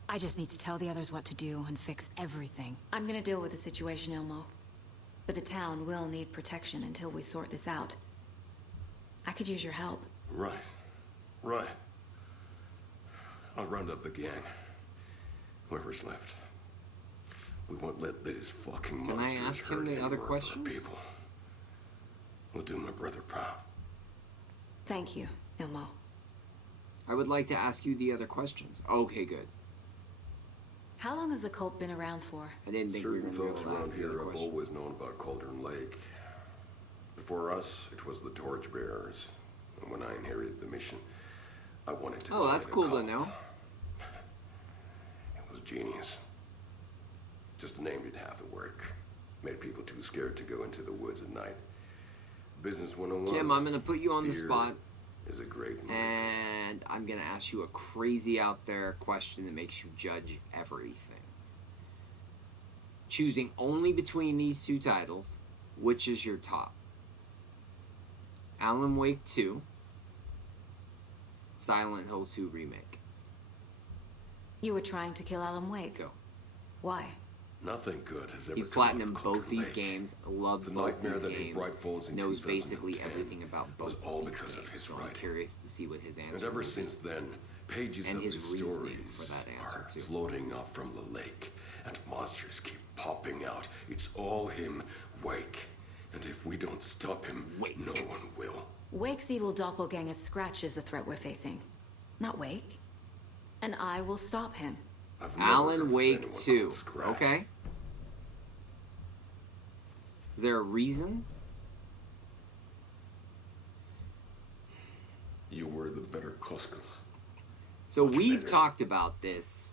I just need to tell the others what to do and fix everything. I'm gonna deal with the situation, Ilmo. But the town will need protection until we sort this out. I could use your help. Right. Right. I'll round up the gang. Whoever's left. We won't let these fucking Can I monsters ask him hurt the any other more of our questions? people. We'll do my brother proud. Thank you, Ilmo. I would like to ask you the other questions. Okay, good. How long has the cult been around for? I didn't think Certain we were folks going to around ask here any have questions. always known about Cauldron Lake. Before us, it was the Torchbearers. And when I inherited the mission, I wanted to. Oh, that's cool to know. It was genius. Just named it half the work. Made people too scared to go into the woods at night. Business 101. Kim, I'm going to put you on the spot. Is a great movie. And I'm going to ask you a crazy out there question that makes you judge everything. Choosing only between these two titles, which is your top? Alan Wake 2, Silent Hill 2 Remake. You were trying to kill Alan Wake. Go. Why? Nothing good has ever He's come out of platinum both Cauldron these Lake. games, loves The both nightmare these that hit games, Bright Falls in knows 2010 basically everything about both was all these because of games, his so I'm writing. curious to see what his answer And ever will be. since then, pages And of his his reasoning stories for that answer, are too. floating up from the lake, and monsters keep popping out. It's all him, Wake. And if we don't stop him, no one will. Wake's evil doppelganger Scratch is the threat we're facing, not Wake. And I will stop him. Alan Wake 2, okay? Is there a reason? You were the better Koskal. So we've talked about this.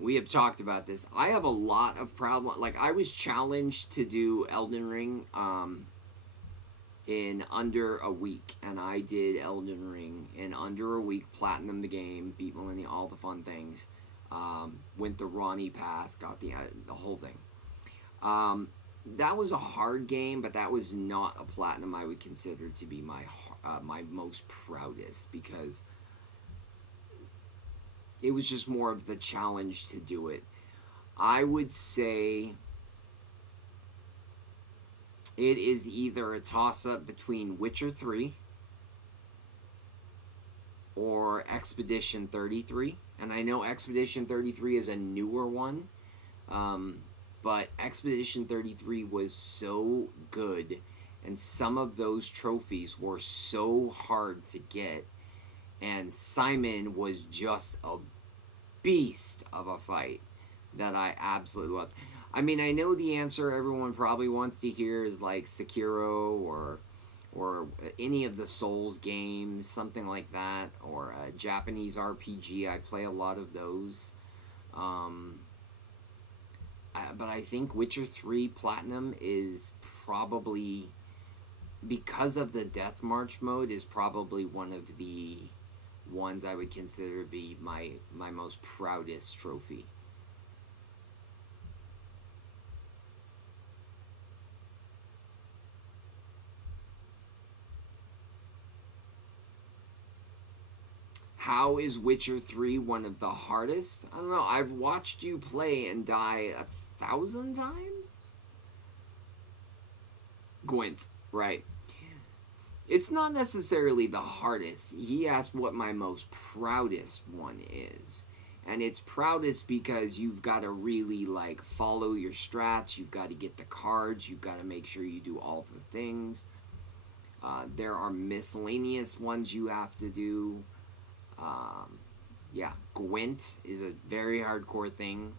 We have talked about this. I have a lot of problem. Like, I was challenged to do Elden Ring in under a week, and I did Elden Ring in under a week. Platinum the game, beat Millennium, all the fun things. Went the Ronnie path, got the whole thing. That was a hard game, but that was not a platinum I would consider to be my most proudest, because it was just more of the challenge to do it. I would say it is either a toss-up between Witcher 3 or Expedition 33. And I know Expedition 33 is a newer one, but Expedition 33 was so good, and some of those trophies were so hard to get, and Simon was just a beast of a fight that I absolutely loved. I mean, I know the answer everyone probably wants to hear is like Sekiro or any of the Souls games, something like that, or a Japanese RPG. I play a lot of those. But I think Witcher 3 Platinum is probably, because of the Death March mode, is probably one of the ones I would consider to be my most proudest trophy. How is Witcher 3 one of the hardest? I don't know. I've watched you play and die 1,000 times? Gwent, right. It's not necessarily the hardest. He asked what my most proudest one is. And it's proudest because you've got to really, like, follow your strats. You've got to get the cards. You've got to make sure you do all the things. There are miscellaneous ones you have to do. Yeah, Gwent is a very hardcore thing.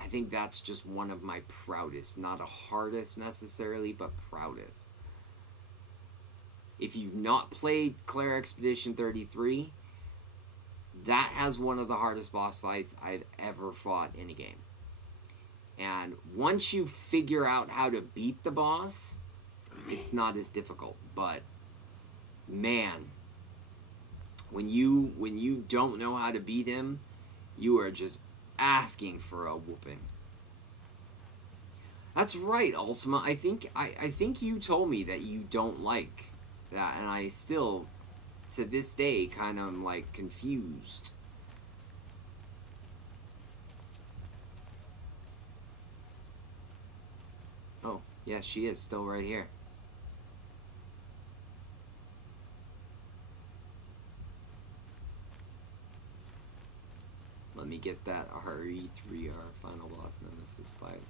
I think that's just one of my proudest. Not a hardest necessarily, but proudest. If you've not played Claire Expedition 33, that has one of the hardest boss fights I've ever fought in a game. And once you figure out how to beat the boss, it's not as difficult. But, man, when you don't know how to beat him, you are just asking for a whooping. That's right, Ultima. I think you told me that you don't like that, and I still, to this day, kind of like confused. Oh, yeah, she is still right here. Let me get that RE3R Final Boss Nemesis fight.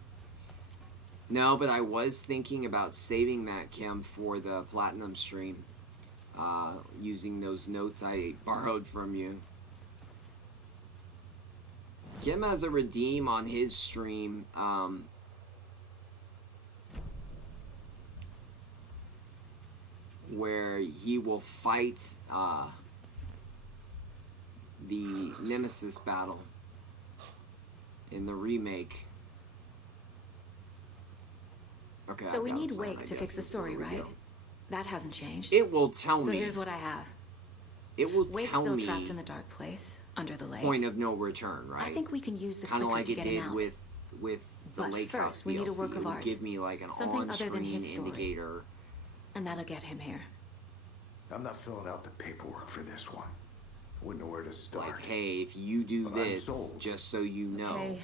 No, but I was thinking about saving that, Kim, for the Platinum stream. Using those notes I borrowed from you. Kim has a redeem on his stream. Where he will fight the Nemesis battle in the remake. Okay. So we need Wake to fix the story, right? That hasn't changed. It will tell me. So here's what I have. It will Wake's tell still me. trapped in the dark place under the lake. Point of no return, right? I think we can use the kind of clicker like to it get him did out. with the But Lake first, House we need a DLC. work of It would art. give me like an Something other than on-screen his story. indicator. And that'll get him here. I'm not filling out the paperwork for this one. Wouldn't know where to start. Like, hey, if you do But I'm this, sold. just so you know. Okay.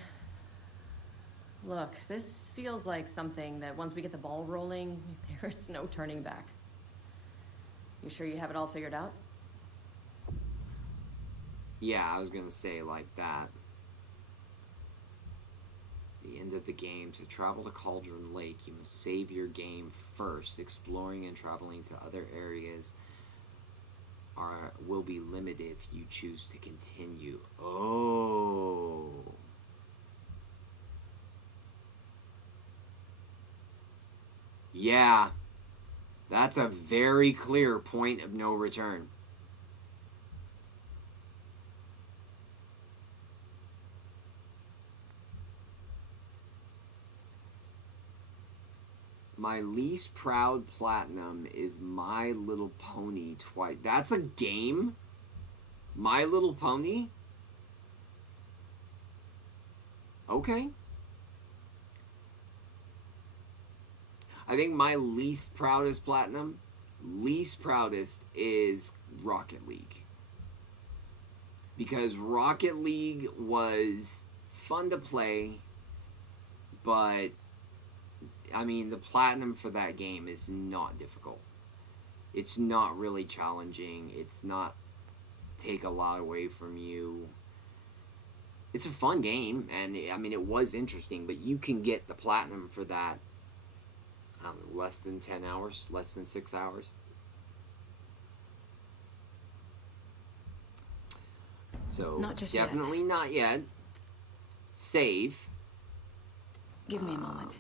Look, this feels like something that once we get the ball rolling, there's no turning back. You sure you have it all figured out? Yeah, I was gonna say like that. The end of the game. To travel to Cauldron Lake, you must save your game first. Exploring and traveling to other areas will be limited if you choose to continue. Oh. Yeah. That's a very clear point of no return. My least proud platinum is My Little Pony twice. That's a game? My Little Pony? Okay. I think my least proudest platinum, least proudest is Rocket League. Because Rocket League was fun to play, but I mean, the platinum for that game is not difficult. It's not really challenging. It's not take a lot away from you. It's a fun game, and I mean, it was interesting, but you can get the platinum for that less than 10 hours, less than 6 hours. So, Not just definitely yet. not yet. Save. Give me a moment.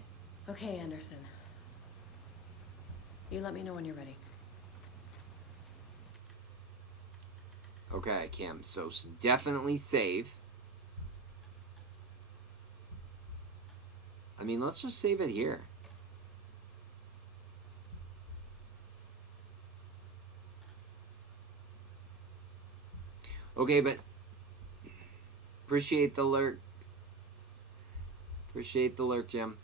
Okay, Anderson. You let me know when you're ready. Okay, Kim. So definitely save. I mean, let's just save it here. Okay, but appreciate the lurk. Appreciate the lurk, Jim.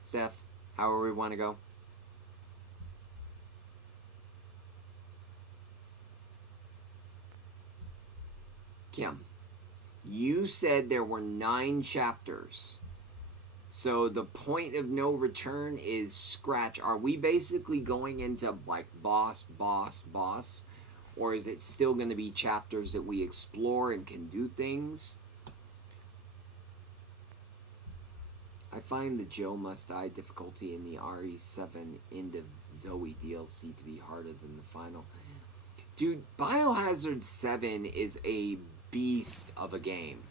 Steph, however we want to go. Kim, you said there were 9 chapters. So the point of no return is scratch. Are we basically going into like boss? Or is it still going to be chapters that we explore and can do things? I find the Joe Must Die difficulty in the RE7 End of Zoe DLC to be harder than the final. Dude, Biohazard 7 is a beast of a game.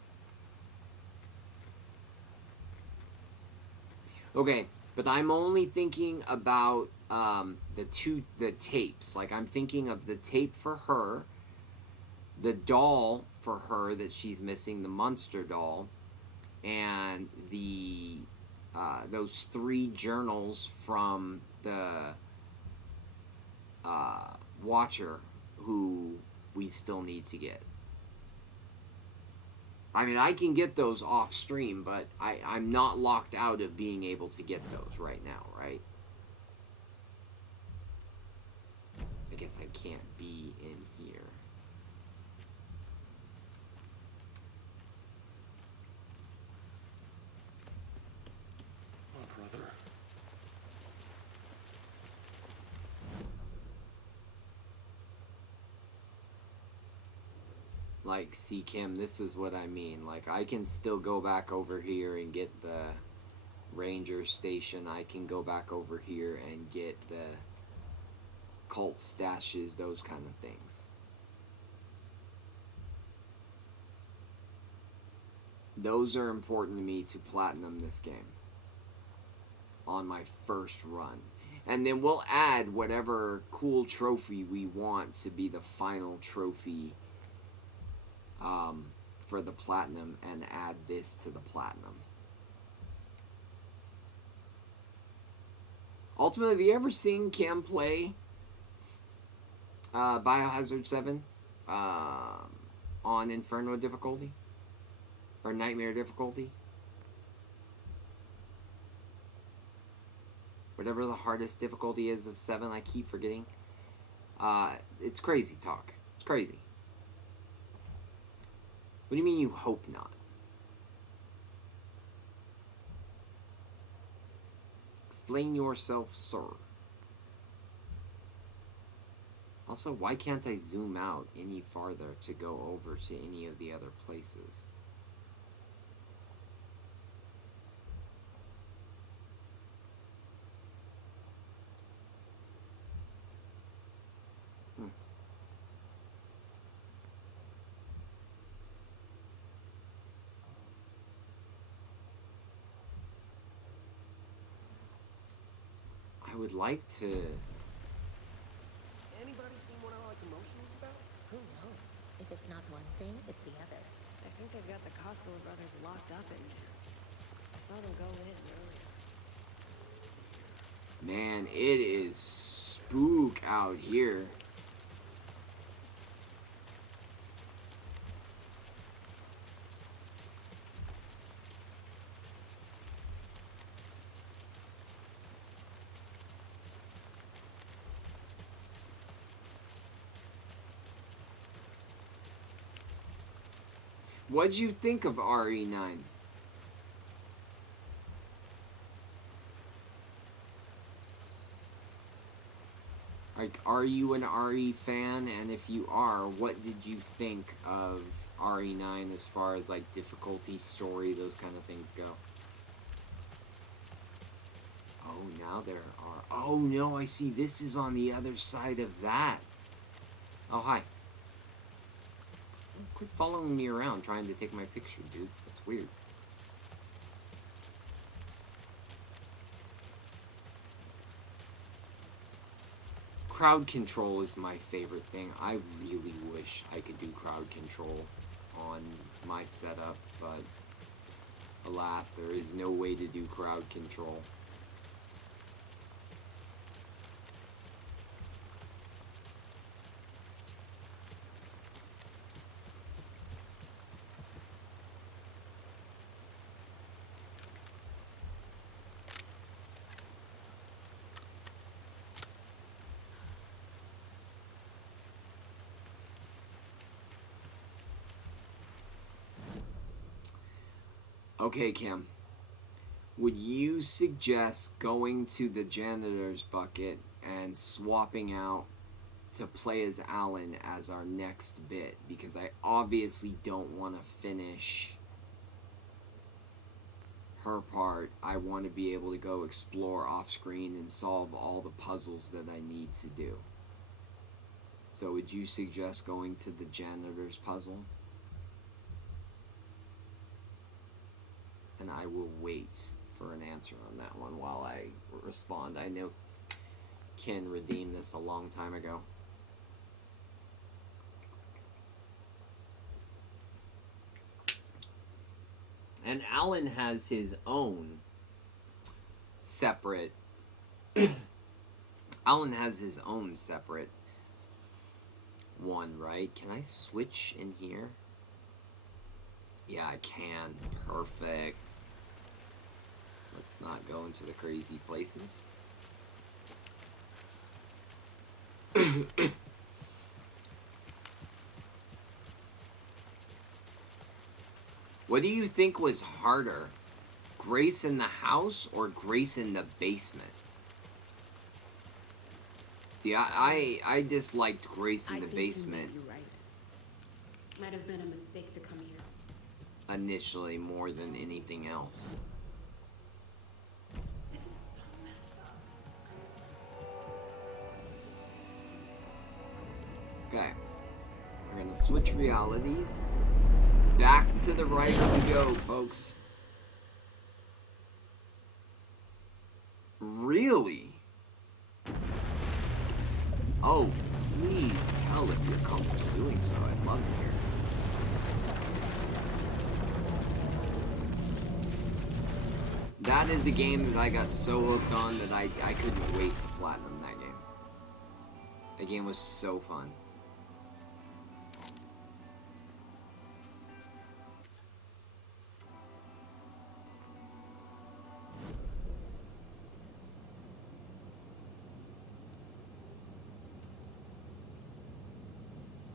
Okay, but I'm only thinking about the tapes. Like, I'm thinking of the tape for her, the doll for her that she's missing, the Munster doll, and the those 3 journals from the Watcher who we still need to get. I mean, I can get those off stream, but I'm not locked out of being able to get those right now, right? I guess I can't be in here. Oh, brother. Like, see, Kim, this is what I mean. Like, I can still go back over here and get the ranger station. I can go back over here and get the cult stashes, those kind of things. Those are important to me to platinum this game on my first run. And then we'll add whatever cool trophy we want to be the final trophy for the platinum, and add this to the platinum. Ultimately, have you ever seen Cam play Biohazard 7 on Inferno difficulty? Or Nightmare difficulty? Whatever the hardest difficulty is of 7, I keep forgetting. It's crazy talk. It's crazy. What do you mean you hope not? Explain yourself, sir. Also, why can't I zoom out any farther to go over to any of the other places? I would like to... Anybody seen what Allied Commotion is about? Who knows? If it's not one thing, it's the other. I think they've got the Costco brothers locked up in there. I saw them go in earlier. Man, it is spook out here. What'd you think of RE9? Like, are you an RE fan? And if you are, what did you think of RE9 as far as, like, difficulty, story, those kind of things go? Oh, now there are... Oh, no, I see. This is on the other side of that. Oh, hi. Quit following me around trying to take my picture, dude. That's weird. Crowd control is my favorite thing. I really wish I could do crowd control on my setup, but alas, there is no way to do crowd control. Okay, Cam. Would you suggest going to the janitor's bucket and swapping out to play as Alan as our next bit? Because I obviously don't want to finish her part. I want to be able to go explore off screen and solve all the puzzles that I need to do. So would you suggest going to the janitor's puzzle? And I will wait for an answer on that one while I respond. I know Ken redeemed this a long time ago. And Alan has his own separate... Alan has his own separate one, right? Can I switch in here? Yeah, I can. Perfect. Let's not go into the crazy places. What do you think was harder? Grace in the house or Grace in the basement? See, I disliked Grace in the basement. You're right. Might have been a mistake to come here. Initially, more than anything else. This is so messed up. Okay. We're gonna switch realities. Back to the right we go, folks. Really? Oh, please tell if you're comfortable doing so. I'd love to hear. That is a game that I got so hooked on that I couldn't wait to platinum that game. That game was so fun.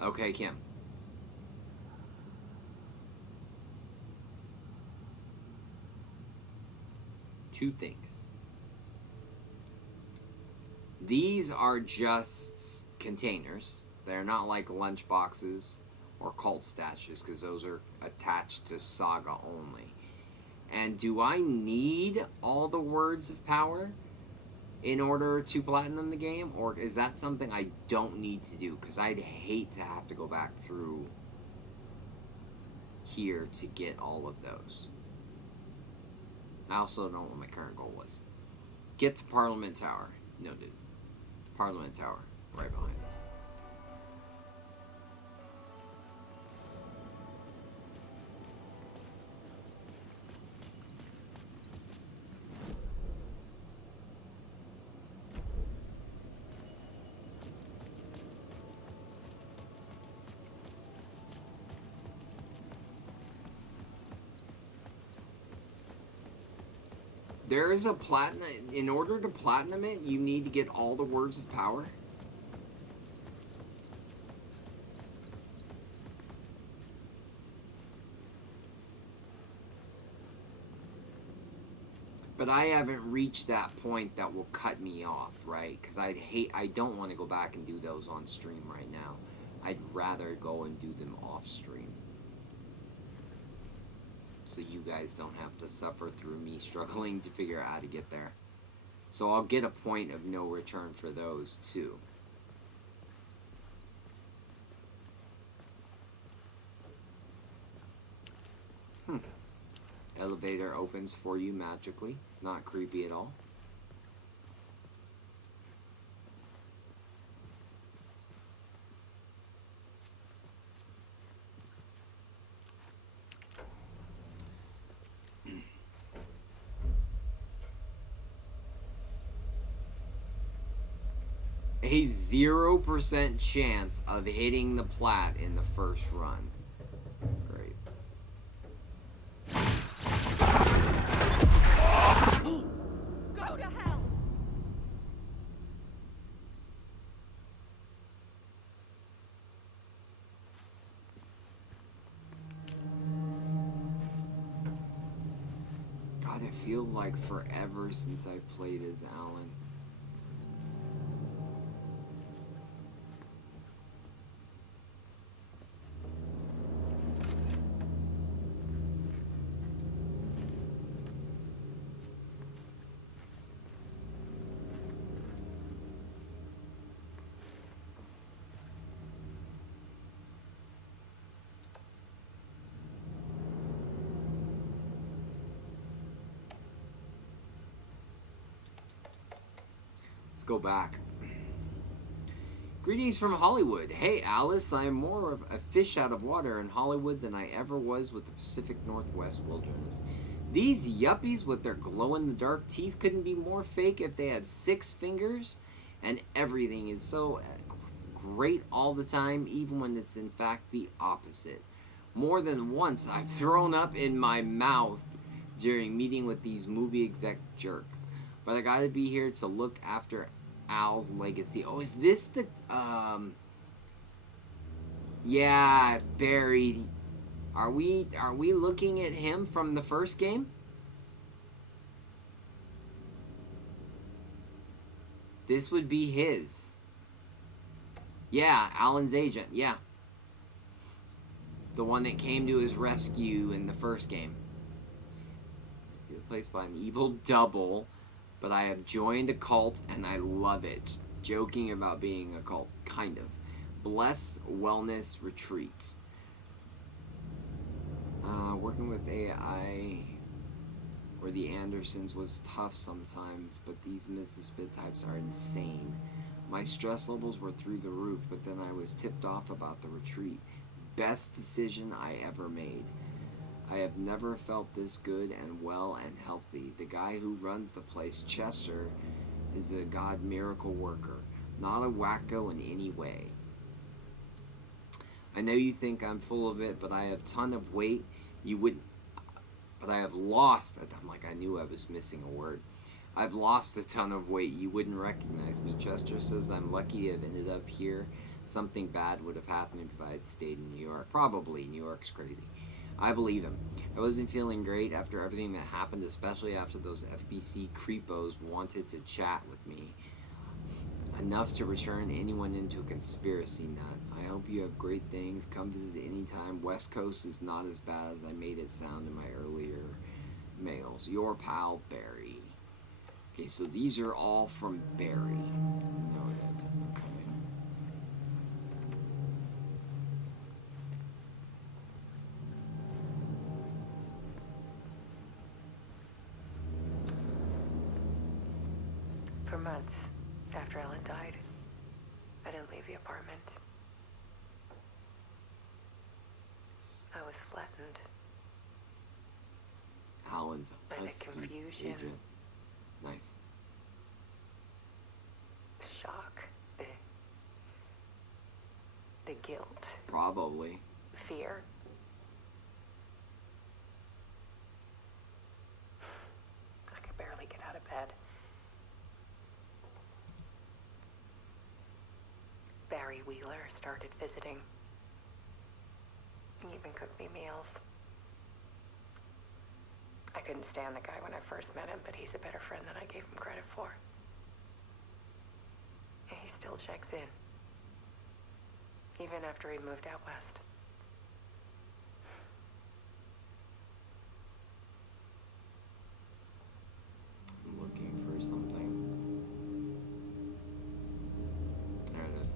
Okay, Kim. Two things. These are just containers. They're not like lunch boxes or cult stashes, because those are attached to Saga only. And do I need all the words of power in order to platinum the game, or is that something I don't need to do? Because I'd hate to have to go back through here to get all of those. I also don't know what my current goal was. Get to Parliament Tower. Noted. Parliament Tower, right behind us. There is a platinum. In order to platinum it, you need to get all the words of power. But I haven't reached that point that will cut me off, right? Because I don't want to go back and do those on stream right now. I'd rather go and do them off stream, so you guys don't have to suffer through me struggling to figure out how to get there. So I'll get a point of no return for those too. Elevator opens for you magically. Not creepy at all. A 0% chance of hitting the plat in the first run. Great. Go to hell! God, it feels like forever since I played as Alan. Go back. Greetings from Hollywood. Hey Alice, I am more of a fish out of water in Hollywood than I ever was with the Pacific Northwest wilderness. These yuppies with their glow-in-the-dark teeth couldn't be more fake if they had 6 fingers, and everything is so great all the time, even when it's in fact the opposite. More than once, I've thrown up in my mouth during meeting with these movie exec jerks. But I gotta be here to look after Al's legacy. Oh, is this the, yeah, Barry. Are we looking at him from the first game? This would be his. Yeah, Alan's agent, yeah. The one that came to his rescue in the first game. Replaced by an evil double. But I have joined a cult and I love it. Joking about being a cult, kind of. Blessed Wellness Retreats. working with AI or the Andersons was tough sometimes, but these Mrs. Spit types are insane. My stress levels were through the roof, but then I was tipped off about the retreat. Best decision I ever made. I have never felt this good and well and healthy. The guy who runs the place, Chester, is a God miracle worker, not a wacko in any way. I know you think I'm full of it, but I have a ton of weight. You wouldn't, but I have lost. I'm like, I knew I was missing a word. I've lost a ton of weight. You wouldn't recognize me. Chester says I'm lucky to have ended up here. Something bad would have happened if I had stayed in New York. Probably. New York's crazy. I believe him. I wasn't feeling great after everything that happened, especially after those FBC creepos wanted to chat with me. Enough to turn anyone into a conspiracy nut. I hope you have great things. Come visit anytime. West Coast is not as bad as I made it sound in my earlier mails. Your pal, Barry. Okay, so these are all from Barry. Noted. Okay. For months after Ellen died, I didn't leave the apartment. I was flattened Alan's by the husky confusion, agent. Nice. the shock, the guilt, Probably. fear. I could barely get out of bed. Barry Wheeler started visiting. He even cooked me meals. I couldn't stand the guy when I first met him, but he's a better friend than I gave him credit for. And he still checks in. Even after he moved out west. I'm looking for something. There it is.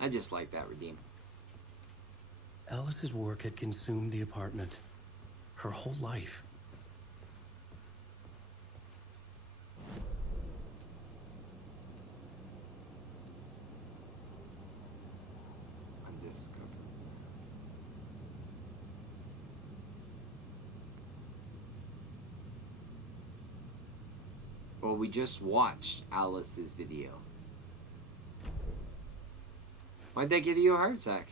I just like that, Redeem. Alice's work had consumed the apartment. Her whole life. Undiscovered. Well, we just watched Alice's video. Why'd they give you a heart attack?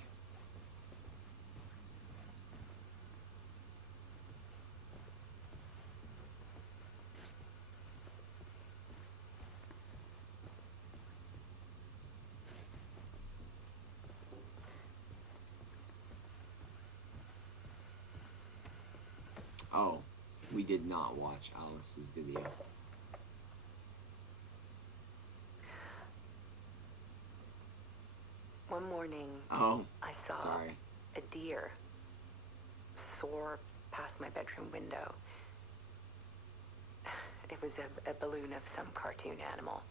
Oh, we did not watch Alice's video. One morning, Oh, I saw sorry. a deer soar past my bedroom window. It was a balloon of some cartoon animal.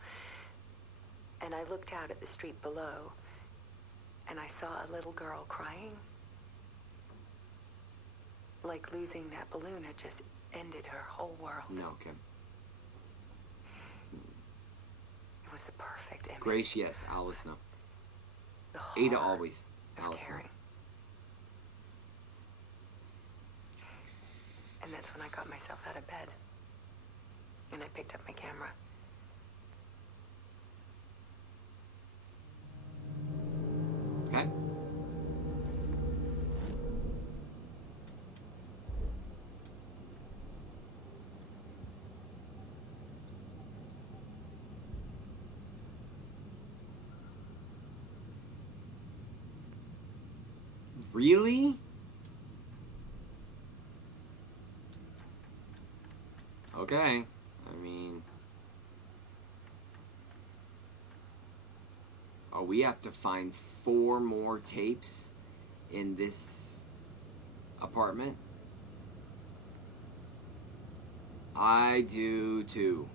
And I looked out at the street below, and I saw a little girl crying. Like losing that balloon had just ended her whole world. No, Kim. It was the perfect image. Grace, yes. Alice, no. The Ada, horror always. of Alice, no. caring. And that's when I got myself out of bed. And I picked up my camera. Okay. Really? Okay. I mean... Oh, we have to find 4 more tapes in this apartment? I do too.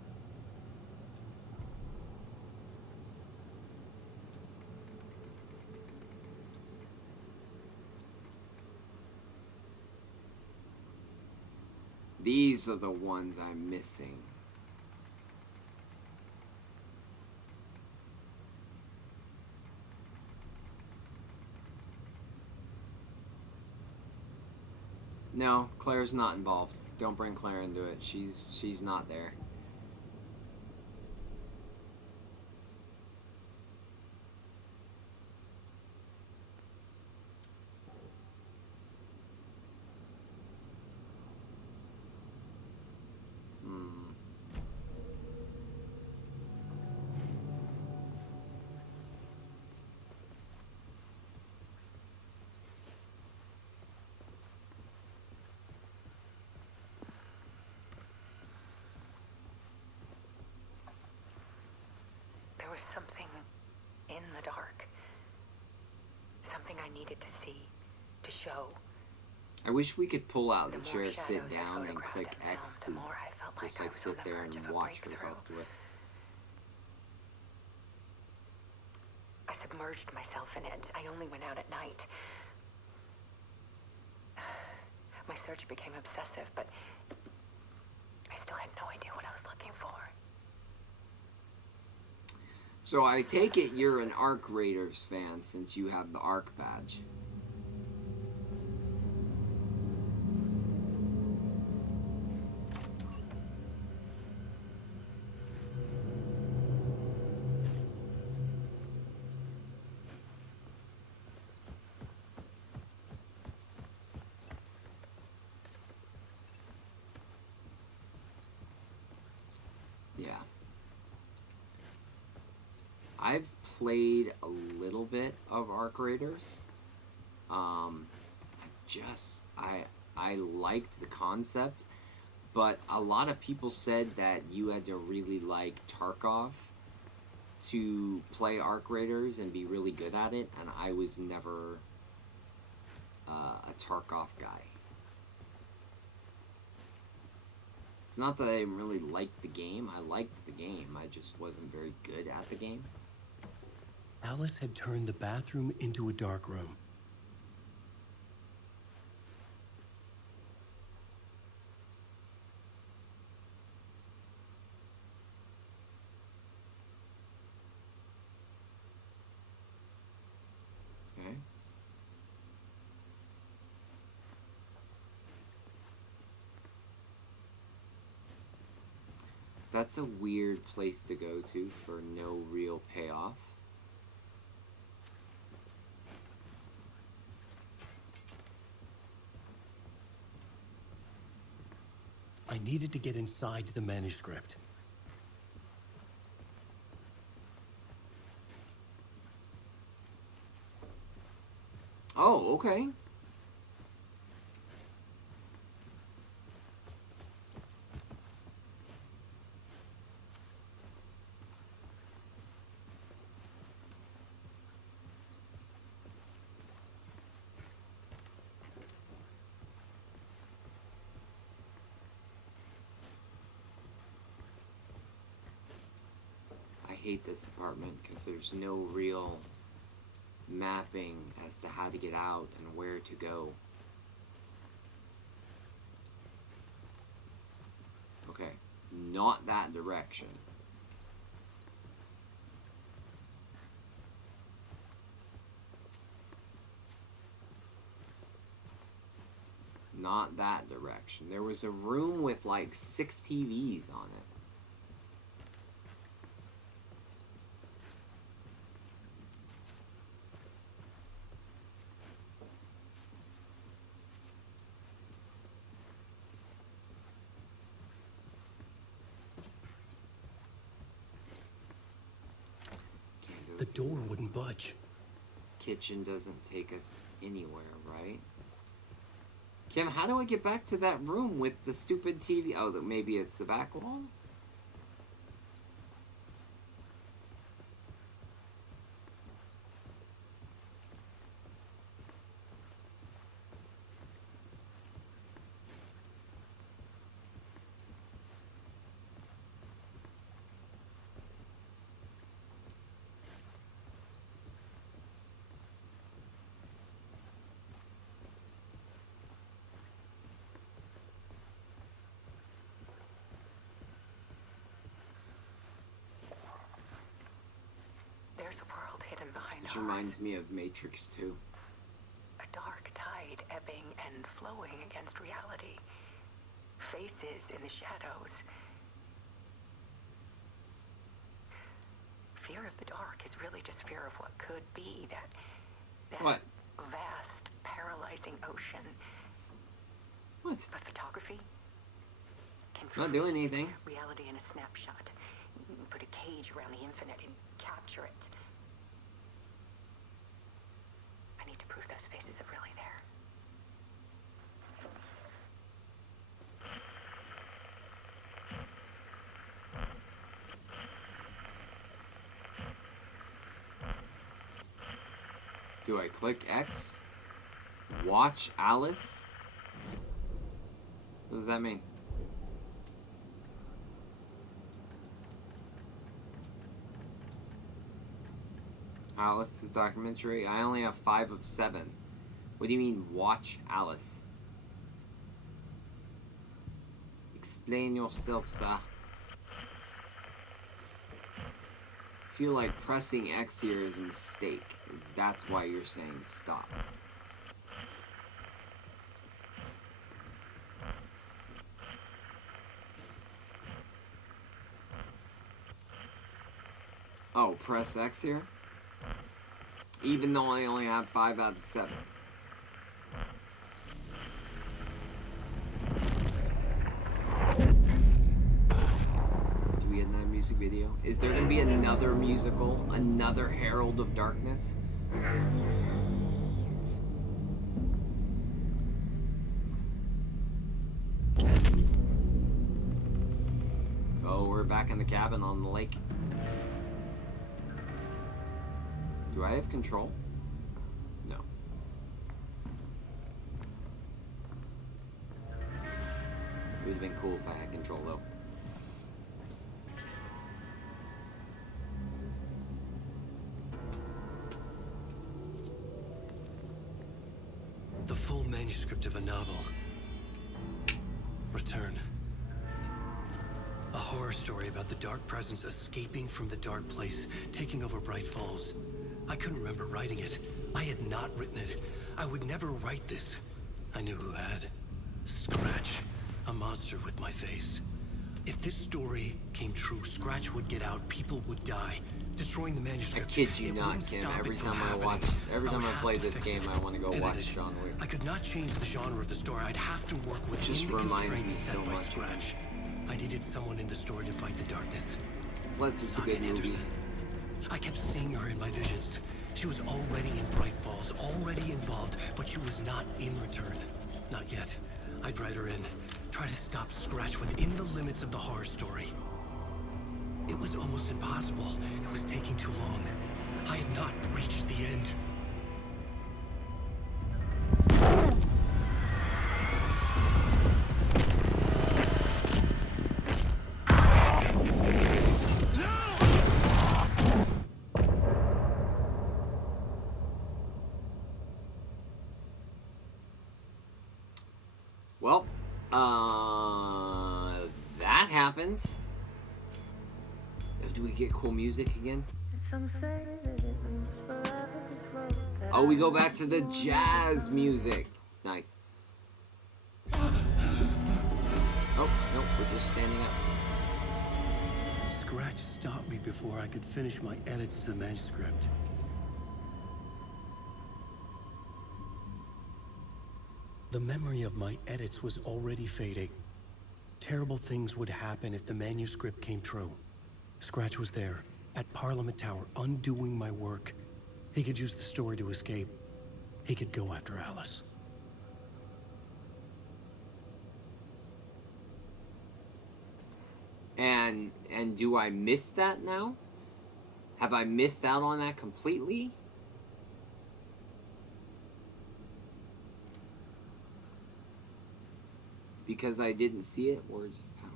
These are the ones I'm missing. No, Claire's not involved. Don't bring Claire into it. She's not there. There was something in the dark. Something I needed to see, to show. I wish we could pull out the The chair, more sit shadows I down, and photographed click and X found, to the more I felt like just I like was on sit the there verge and of a watch her breakthrough. talk to us. I submerged myself in it. I only went out at night. My search became obsessive, but I still had no idea what I was looking for. So I take it you're an Arc Raiders fan since you have the Arc badge. Yeah. I've played a little bit of Arc Raiders. I liked the concept, but a lot of people said that you had to really like Tarkov to play Arc Raiders and be really good at it, and I was never a Tarkov guy. It's not that I really liked the game. I liked the game. I just wasn't very good at the game. Alice had turned the bathroom into a dark room. Okay. That's a weird place to go to for no real payoff. I needed to get inside the manuscript. Oh, okay. I hate this apartment because there's no real mapping as to how to get out and where to go. Okay, not that direction. Not that direction. There was a room with like 6 TVs on it. The door wouldn't budge. Kitchen doesn't take us anywhere, right? Kim, how do I get back to that room with the stupid TV? Oh, maybe it's the back wall? Which reminds me of Matrix 2. A dark tide ebbing and flowing against reality. Faces in the shadows. Fear of the dark is really just fear of what could be. That What? vast, paralyzing ocean. What? But photography can Not doing anything. reality in a snapshot. You can put a cage around the infinite and capture it. I need to prove those faces are really there. Do I click X? Watch Alice? What does that mean? Alice's documentary. I only have 5 of 7. What do you mean, watch Alice? Explain yourself, sir. I feel like pressing X here is a mistake. That's why you're saying stop. Oh, press X here? Even though I only have 5 out of 7. Do we get another music video? Is there going to be another musical? Another Herald of Darkness? Please. Oh, we're back in the cabin on the lake. Do I have control? No. It would have been cool if I had control, though. The full manuscript of a novel. Return. A horror story about the dark presence escaping from the dark place, taking over Bright Falls. I couldn't remember writing it. I had not written it. I would never write this. I knew who had. Scratch. A monster with my face. If this story came true, Scratch would get out, people would die. Destroying the manuscript. I kid you not, Kim. Every time I play this game, I want to go watch John Wick. I could not change the genre of the story. I'd have to work within the constraints set by Scratch. I needed someone in the story to fight the darkness. Plus, it's a good movie. I kept seeing her in my visions. She was already in Bright Falls, already involved, but she was not in Return. Not yet. I'd write her in. Try to stop Scratch within the limits of the horror story. It was almost impossible. It was taking too long. I had not reached the end. Well, that happens. Do we get cool music again? Oh, we go back to the jazz music. Nice. Oh, nope, we're just standing up. Scratch stopped me before I could finish my edits to the manuscript. The memory of my edits was already fading. Terrible things would happen if the manuscript came true. Scratch was there, at Parliament Tower, undoing my work. He could use the story to escape. He could go after Alice. And do I miss that now? Have I missed out on that completely? Because I didn't see it? Words of power.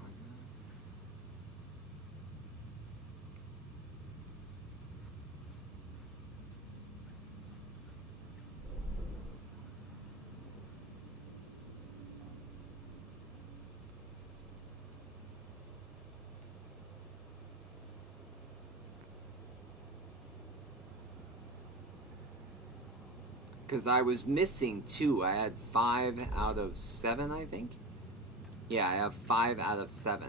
Because I was missing 2. I had 5 out of 7, I think. Yeah, I have 5 out of 7.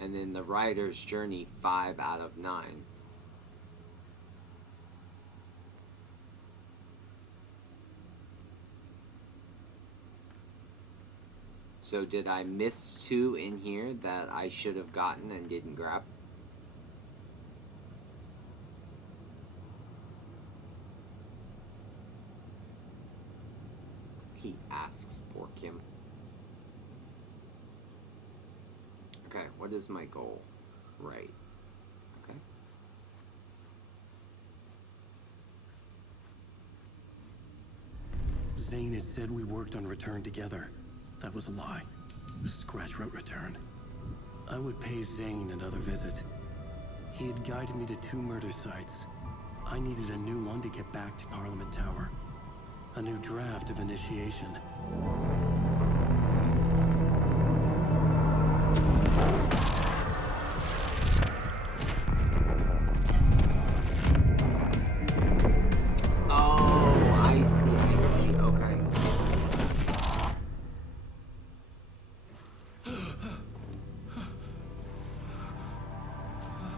And then the writer's journey, 5 out of 9. So did I miss 2 in here that I should have gotten and didn't grab? He asks, poor Kim. Okay, what is my goal? Right. Okay. Zane had said we worked on Return together. That was a lie. Scratch wrote Return. I would pay Zane another visit. He had guided me to 2 murder sites. I needed a new one to get back to Parliament Tower. A new draft of Initiation. Oh, I see, okay.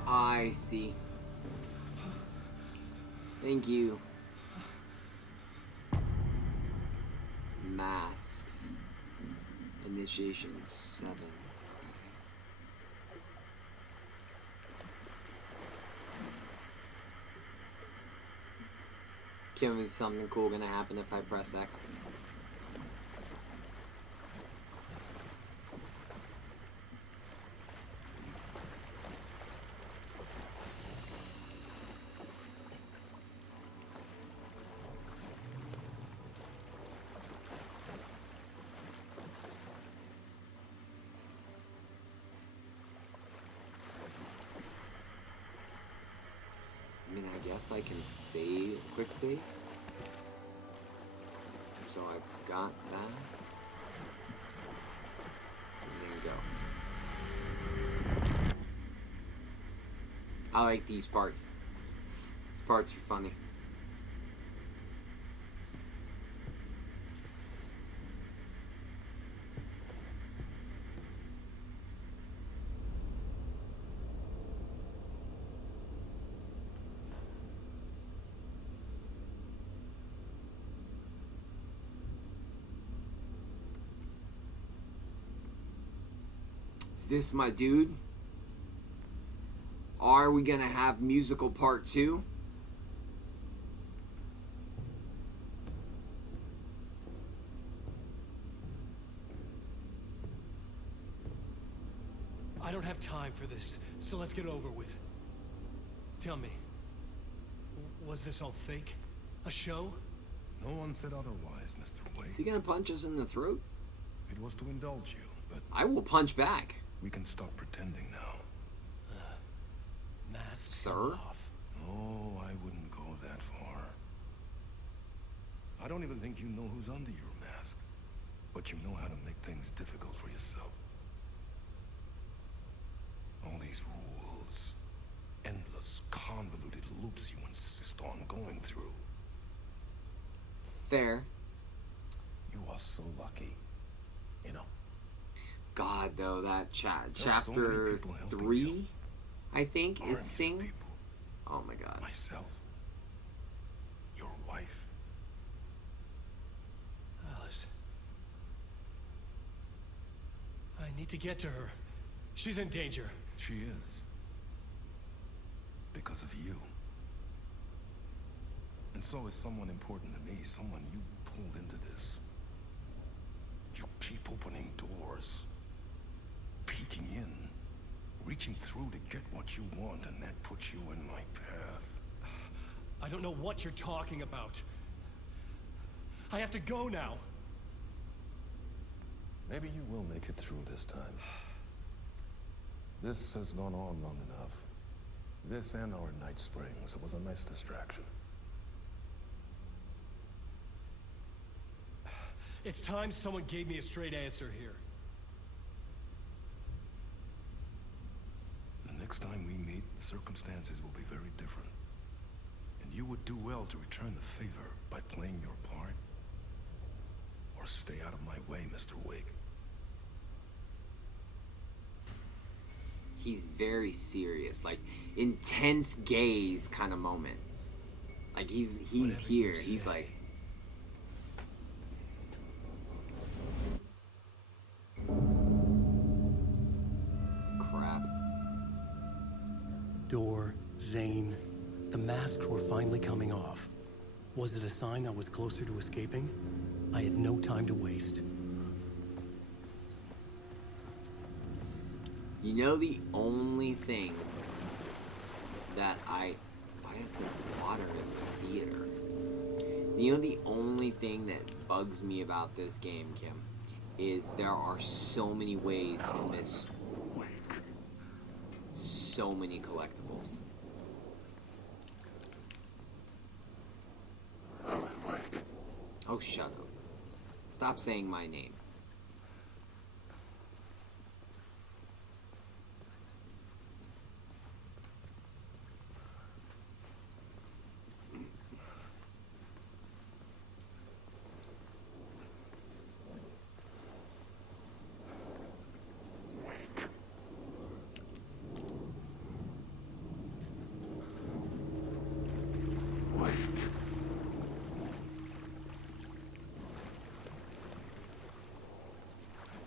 I see. Thank you. Masks. Initiation 7. Kim, is something cool gonna happen if I press X? I mean, I guess I can save, quick save. So I've got that. And then go. I like these parts. These parts are funny. Is this my dude? Are we gonna have musical part 2? I don't have time for this, so let's get over with. Tell me, was this all fake? A show? No one said otherwise, Mr. Wade. Is he gonna punch us in the throat? It was to indulge you, but I will punch back. we can stop pretending now. Masks Sir? off. Oh, I wouldn't go that far. I don't even think you know who's under your mask, but you know how to make things difficult for yourself. All these rules, endless, convoluted loops you insist on going through. Fair. You are so lucky, you know. God, though, that There are so chapter many people helping 3, you. I think, is Armies of Sing. people. Oh my god. Myself, your wife. Alice. I need to get to her. She's in danger. She is. Because of you. And so is someone important to me, someone you pulled into this. You keep opening doors, peeking in, reaching through to get what you want, and that puts you in my path. I don't know what you're talking about. I have to go now. Maybe you will make it through this time. This has gone on long enough. This and our Night Springs. It was a nice distraction. It's time someone gave me a straight answer here. The next time we meet, the circumstances will be very different. And You would do well to return the favor by playing your part. Or stay out of my way, Mr. Wig. He's very serious, like intense gaze kind of moment. Like he's here. He's like, crap. Door, Zane, the masks were finally coming off. Was it a sign I was closer to escaping? I had no time to waste. You know, the only thing that why is there water in the theater? You know, the only thing that bugs me about this game, Kim, is there are so many ways to miss so many collectibles. Oh, shut up. Stop saying my name.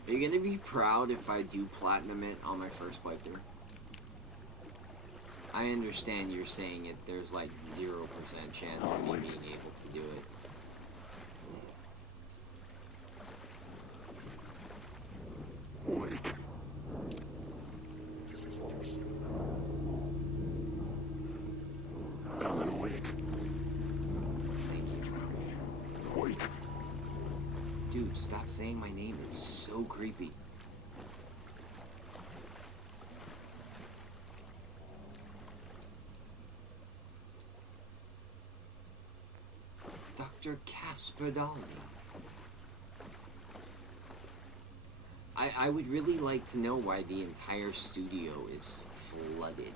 Are you gonna be proud if I do platinum it on my first playthrough? I understand you're saying it. There's like 0% chance of me being able to do it. Alan Wake. Thank you. Wake. Dude, stop saying my name. It's so creepy. Dr. Caspadali. I would really like to know why the entire studio is flooded.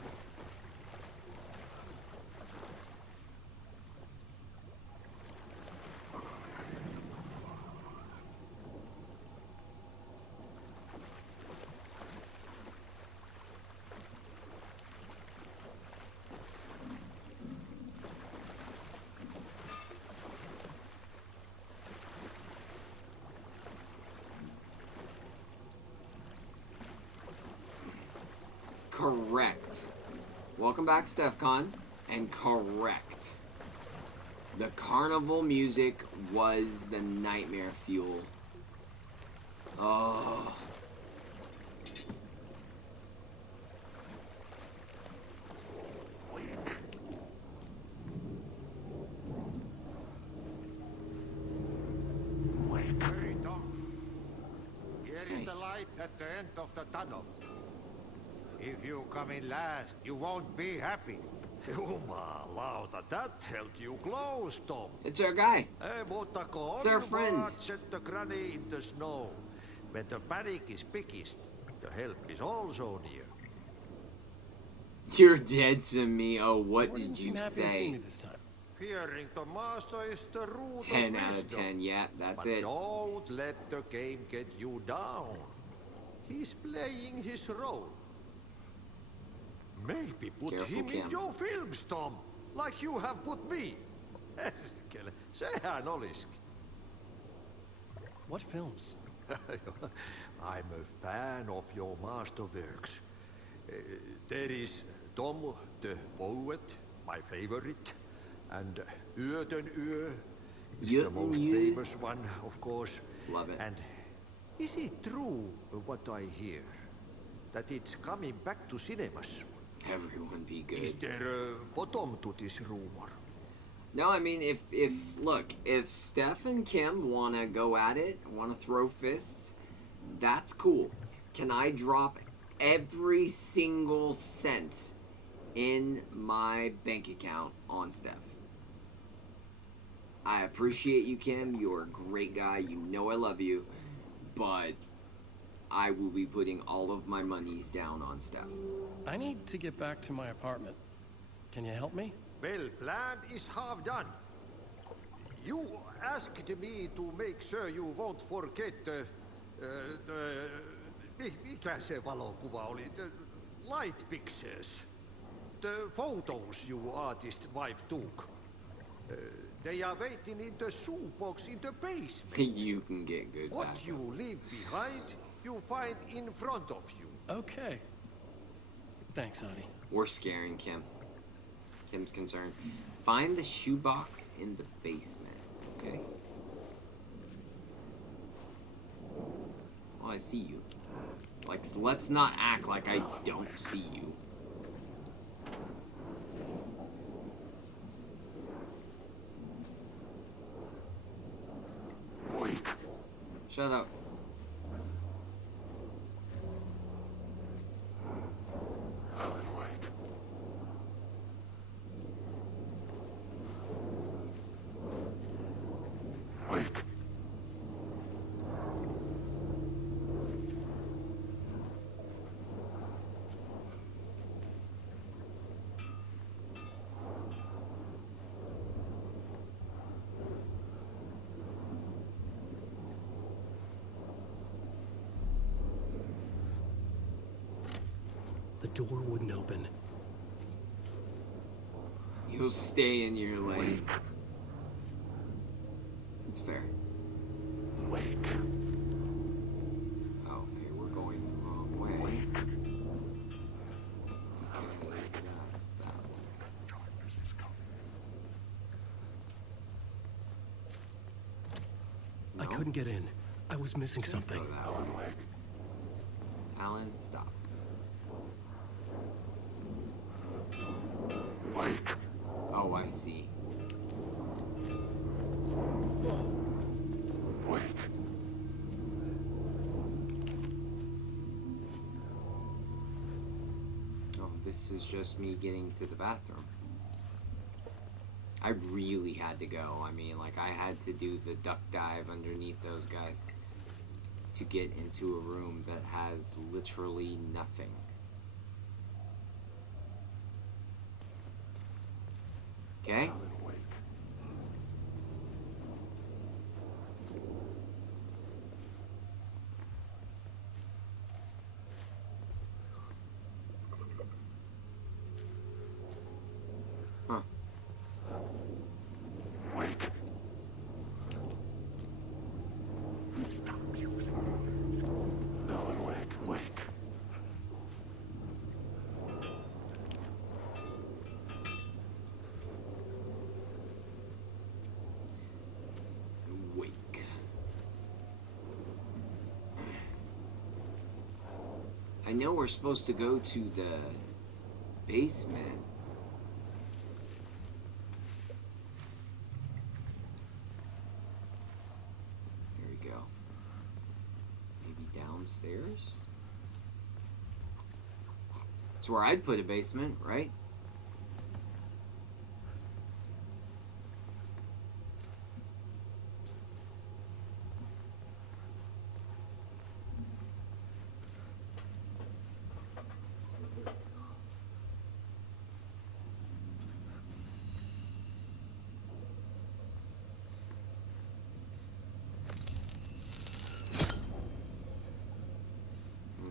Correct. Welcome back, StephCon. And correct. The carnival music was the nightmare fuel. Oh. Hey, Doc. Here is the light at the end of the tunnel. If you come in last, you won't be happy. Jumalauta, that held you close, Tom. It's our guy. It's our friend. Set the granny in the snow. When the panic is biggest, the help is also near. You're dead to me. Oh, what did you say? Hearing the master is the root 10 of out of wisdom. 10, yeah, that's But it. don't let the game get you down. He's playing his role. Maybe put Careful, him in Cam. your films, Tom, like you have put me. Sehän oliski. What films? I'm a fan of your masterworks. There is Tom the Poet, my favorite, and Yöten Yö is the most famous one, of course. Love it. And is it true what I hear? That it's coming back to cinemas? Everyone be good. Is there a bottom to this rumor? No, I mean, if Steph and Kim want to go at it, want to throw fists, that's cool. Can I drop every single cent in my bank account on Steph? I appreciate you, Kim. You're a great guy. You know I love you. But I will be putting all of my monies down on Steph. I need to get back to my apartment. Can you help me? Well, plan is half done. You asked me to make sure you won't forget mikä se valokuva oli? The light pictures. The photos your artist wife took. They are waiting in the shoebox in the basement. You can get good What backup. you leave behind, you find in front of you. Okay. Thanks, Adi. We're scaring Kim. Kim's concerned. Find the shoebox in the basement, okay? Well, I see you. Like, let's not act like I don't see you. Shut up. The door wouldn't open. You'll stay in your lane. It's fair. Wake. Okay, we're going the wrong way. Wake. Okay, that's that one. Darkness is coming. I couldn't get in. I was missing something. Alan, stop. Wake. Oh, I see. Wake. Oh, this is just me getting to the bathroom. I really had to go. I mean, like, I had to do the duck dive underneath those guys to get into a room that has literally nothing. Okay? Huh. Wake. Alan, wake. Wake. Wake. I know we're supposed to go to the basement. Here we go. Maybe downstairs? That's where I'd put a basement, right?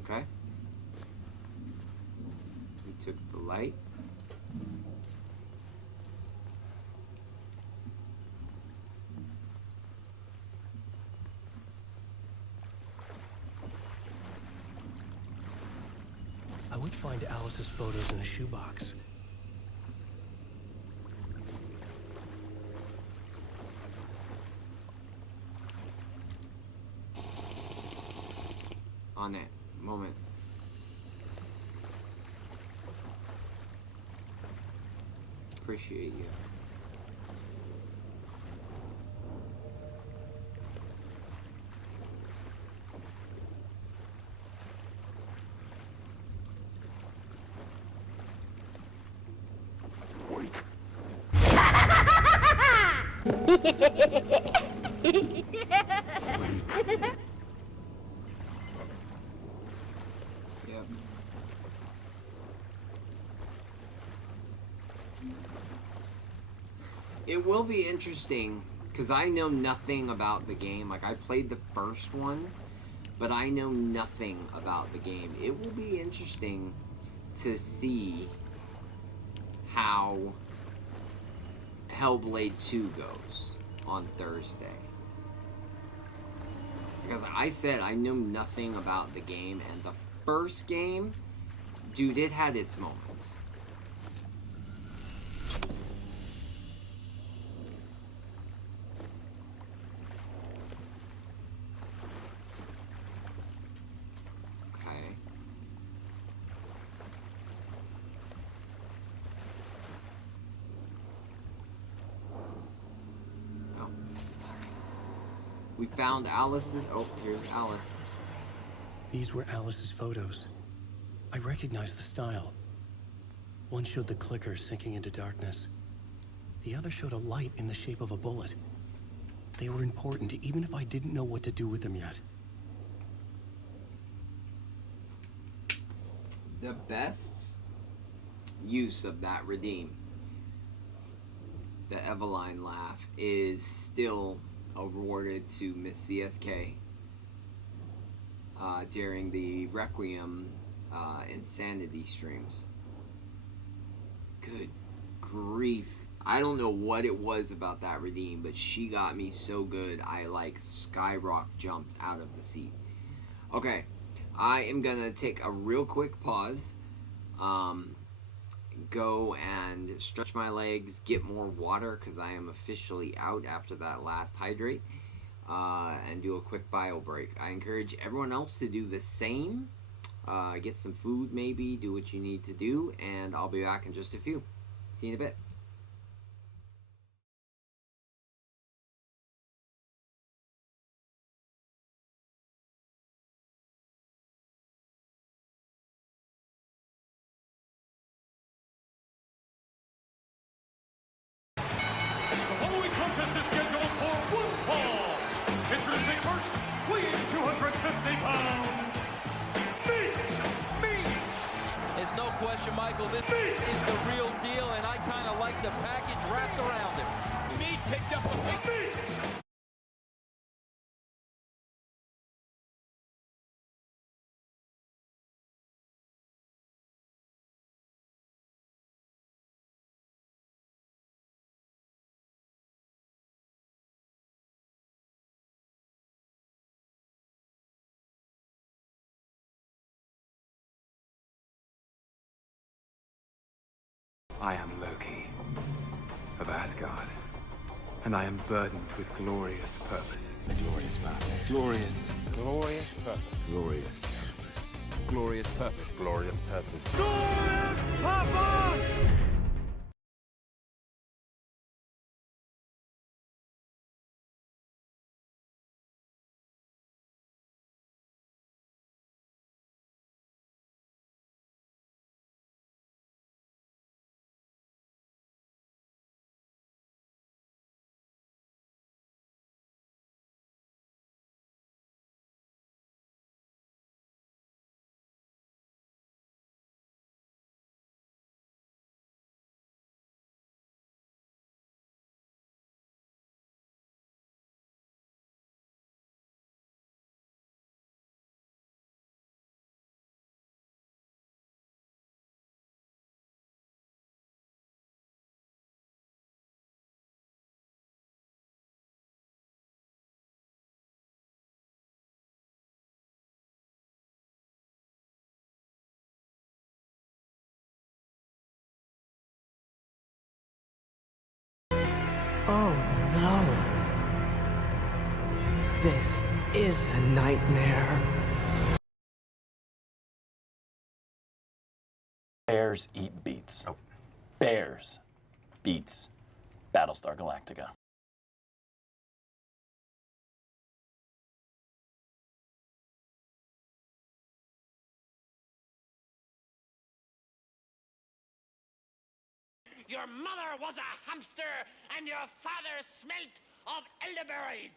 Okay. We took the light. I would find Alice's photos in a shoebox. On it. Moment. Appreciate you. Yep. It will be interesting, because I know nothing about the game. Like, I played the first one, but I know nothing about the game. It will be interesting to see how Hellblade 2 goes on Thursday. Because I said I know nothing about the game, and the first game, dude, it had its moments. Okay. Oh. We found Alice's. Oh, here's Alice. These were Alice's photos. I recognized the style. One showed the clicker sinking into darkness. The other showed a light in the shape of a bullet. They were important, even if I didn't know what to do with them yet. The best use of that redeem, the Eveline laugh, is still awarded to Miss CSK during the Requiem Insanity streams. Good grief. I don't know what it was about that redeem, but she got me so good I like skyrock jumped out of the seat. Okay, I am gonna take a real quick pause, go and stretch my legs, get more water because I am officially out after that last hydrate, and do a quick bio break. I encourage everyone else to do the same. Get some food maybe, do what you need to do, and I'll be back in just a few. See you in a bit. The following contest is scheduled for one fall. Introducing first, weighing 250 pounds, Meat! There's no question, Michael, this is the real deal, and I kind of like the package wrapped around him. Meat picked up a big... Meat! I am Loki of Asgard, and I am burdened with glorious purpose. The glorious purpose. Glorious purpose. Glorious purpose. Glorious purpose. Glorious purpose. Glorious purpose! Oh no. This is a nightmare. Bears eat beets. Oh. Bears beats Battlestar Galactica. Your mother was a hamster, and your father smelt of elderberries.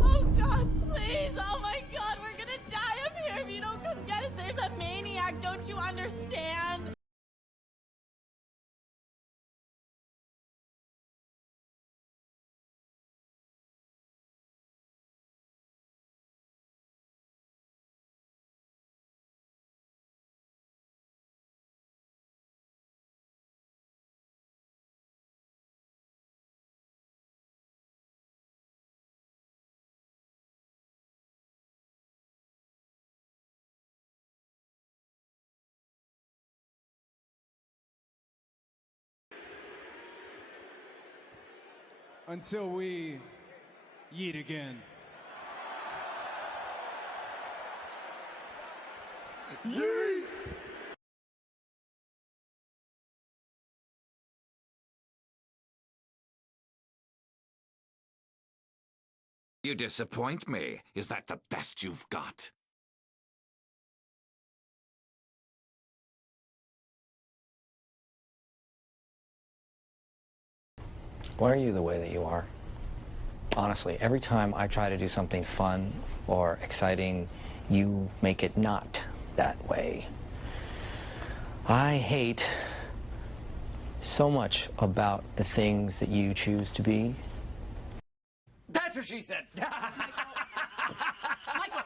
Oh God, please! Oh a maniac, don't you understand? Until we yeet again. Yeet! You disappoint me. Is that the best you've got? Why are you the way that you are? Honestly, every time I try to do something fun or exciting, you make it not that way. I hate so much about the things that you choose to be. That's what she said. Michael.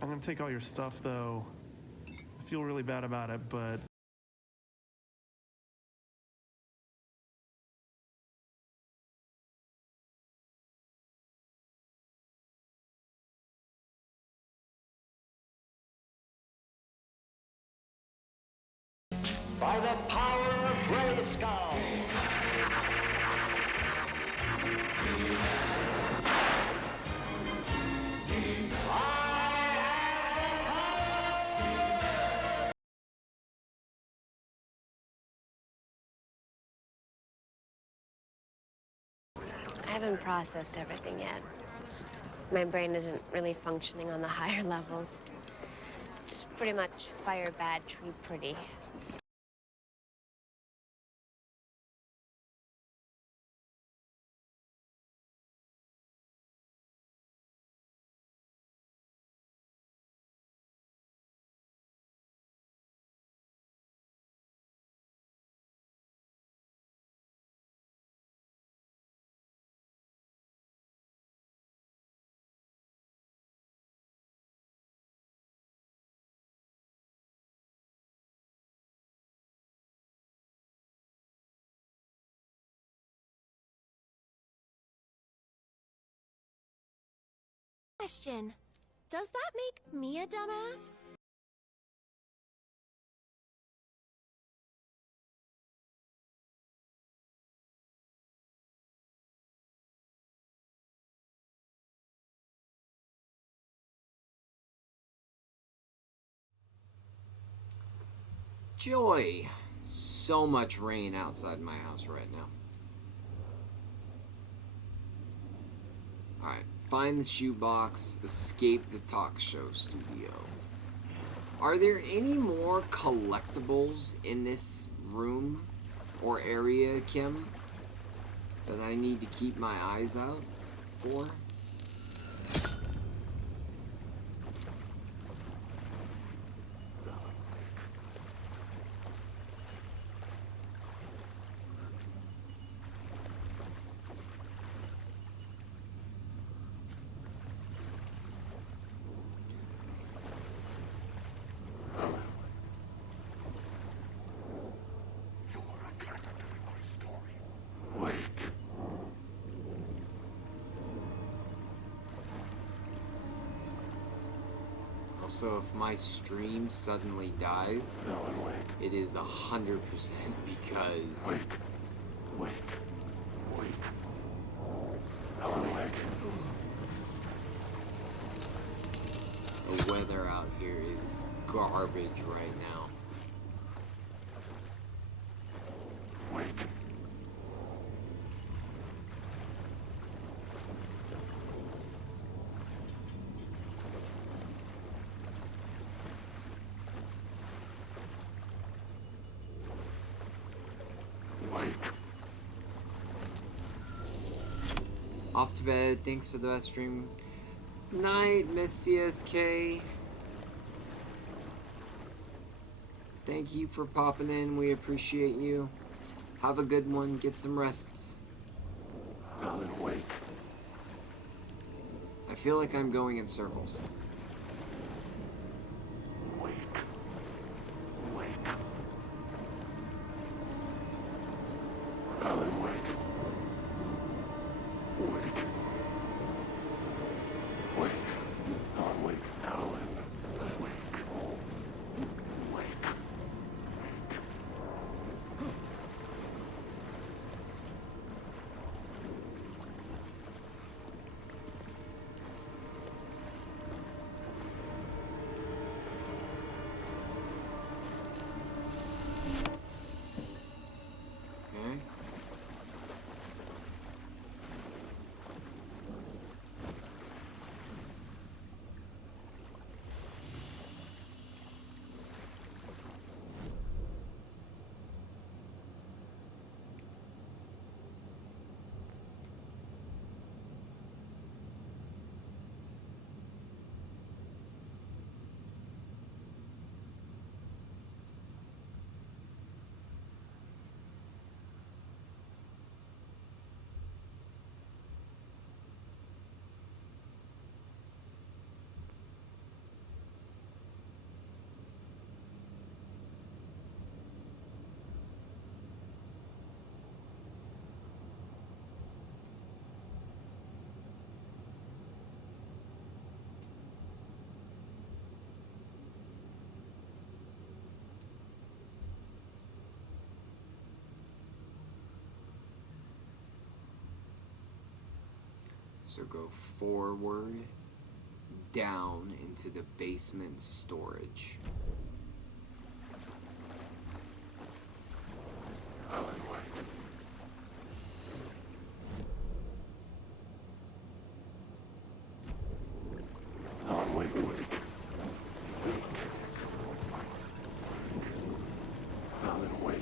I'm gonna take all your stuff, though. I feel really bad about it, but... By the power of Grayskull. I haven't processed everything yet. My brain isn't really functioning on the higher levels. It's pretty much fire bad, tree pretty. Question. Does that make me a dumbass? Joy. So much rain outside my house right now. Alright, find the shoebox, escape the talk show studio. Are there any more collectibles in this room or area, Kim, that I need to keep my eyes out for? Also, if my stream suddenly dies, it is 100% because... Wake. Alan Wake. The weather out here is garbage right now. Wake. Off to bed. Thanks for the stream. Night, Miss CSK. Thank you for popping in. We appreciate you. Have a good one. Get some rests. Alan Wake. I feel like I'm going in circles. Wake. Alan Wake. Wake. Alan Wake. Alan Wake. Okay. So go forward, down into the basement storage. Alan Wake. Alan Wake. Alan Wake.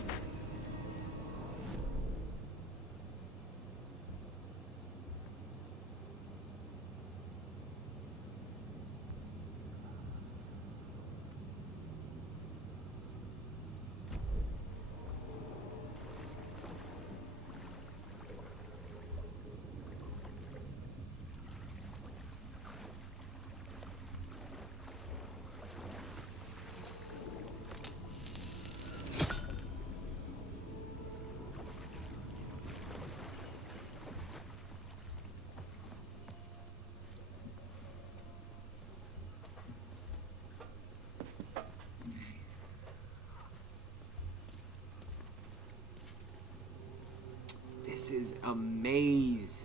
This is a maze.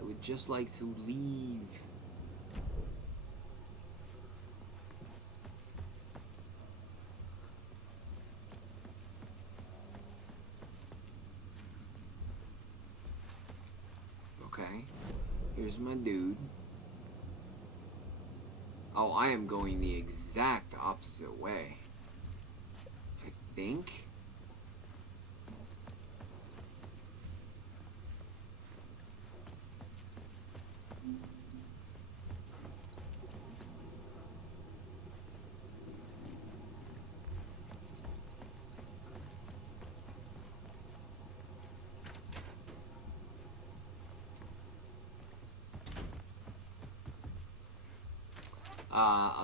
I would just like to leave. Okay, here's my dude. Oh, I am going the exact opposite way. I think.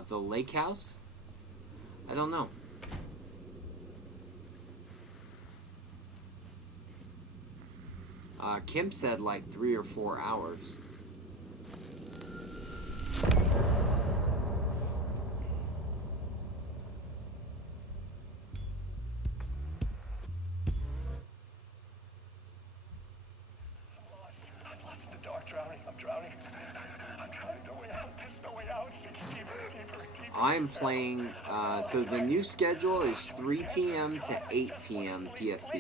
The lake house? I don't know. Kim said like 3 or 4 hours. I'm playing, so the new schedule is 3 p.m. to 8 p.m. PST.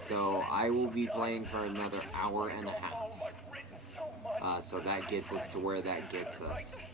So I will be playing for another hour and a half. So that gets us to where that gets us.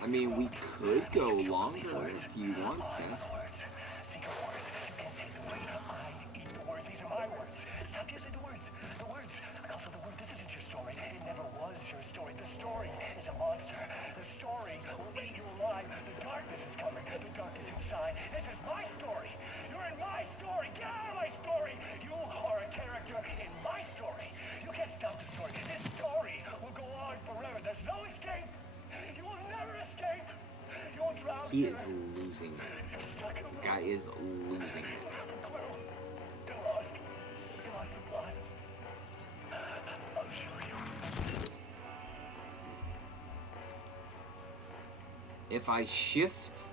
I mean, we could go longer if you want to. He is losing it. This guy is losing it. If I shift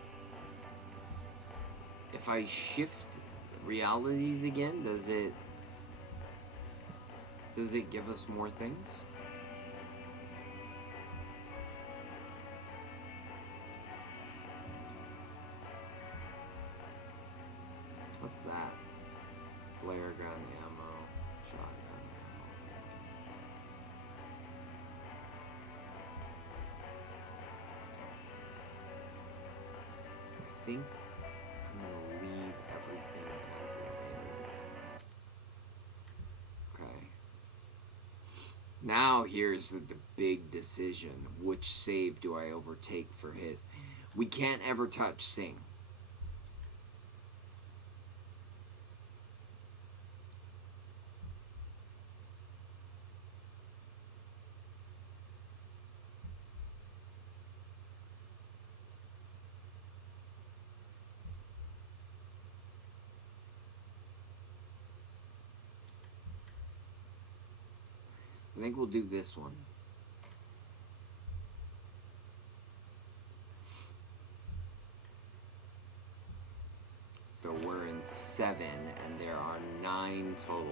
realities again, does it give us more things? What's that? Flare gun ammo, shotgun ammo. I think I'm gonna leave everything as it is. Okay. Now here's the big decision. Which save do I overtake for his? We can't ever touch Sing. I think we'll do this one. So we're in 7, and there are 9 total.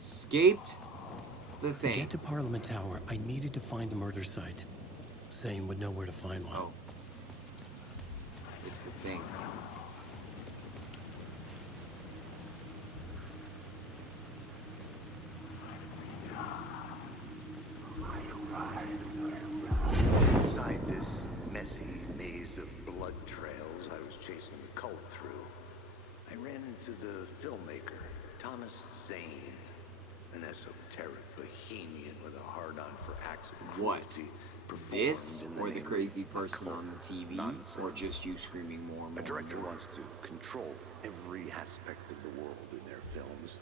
Escaped the thing. To get to Parliament Tower, I needed to find a murder site. Zane would know where to find one. Oh. It's the thing. Inside this messy maze of blood trails I was chasing the cult through, I ran into the filmmaker, Thomas Zane. An esoteric bohemian with a hard-on for acts of cruelty. This or the crazy person on the TV, or just you screaming more and more? A director wants to control every aspect of the world in their films.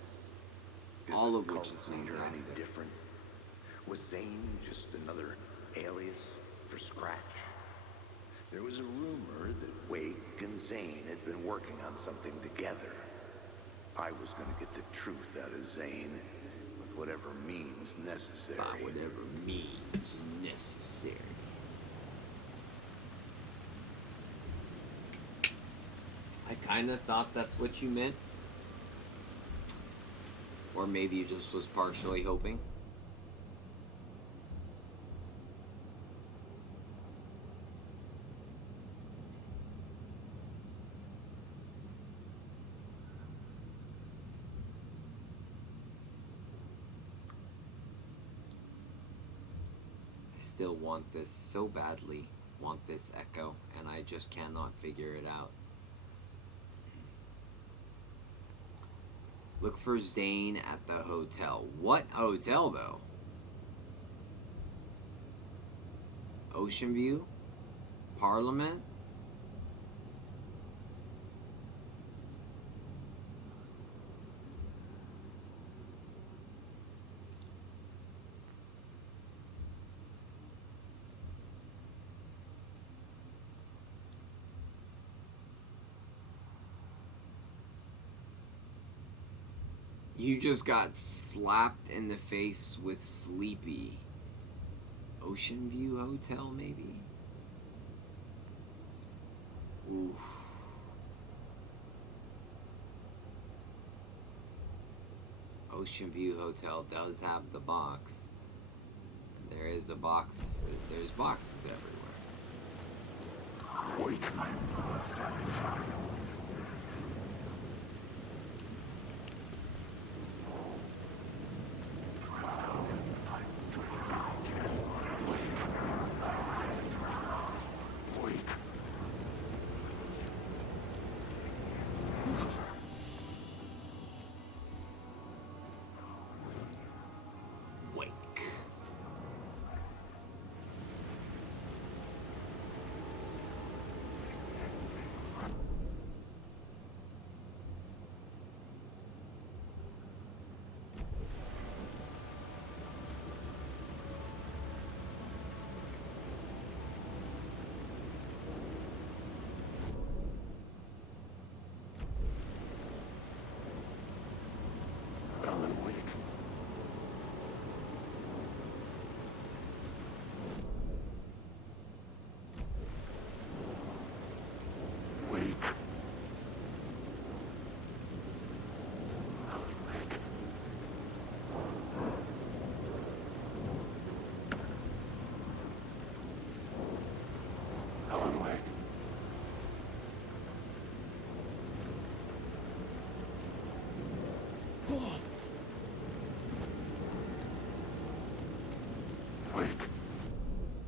All of which is Any fantastic. different? Was Zane just another alias for Scratch? There was a rumor that Wake and Zane had been working on something together. I was going to get the truth out of Zane with whatever means necessary. By whatever means necessary. I kind of thought that's what you meant. Or maybe you just was partially hoping. still want this so badly, want this Echo, and I just cannot figure it out. Look for Zane at the hotel. What hotel, though? Ocean View? Parliament? You just got slapped in the face with Sleepy. Ocean View Hotel, maybe? Oof. Ocean View Hotel does have the box. And there is a box. There's boxes everywhere. Wait.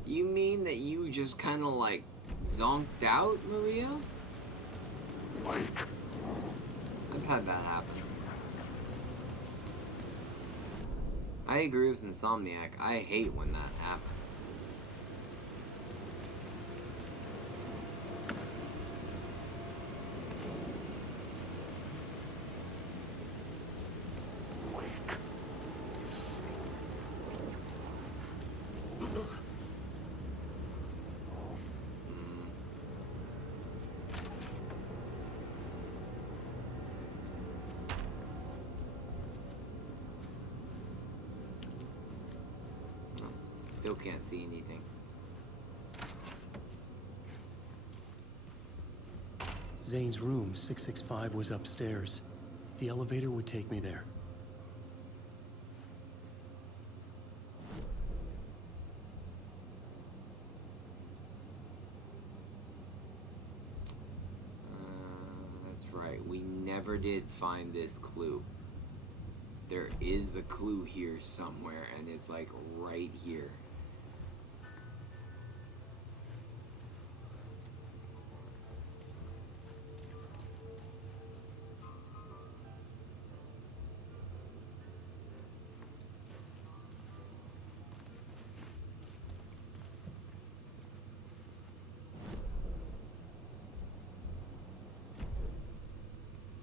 You mean that you just kind of like zonked out, Maria? I've had that happen. I agree with Insomniac. I hate when that happens. Still can't see anything. Zane's room, 665, was upstairs. The elevator would take me there. That's right. We never did find this clue. There is a clue here somewhere, and it's like right here.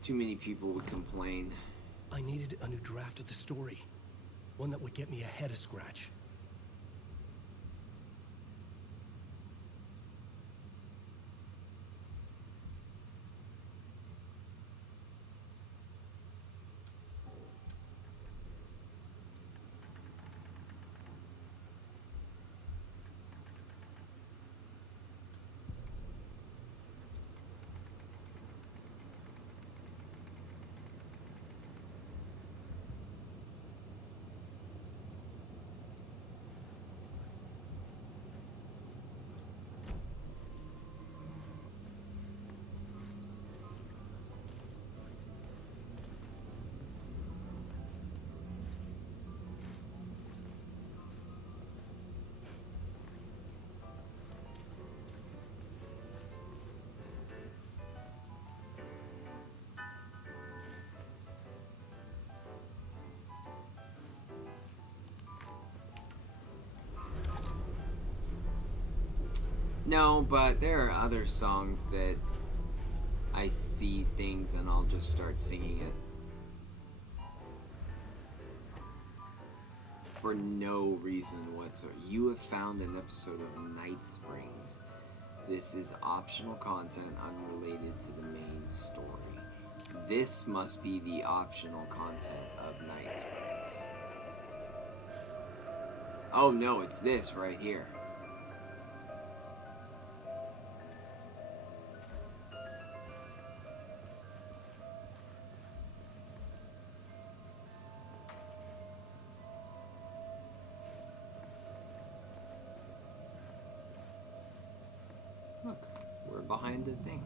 Too many people would complain. I needed a new draft of the story. One that would get me ahead of Scratch. No, but there are other songs that I see things and I'll just start singing it. For no reason whatsoever. You have found an episode of Night Springs. This is optional content unrelated to the main story. This must be the optional content of Night Springs. Oh no, it's this right here. Look, we're behind the thing.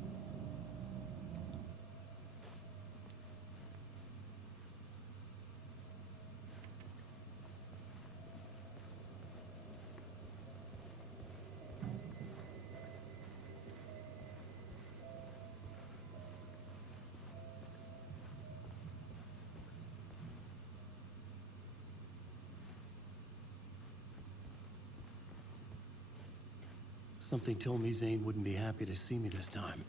Something told me Zane wouldn't be happy to see me this time.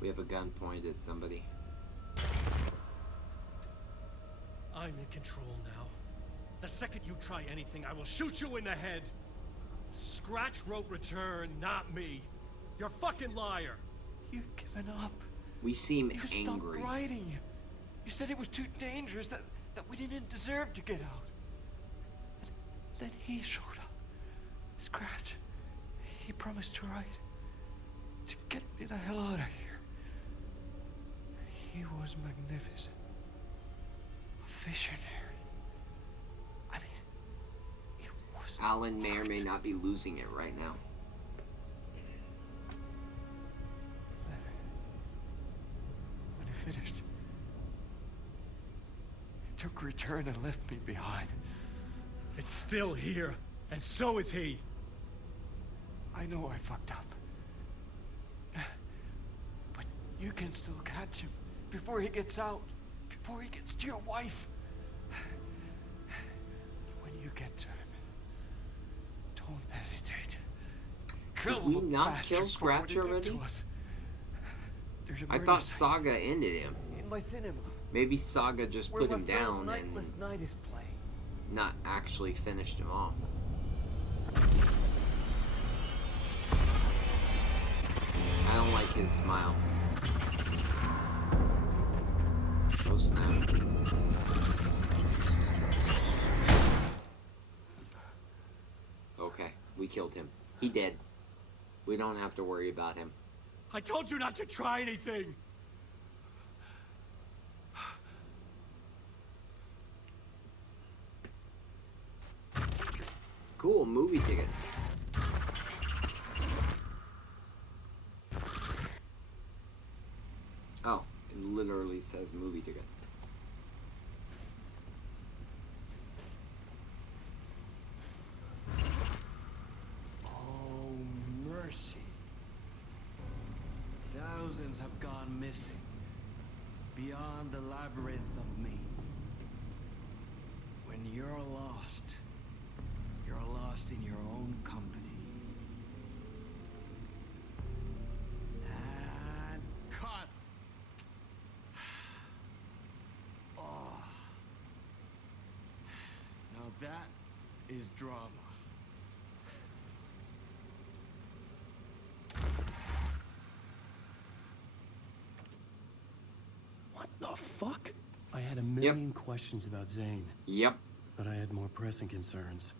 We have a gun pointed at somebody. I'm in control now. The second you try anything, I will shoot you in the head. Scratch wrote return, not me. You're a fucking liar. You'd given up. We seem You angry. stopped writing. You said it was too dangerous, that we didn't deserve to get out. And then he showed up. Scratch. He promised to write. To get me the hell out of here. He was magnificent. A visionary. Alan may or may not be losing it right now. When he finished, he took return and left me behind. It's still here, and so is he. I know I fucked up. But you can still catch him before he gets out, before he gets to your wife. When you get to him, don't hesitate. Did we not kill Scratch already? I thought Saga ended him. In my cinema. Maybe Saga just put him down and Night is playing. not actually finished him off. I don't like his smile. Oh snap. Okay, we killed him. He dead. We don't have to worry about him. I told you not to try anything. Cool, movie ticket. Oh, it literally says movie ticket. Oh, mercy. Thousands have gone missing. Beyond the labyrinth of me. When you're lost in your own company. And cut! Oh. Now that is drama. What the fuck? I had a million questions about Zane. Yep. But I had more pressing concerns.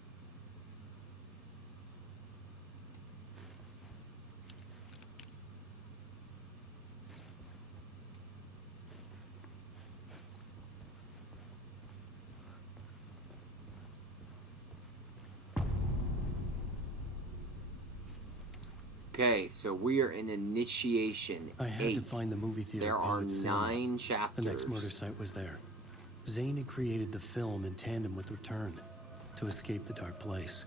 Okay, so we are in Initiation I had 8. to find the movie theater. There are Poet Cinema. 9 chapters. The next murder site was there. Zane had created the film in tandem with Return to escape the dark place.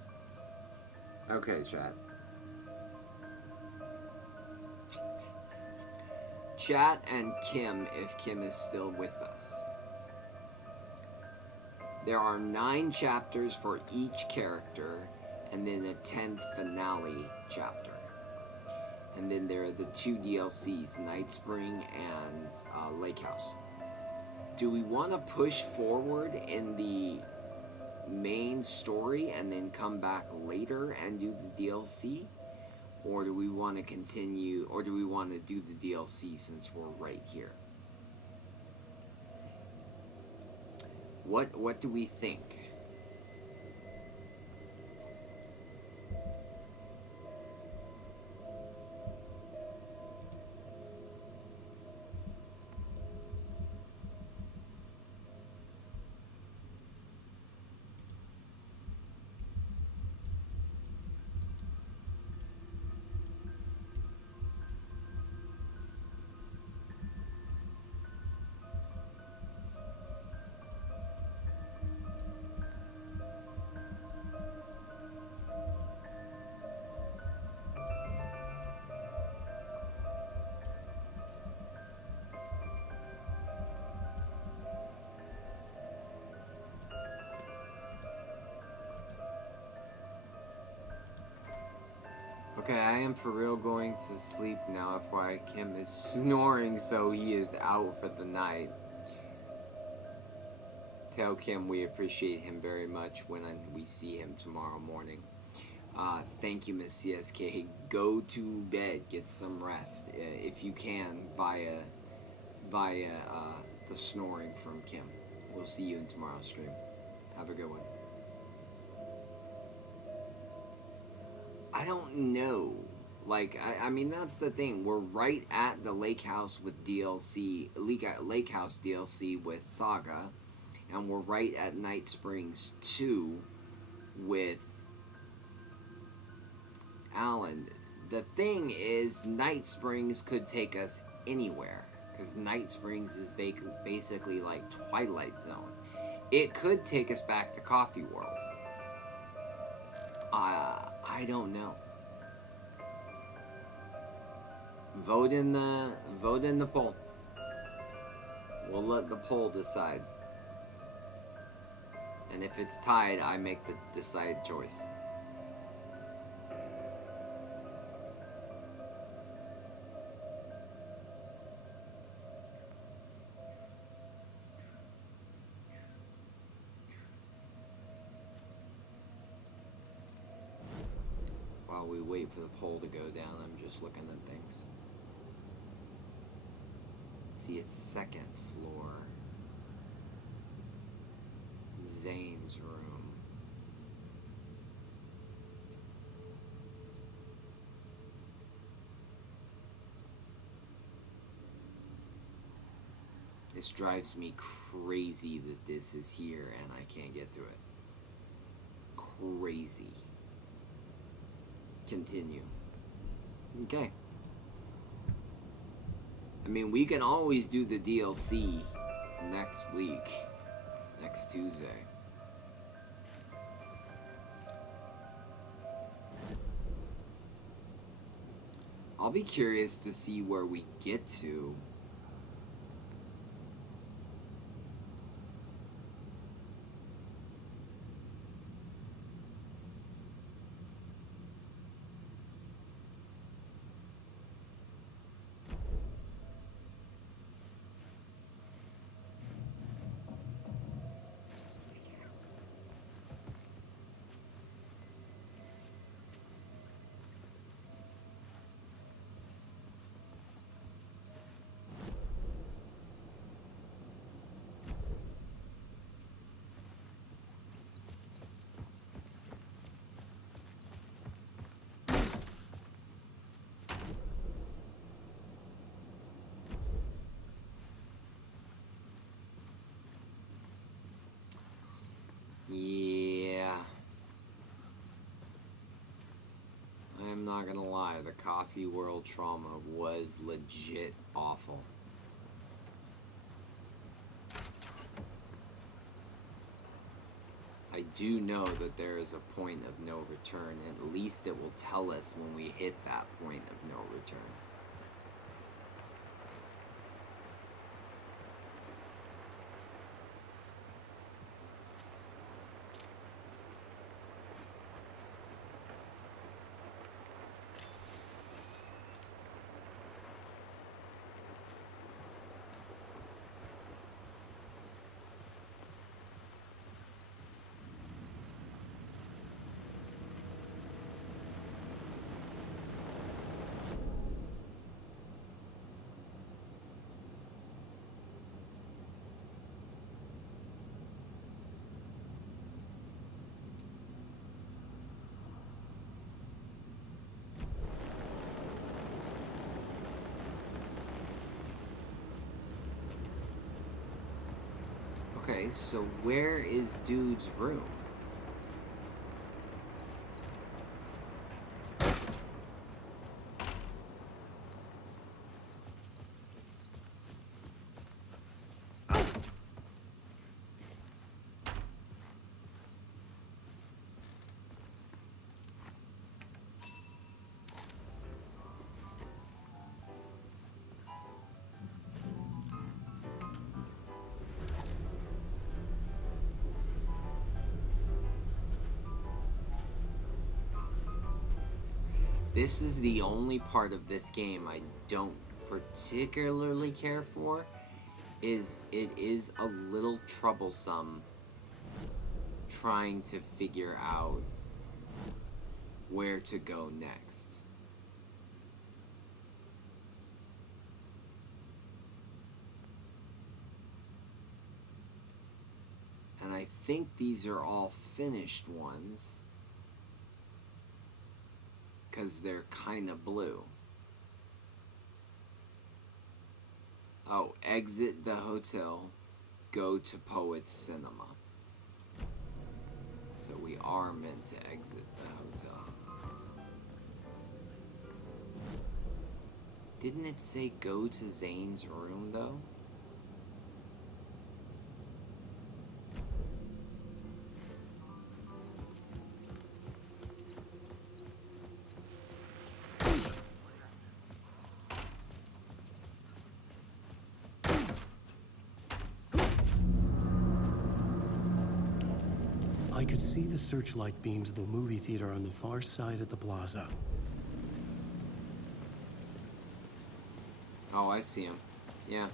Okay, chat. Chat and Kim, if Kim is still with us. There are 9 chapters for each character, and then a 10th finale chapter. And then there are the 2 DLCs, Night Spring and Lake House. Do we want to push forward in the main story and then come back later and do the DLC? Or do we want to continue, or do we want to do the DLC since we're right here? What do we think? Okay, I am for real going to sleep now. FYI, Kim is snoring, so he is out for the night. Tell Kim we appreciate him very much when we see him tomorrow morning. Thank you, Miss CSK. Go to bed, get some rest, if you can, via the snoring from Kim. We'll see you in tomorrow's stream. Have a good one. I don't know. Like, I mean, that's the thing. We're right at the Lake House with DLC, Lake House DLC with Saga, and we're right at Night Springs 2 with Alan. The thing is, Night Springs could take us anywhere, because Night Springs is basically like Twilight Zone. It could take us back to Coffee World. I don't know. Vote in the poll. We'll let the poll decide. And if it's tied, I make the decided choice. While we wait for the poll to go down, I'm just looking at things. See, it's 2nd floor. Zane's room. This drives me crazy that this is here and I can't get to it. Crazy. Continue. Okay. I mean, we can always do the DLC next week. Next Tuesday. I'll be curious to see where we get to. Yeah. I'm not gonna lie, the Coffee World trauma was legit awful. I do know that there is a point of no return. At least it will tell us when we hit that point of no return. Okay, so where is Dude's room? This is the only part of this game I don't particularly care for. It is a little troublesome trying to figure out where to go next. And I think these are all finished ones, because they're kind of blue. Oh, exit the hotel, go to Poet's Cinema. So we are meant to exit the hotel. Didn't it say go to Zane's room, though? I could see the searchlight beams of the movie theater on the far side of the plaza. Oh, I see him. Yeah.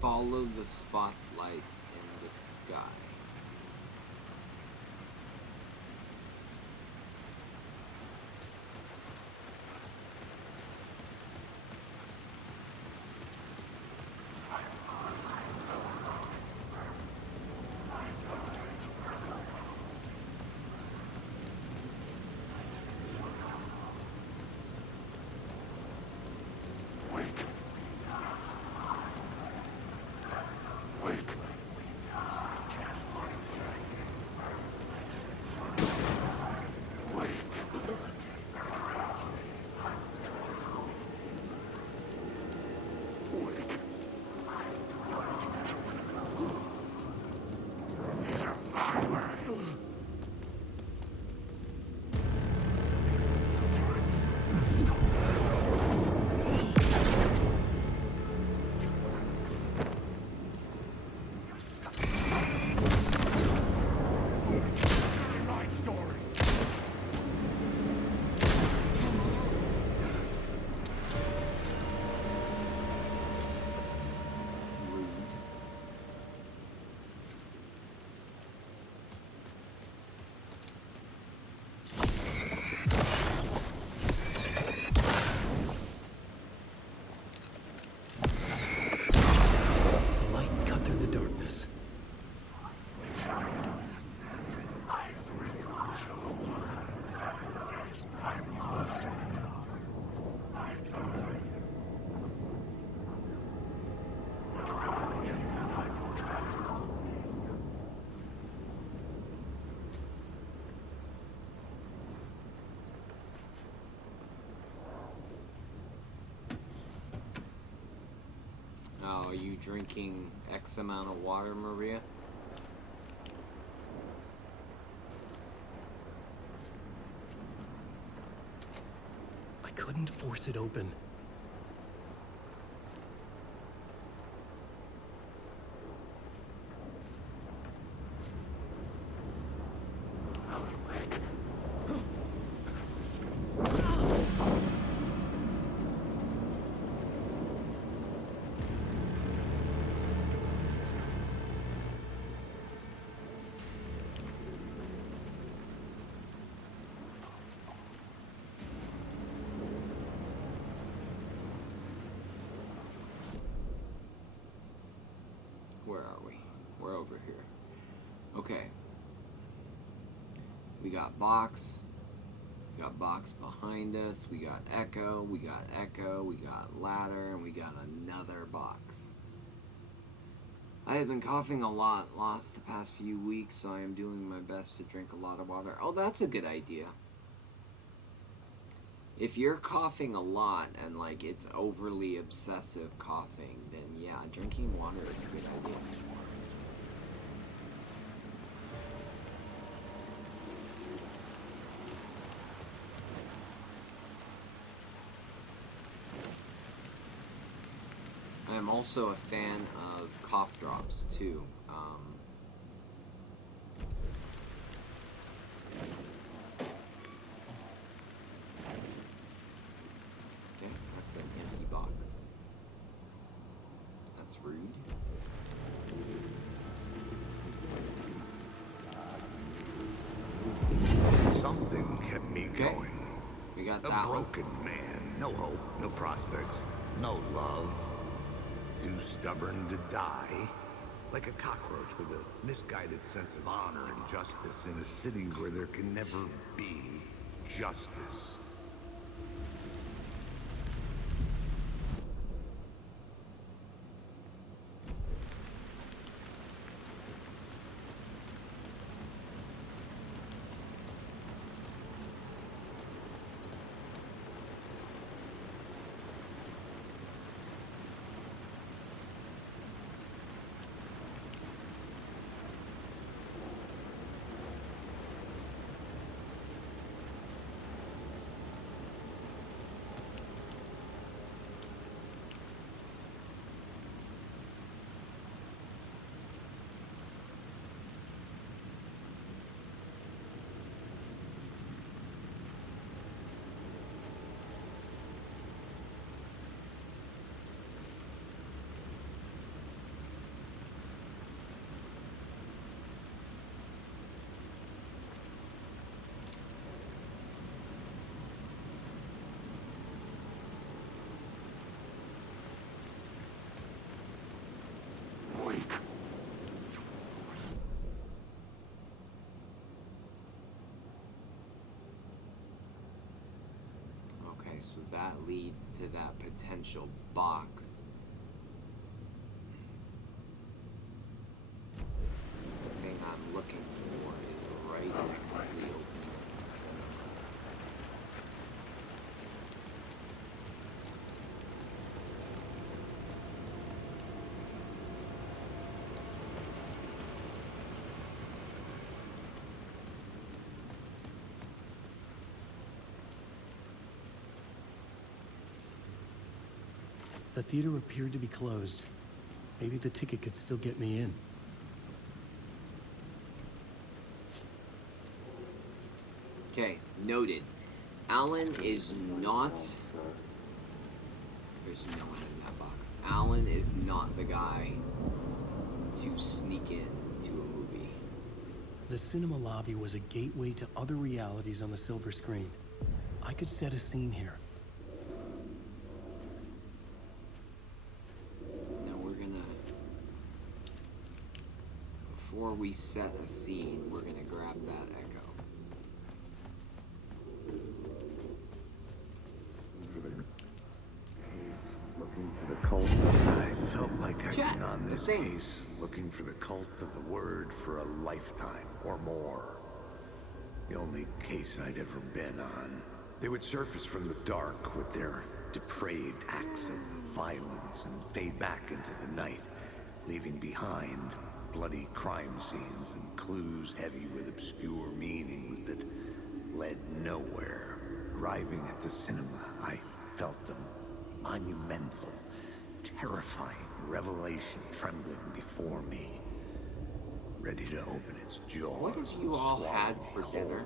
Follow the spotlight in the sky. you drinking X amount of water, Maria? I couldn't force it open. Where are we? We're over here. Okay. We got Box. We got Box behind us. We got Echo. We got Echo. We got Ladder. And we got another Box. I have been coughing a lot the past few weeks, so I am doing my best to drink a lot of water. Oh, that's a good idea. If you're coughing a lot and like it's overly obsessive coughing, then yeah, drinking water is a good idea. I am also a fan of cough drops too. Okay, that's an empty box. That's rude. Something kept me going. We got a that broken man. No hope, no prospects, no love. Too stubborn to die. Like a cockroach with a misguided sense of honor and justice in a city where there can never be justice. Okay, so that leads to that potential box. The thing I'm looking for is right next to the opening of the cinema. The theater appeared to be closed. Maybe the ticket could still get me in. Okay, noted. Alan is not... There's no one in that box. Alan is not the guy to sneak in to a movie. The cinema lobby was a gateway to other realities on the silver screen. I could set a scene here. Before we set a scene, we're gonna grab that Echo. Looking for the cult. I felt like I'd been on this case looking for the cult of the word for a lifetime or more. The only case I'd ever been on. They would surface from the dark with their depraved acts of violence and fade back into the night, leaving behind bloody crime scenes and clues heavy with obscure meanings that led nowhere. Arriving at the cinema, I felt a monumental, terrifying revelation trembling before me, ready to open its jaws. What have you all had for dinner?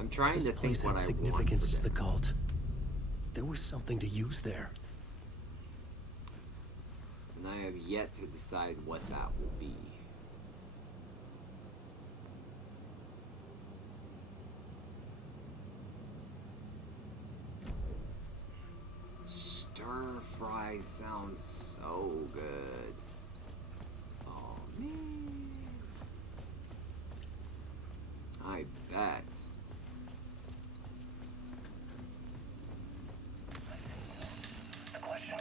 I'm trying This to think place what had I significance want to the cult. There was something to use there. and I have yet to decide what that will be. Stir fry sounds so good. Oh man. I bet. The question,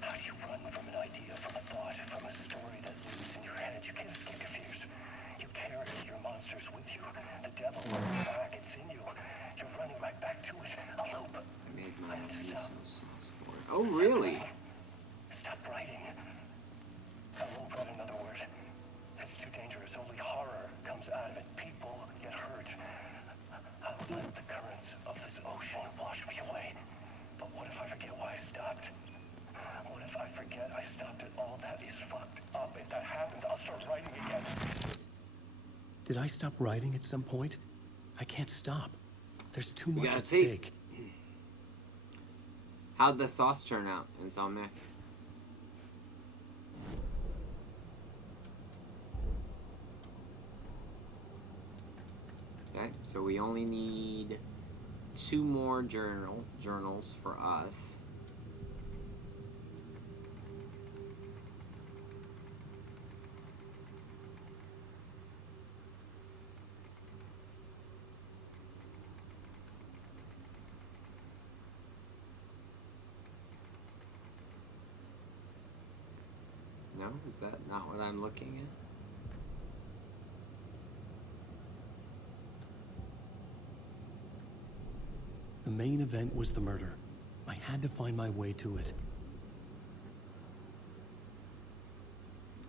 how do you run from an idea, from a thought, from a story that lives in your head? You can't escape your fears. You carry your monsters with you. The devil runs back, it's in you. You're running right back to it. A loop. I made my own miso sauce for it. Oh really? Stop writing. I won't put another word. It's too dangerous. Only horror comes out of it. People get hurt. I'll let the currents of this ocean wash me away. But what if I forget why I stopped? What if I forget I stopped it? All that is fucked up. If that happens, I'll start writing again. Did I stop writing at some point? I can't stop. There's too You much gotta at take- stake. How'd the sauce turn out, Insomniac? Okay, so we only need 2 more journals for us. No, is that not what I'm looking at? The main event was the murder. I had to find my way to it.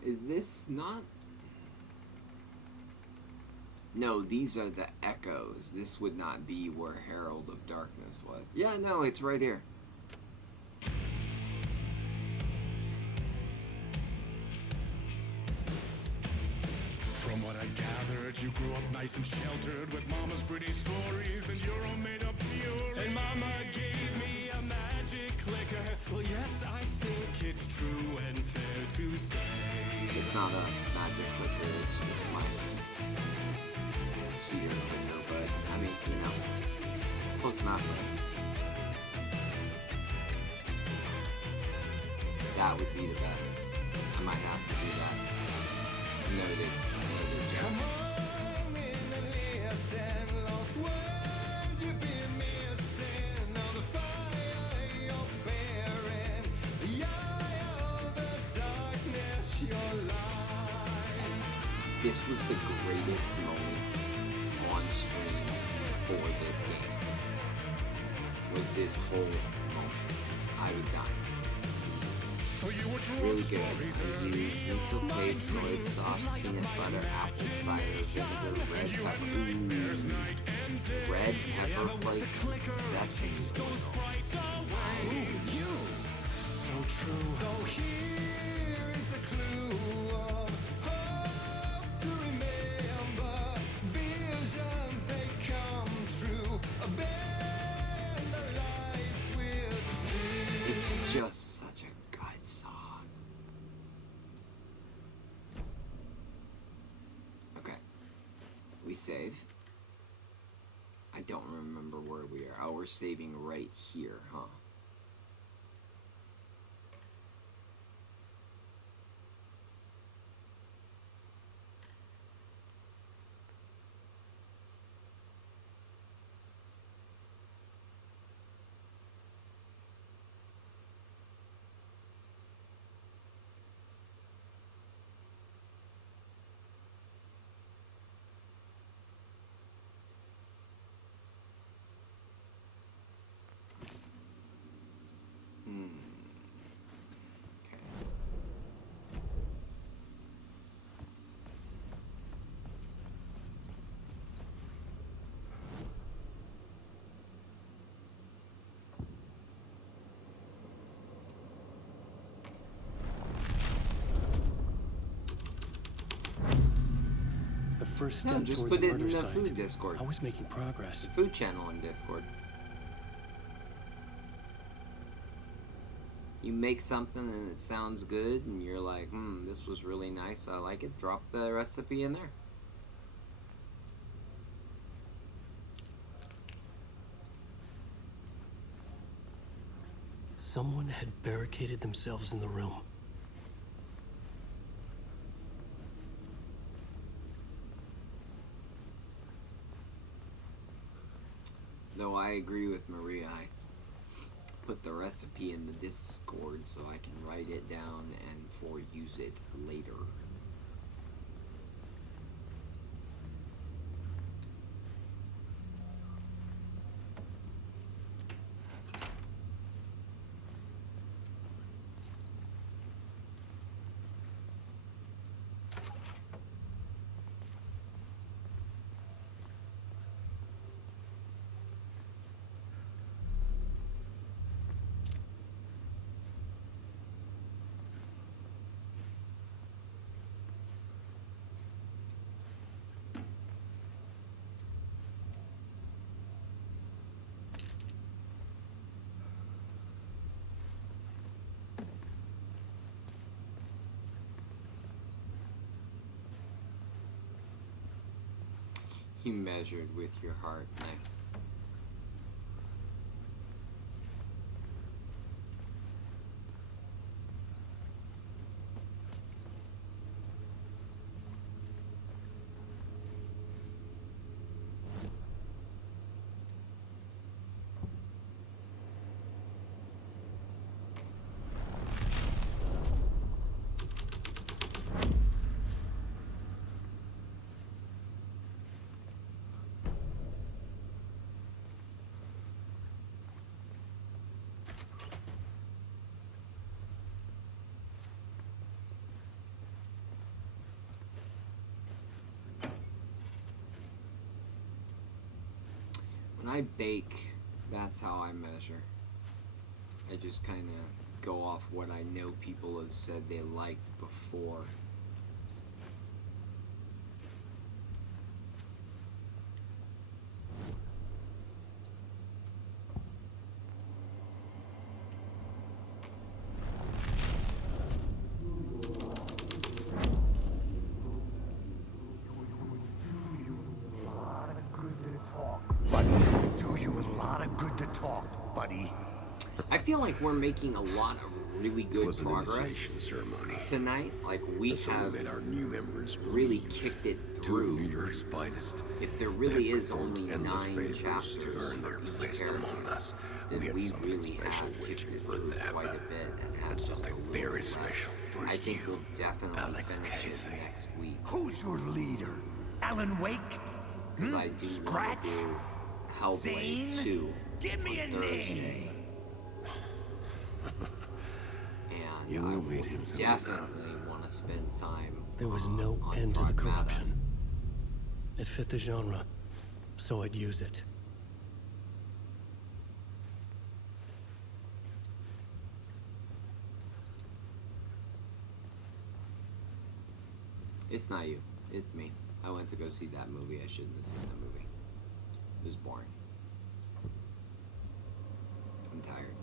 Is this not? No, these are the echoes. This would not be where Herald of Darkness was. Yeah, no, it's right here. From what I've gathered, you grew up nice and sheltered with mama's pretty stories and your own made-up fury. And mama gave me a magic clicker. Well, yes, I think it's true and fair to say. It's not a magic clicker, it's just my heater clicker, but I mean, you know, close enough, right? That would be the best. I might have to do that. Noted. Come on in and listen, lost words you've been missing. All the fire you're bearing, the eye of the darkness, your light. This was the greatest moment on stream for this game. Was this whole moment. I was dying. So you were Really good. I used miso paste, soy sauce, peanut butter, apple cider vinegar, red pepper, red pepper flakes, and sesame oil. so true. So here is the clue of hope to remember. Visions they come true. Bend the light switch. It's just such a good song. Okay. We save. I don't remember where we are. Oh, we're saving right here, huh? first step No, just toward put the it in murder the site. food Discord. I was making progress. The food channel in Discord. You make something and it sounds good, and you're like, this was really nice, I like it. Drop the recipe in there. Someone had barricaded themselves in the room. Though I agree with Maria, I put the recipe in the Discord so I can write it down and use it later. You measured with your heart. Nice. When I bake, that's how I measure. I just kind of go off what I know people have said they liked before. I feel like we're making a lot of really good progress ceremony tonight. Like we have our new members really kicked it through. New York's finest. If there really is only endless 9 favors chapters to earn their for each place character, among us. then We have we something really special have kicked waiting it for through them. quite a bit and had Something just a very little special for I think you, we'll definitely Alex finish Casey. it next week. Who's your leader? Alan Wake? Because I do want to do Hellblade Zane? 2 Give me a on Thursday. name. And You I will will meet him soon enough. definitely want to spend time There was no on end to the Pragmata. corruption. It fit the genre, so I'd use it. It's not you. It's me. I went to go see that movie. I shouldn't have seen that movie. It was boring. I'm tired.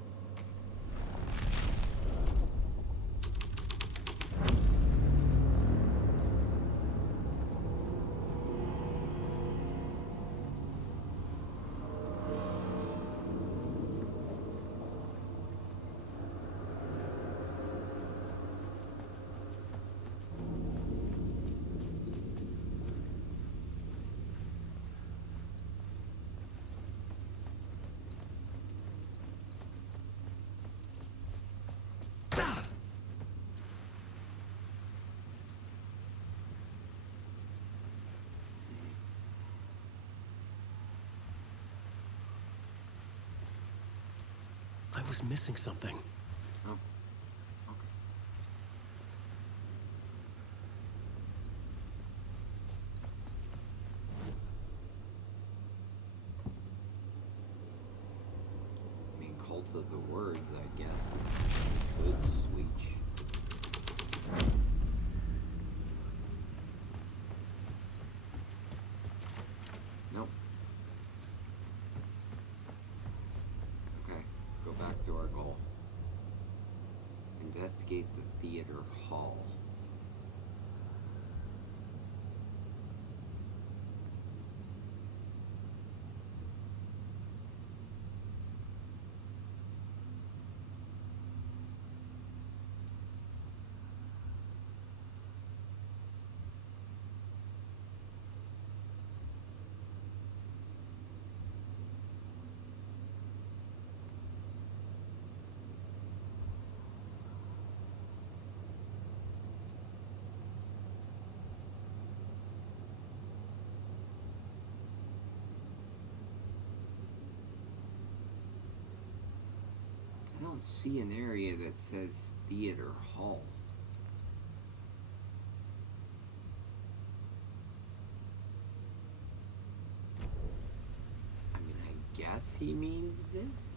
I was missing something. Oh. I mean, Cult of the Words, I guess, is something we could switch. back to our goal. Investigate the theater hall. I don't see an area that says theater hall. I mean, I guess he means this?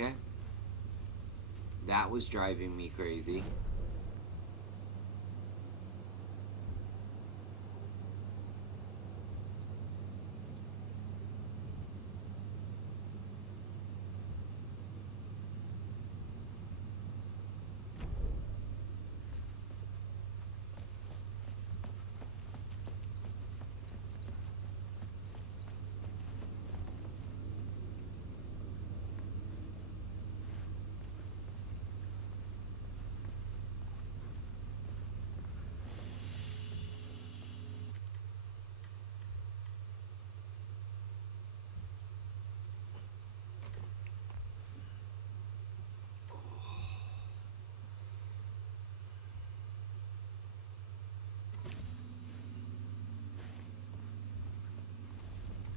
Okay. That was driving me crazy.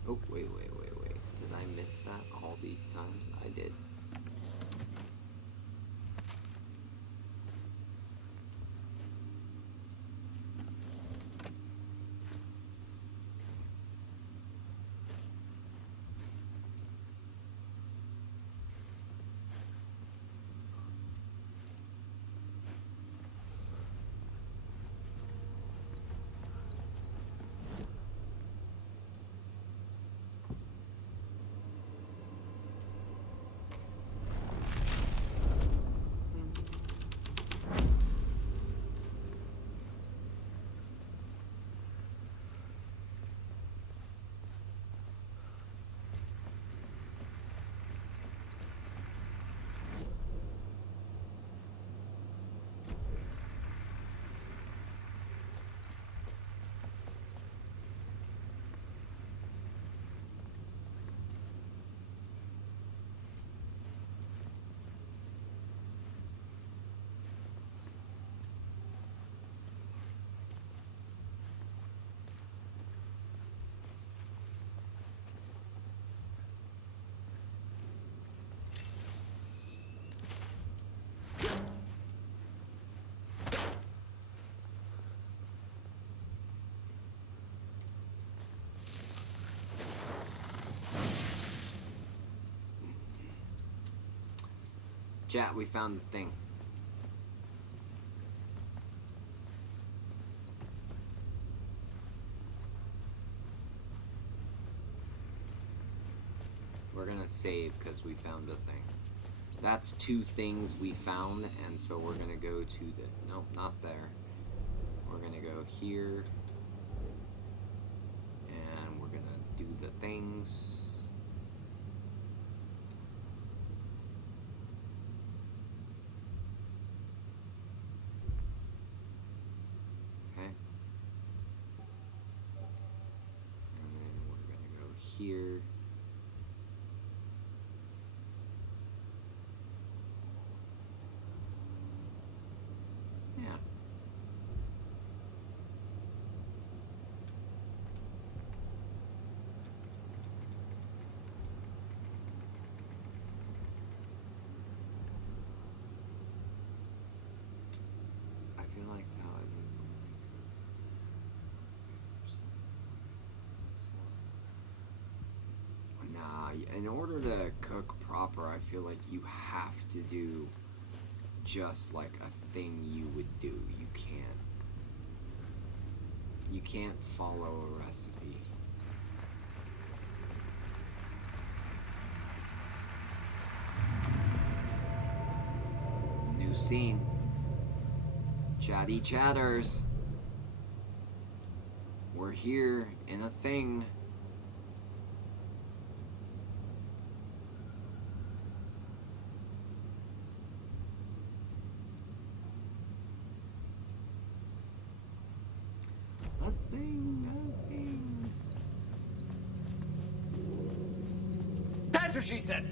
Oh, wait. Did I miss that all these times? I did. Chat, we found the thing. We're gonna save because we found a thing. That's 2 things we found, and so we're gonna go to the... Nope, not there. We're gonna go here. And we're gonna do the things. Here. in order to cook proper, I feel like you have to do just like a thing you would do. You can't follow a recipe. New scene. Chatty chatters. We're here in a thing. A thing. That's what she said.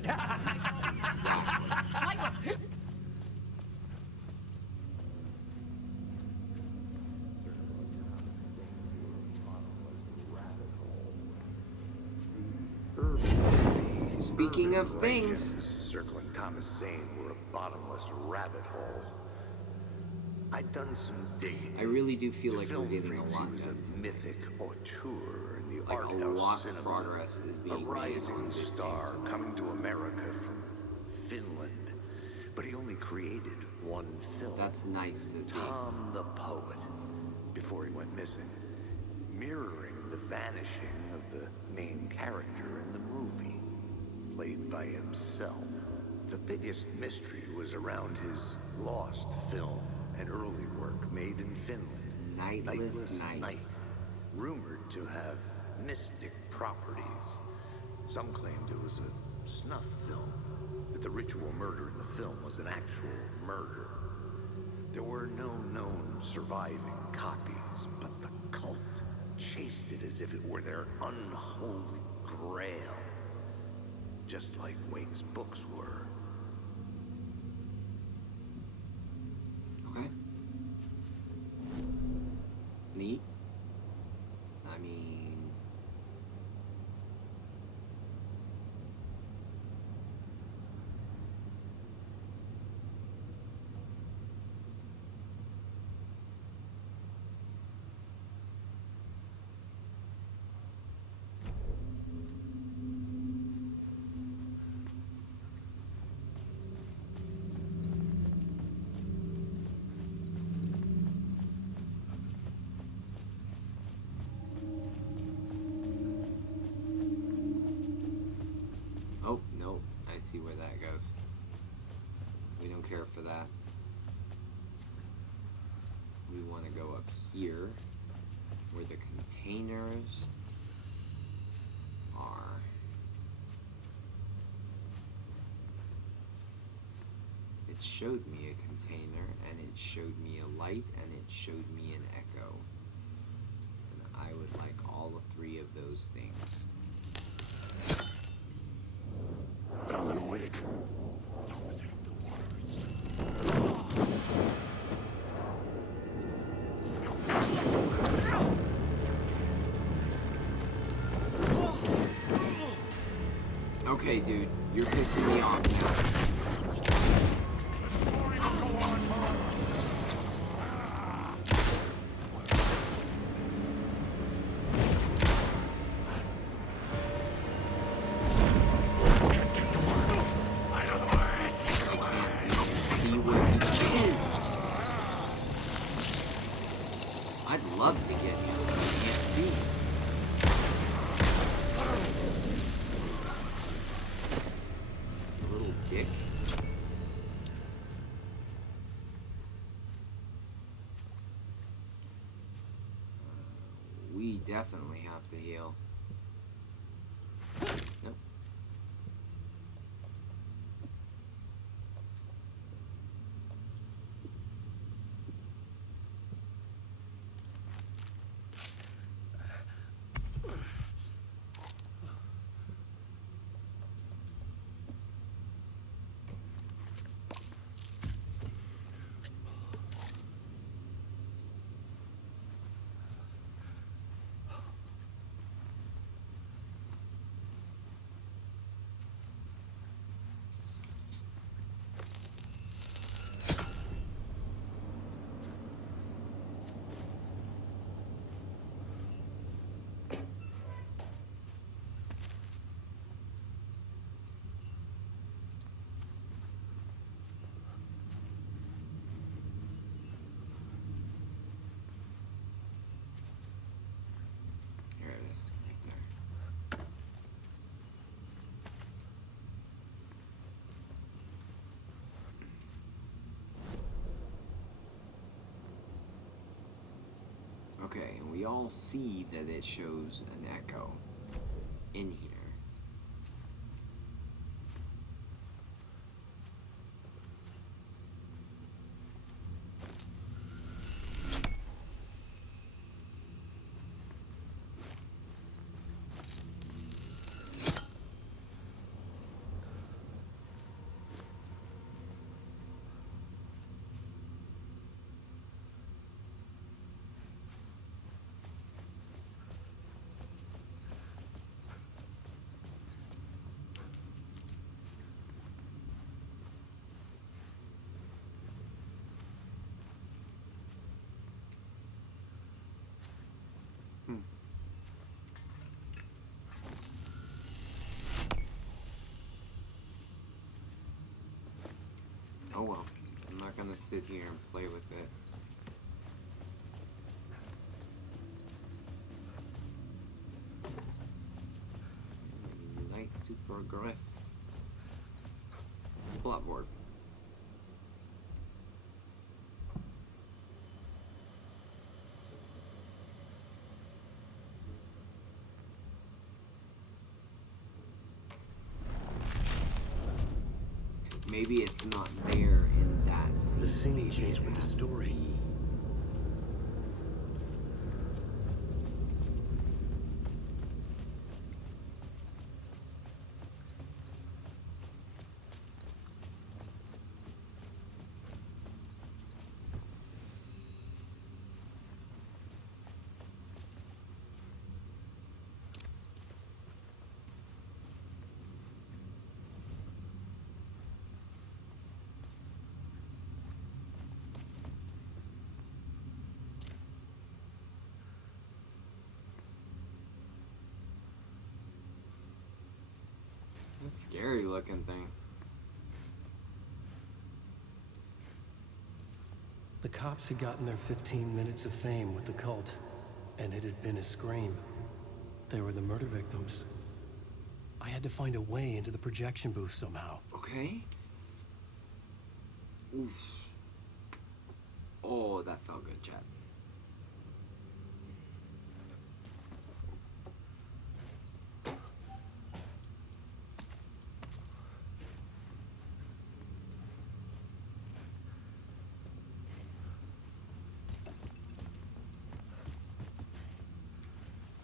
Speaking of things, circling Thomas Zane were a bottomless rabbit hole. I'd done some digging. I really do feel like we're getting a Freaks, lot he was done. a mythic auteur in the Like art a house lot of cinema. progress is being a made rising on this star game tonight. coming to America from Finland. But he only created one film. That's nice to see. Tom the Poet, before he went missing, mirroring the vanishing of the main character in the movie, played by himself. The biggest mystery was around his lost film, an early work made in Finland. Nightless Night. Rumored to have mystic properties. Some claimed it was a snuff film, that the ritual murder in the film was an actual murder. There were no known surviving copies, but the cult chased it as if it were their unholy grail. Just like Wake's books were. Okay. Neat. I mean... Oh, no. I see where that goes. We don't care for that. We want to go up here, where the containers are. It showed me a container, and it showed me a light, and it showed me an echo. And I would like all three of those things. Alan Wake. Okay, dude, you're pissing me off now. See where he is. I'd love to get him, but I can't see. Little dick. We definitely have to heal. Nope. we all see that it shows an echo in here. Oh well, I'm not gonna sit here and play with it. I like to progress. Plotboard. Maybe it's not there in that scene. The scene changed with the story. That's a scary looking thing. The cops had gotten their 15 minutes of fame with the cult, and it had been a scream. They were the murder victims. I had to find a way into the projection booth somehow. Okay. Oof. Oh, that felt good, Chad.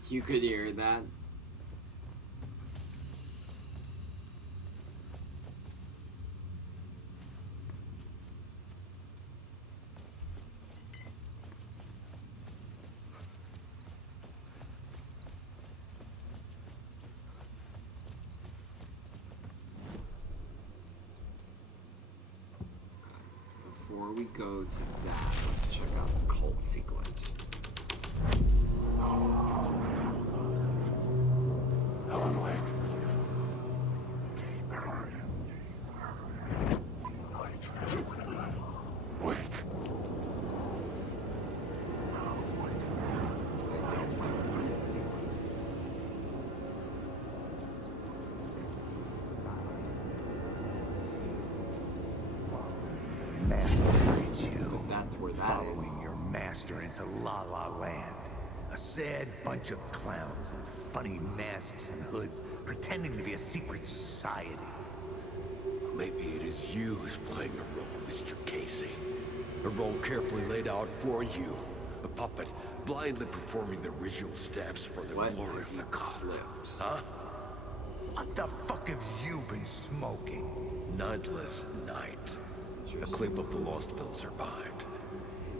You could hear that. Before we go to that, let's check out the cult sequence. Alan Wake. Wake. Man leads you. That's where that following your master into La La Land. A sad bunch of clowns in funny masks and hoods, pretending to be a secret society. Maybe it is you who's playing a role, Mr. Casey. A role carefully laid out for you. A puppet, blindly performing the ritual steps for the glory of the cult. Huh? What the fuck have you been smoking? Nightless Night. A clip of the lost film survived.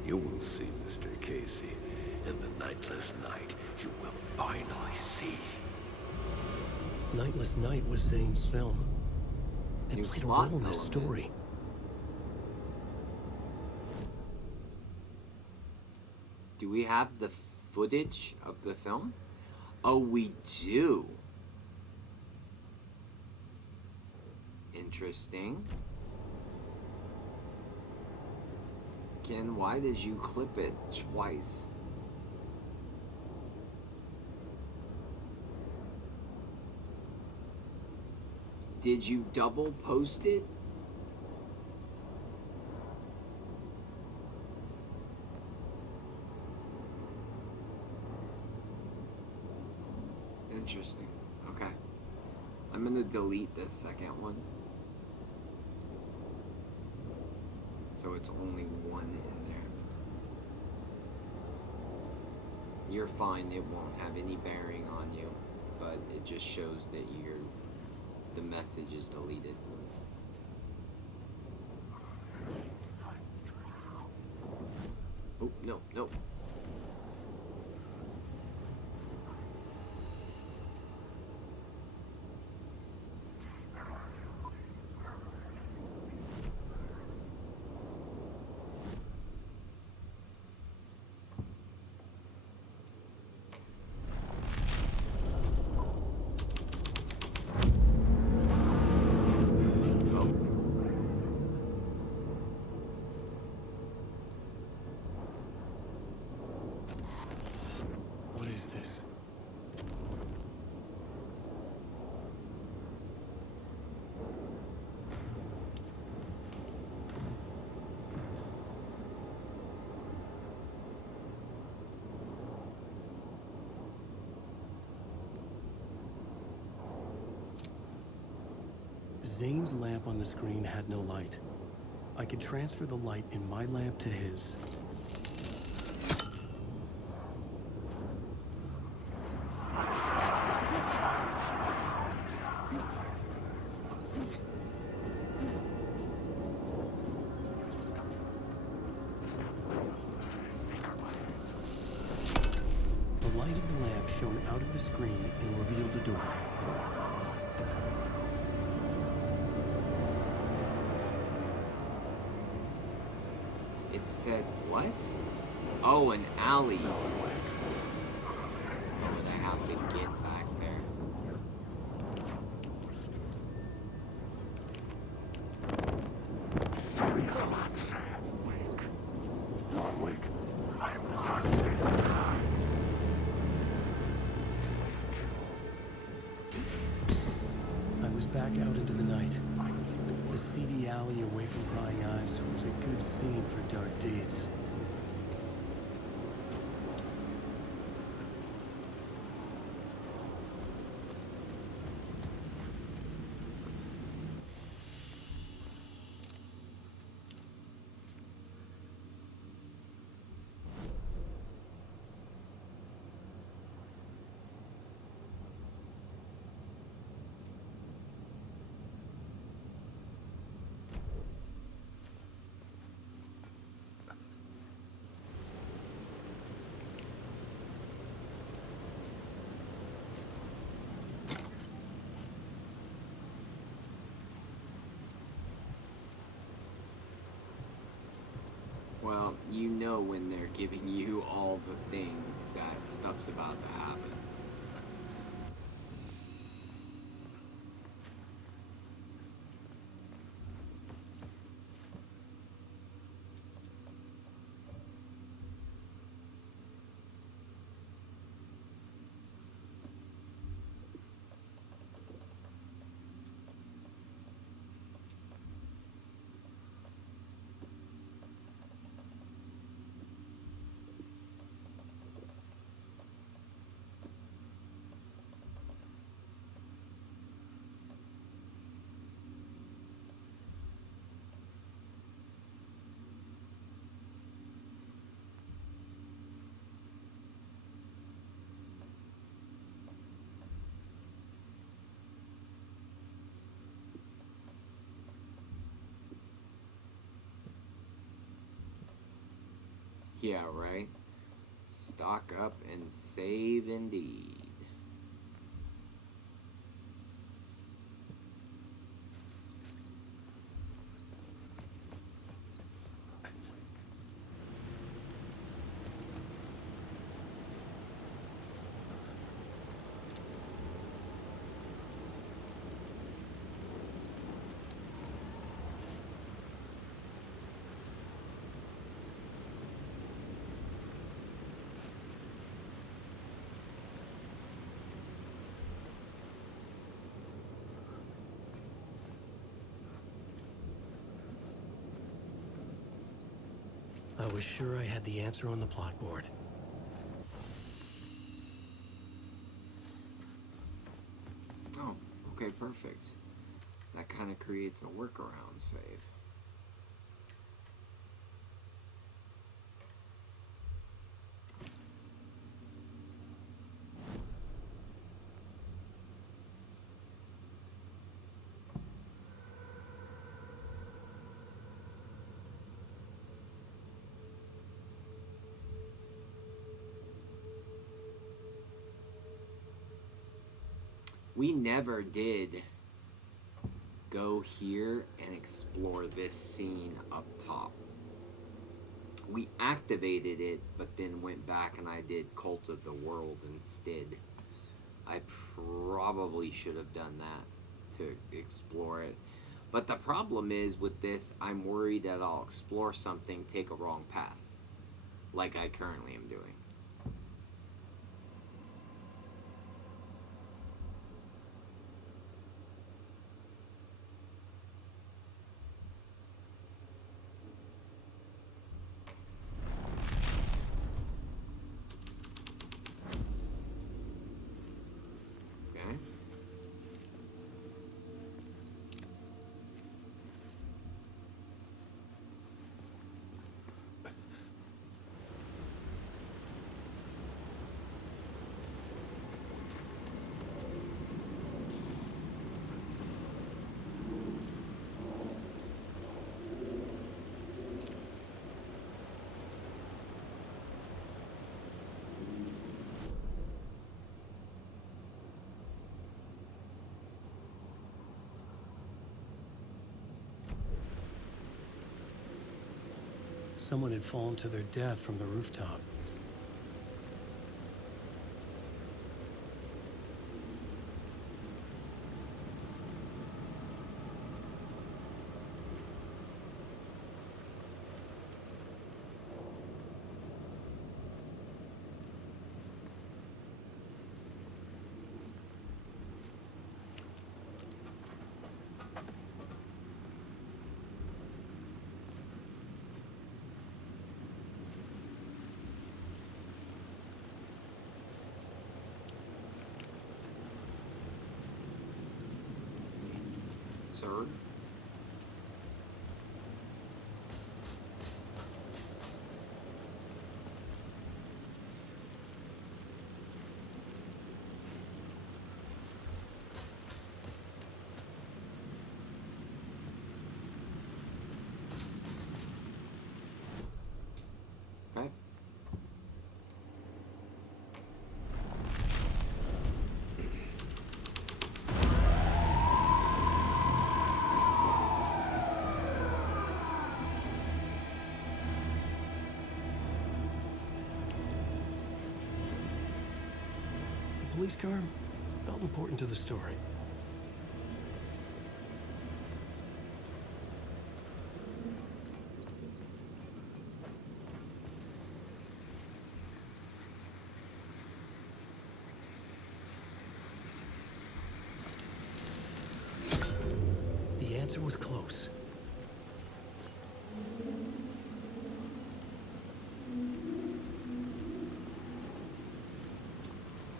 You will see, Mr. Casey. In the Nightless Night, you will finally see. Nightless Night was Zane's film. It played a role in this story. Do we have the footage of the film? Oh, we do. Interesting. Ken, why did you clip it twice? Did you double post it? gonna delete the second one. So it's only one in there. You're fine, it won't have any bearing on you, but it just shows that the message is deleted. Oh, no, no. What is this? Zane's lamp on the screen had no light. I could transfer the light in my lamp to his. The light of the lamp shone out of the screen and revealed a door. It said what? Oh, an alley. Oh, would I have to get back there? There is a monster. Wake. Not wake. I am the dark fist. I was back out into the night. The seedy alley away from prying eyes was a good scene for dark deeds. Well, you know when they're giving you all the things that stuff's about to happen. Yeah, right? Stock up and save indeed. I was sure I had the answer on the plot board. Oh, okay. perfect. That kind of creates a workaround save. We never did go here and explore this scene up top. We activated it, but then went back and I did Cult of the World instead. I probably should have done that to explore it. But the problem is with this, I'm worried that I'll explore something, take a wrong path, like I currently am doing. Someone had fallen to their death from the rooftop. Sir? Okay. The police car felt important to the story. The answer was close.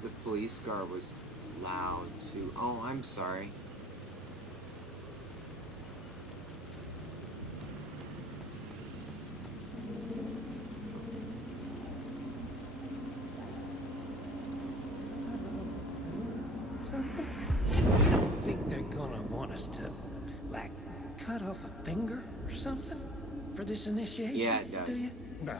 The police car was loud too. Oh, I'm sorry. You don't think they're gonna want us to, like, cut off a finger or something for this initiation? Yeah, it does. Do you? Nah.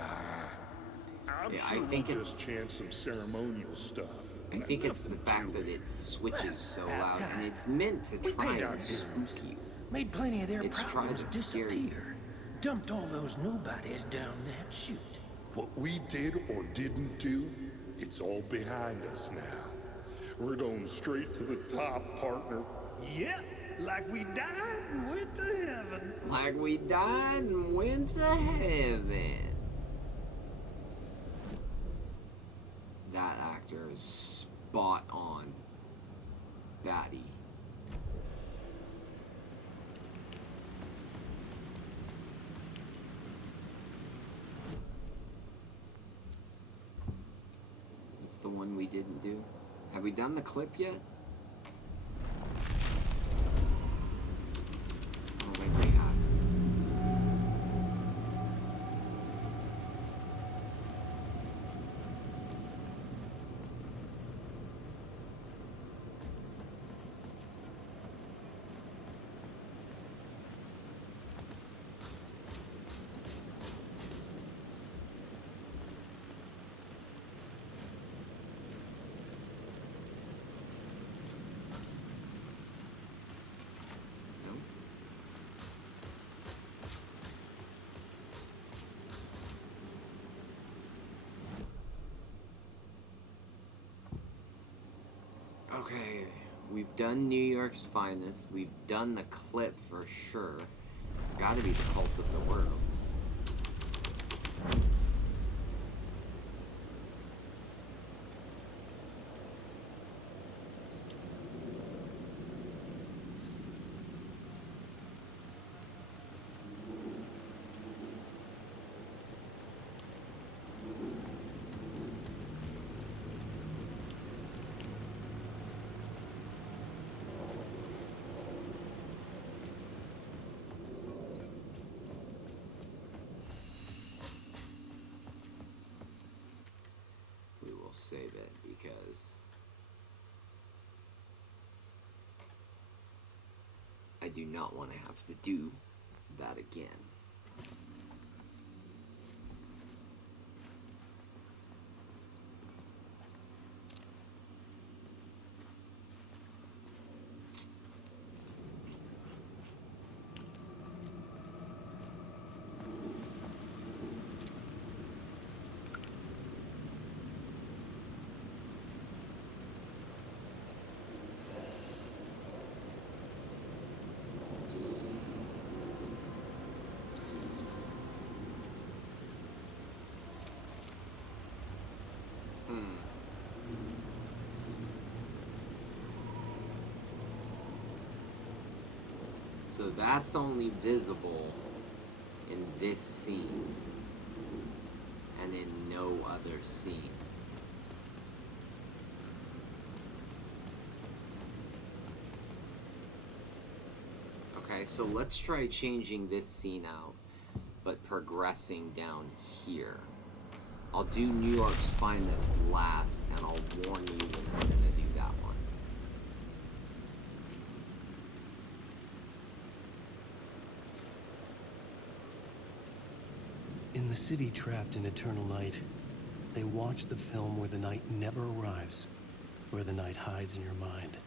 I'm Yeah, sure I think we'll it's- just chant some ceremonial stuff. I think it's the fact that it switches so loud, and it's meant to We try paid our and spook dues. you. Made plenty of their It's trying problems to scare you. disappear. Dumped all those nobodies down that chute. What we did or didn't do, it's all behind us now. We're going straight to the top, partner. Yep, like we died and went to heaven. Like we died and went to heaven. That actor is spot on. Batty. It's the one we didn't do. Have we done the clip yet? We've done New York's Finest. We've done the clip for sure. It's got to be the Cult of the Worlds. Save it because I do not want to have to do that again. So that's only visible in this scene and in no other scene. Okay, so let's try changing this scene out, but progressing down here. I'll do New York's Finest last, and I'll warn you when I'm gonna do that one. In the city trapped in eternal night, they watch the film where the night never arrives, where the night hides in your mind.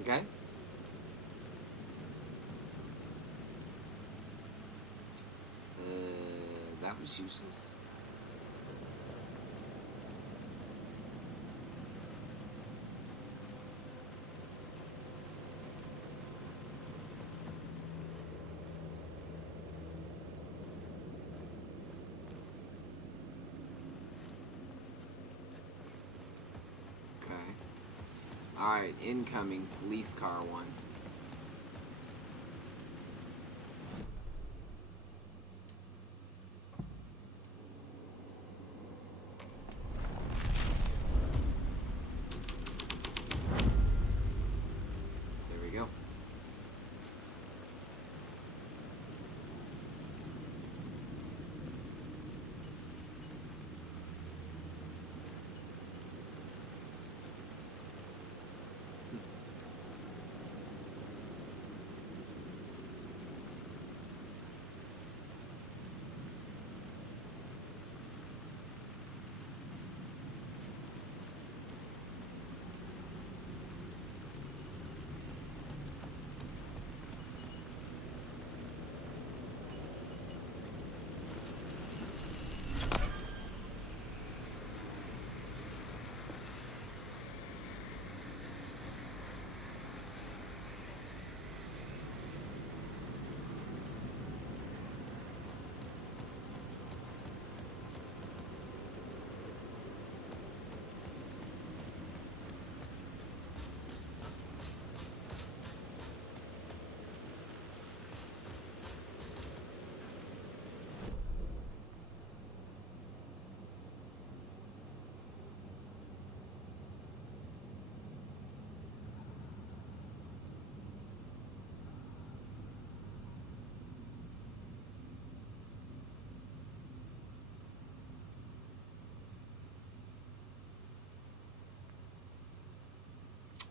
Okay? That was useless. Alright, incoming police car one. There we go.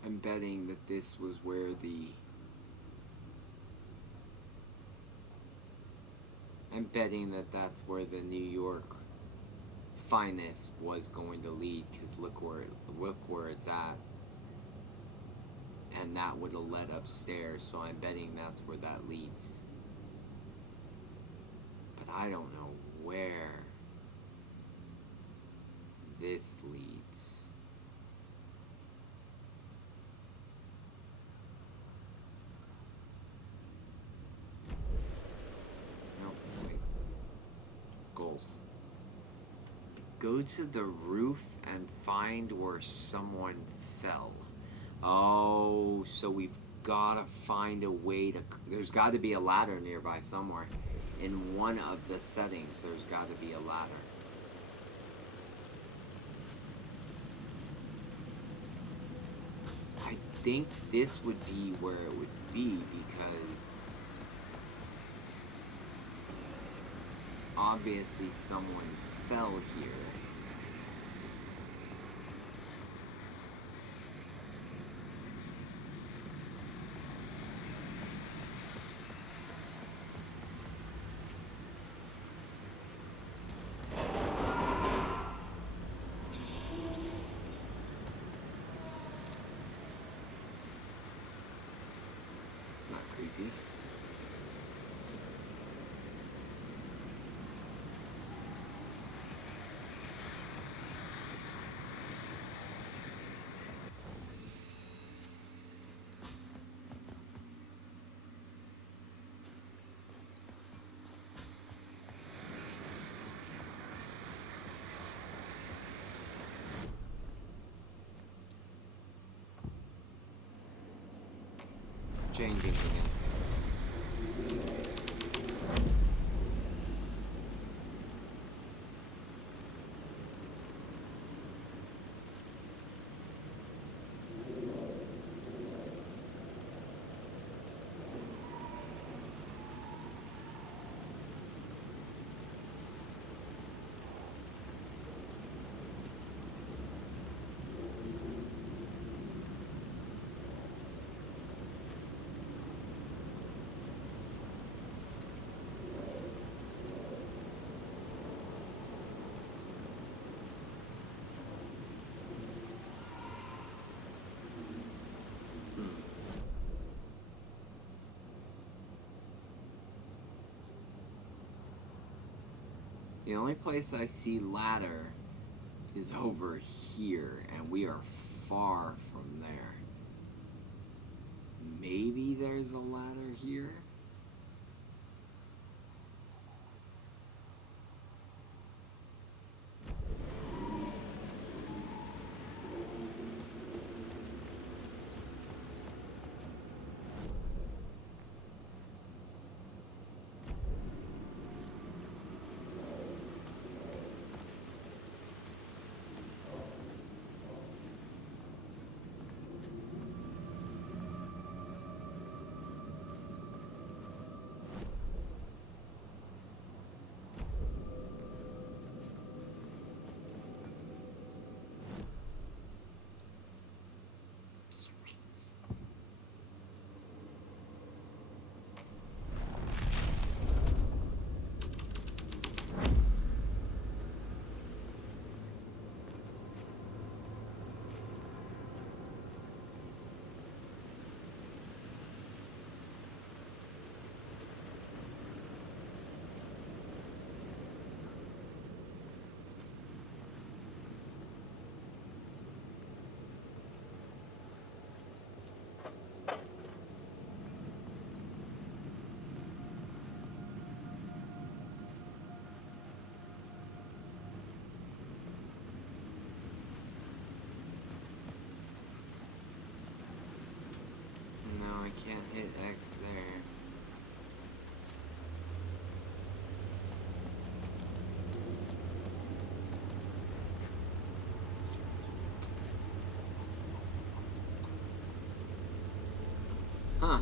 I'm betting that this was where I'm betting that that's where the New York Finest was going to lead, because look where it's at, and that would have led upstairs. So I'm betting that's where that leads. But I don't know where this leads. Go to the roof and find where someone fell. Oh, so we've gotta find a way to... There's got to be a ladder nearby somewhere. In one of the settings, there's got to be a ladder. I think this would be where it would be because obviously someone fell here. It's not creepy. Changing again. The only place I see ladder is over here, and we are far from there. Maybe there's a ladder here? I can't hit X there. Huh.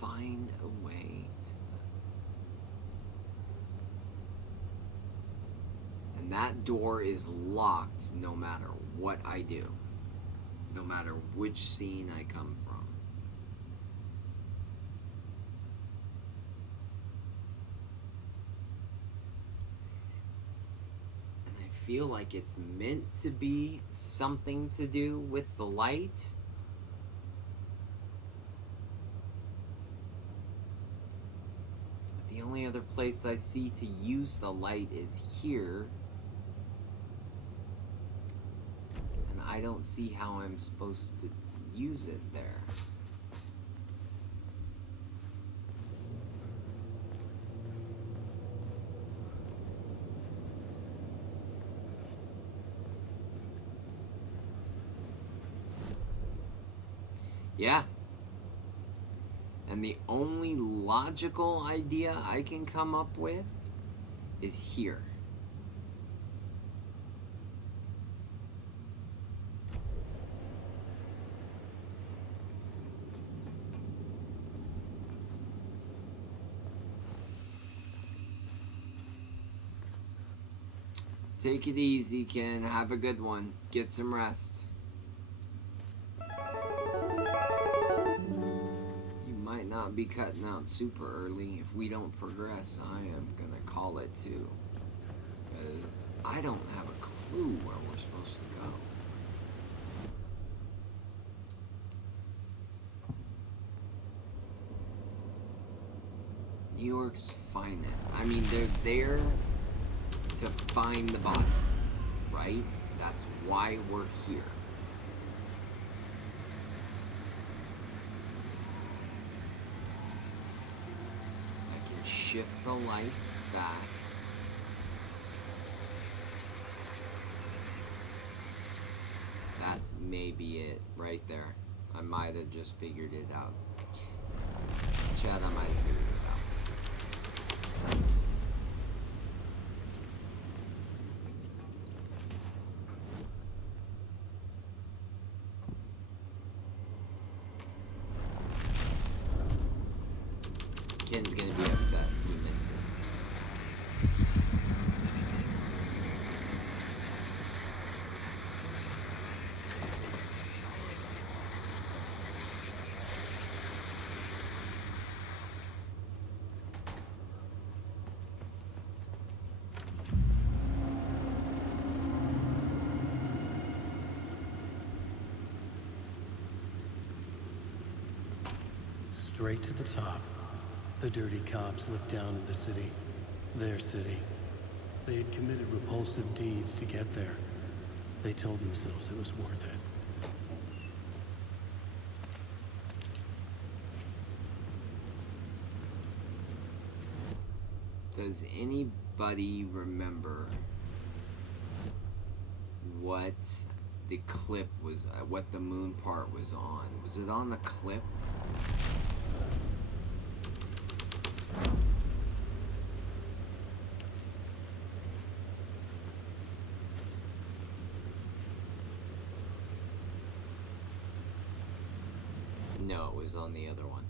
Find a way to... And that door is locked no matter what I do. No matter which scene I come from. And I feel like it's meant to be something to do with the light. But the only other place I see to use the light is here. I don't see how I'm supposed to use it there. Yeah. And the only logical idea I can come up with is here. Take it easy, Ken. Have a good one. Get some rest. You might not be cutting out super early. If we don't progress, I am gonna call it too. Because I don't have a clue where we're supposed to go. New York's finest. I mean, they're there to find the body, right? That's why we're here. I can shift the light back. That may be it right there. I might have just figured it out. Chad, I might have figured it out. Ken's gonna be upset. He missed it. Straight to the top. The dirty cops looked down at the city. Their city. They had committed repulsive deeds to get there. They told themselves it was worth it. Does anybody remember what the clip was, what the moon part was on? Was it on the clip? No, it was on the other one.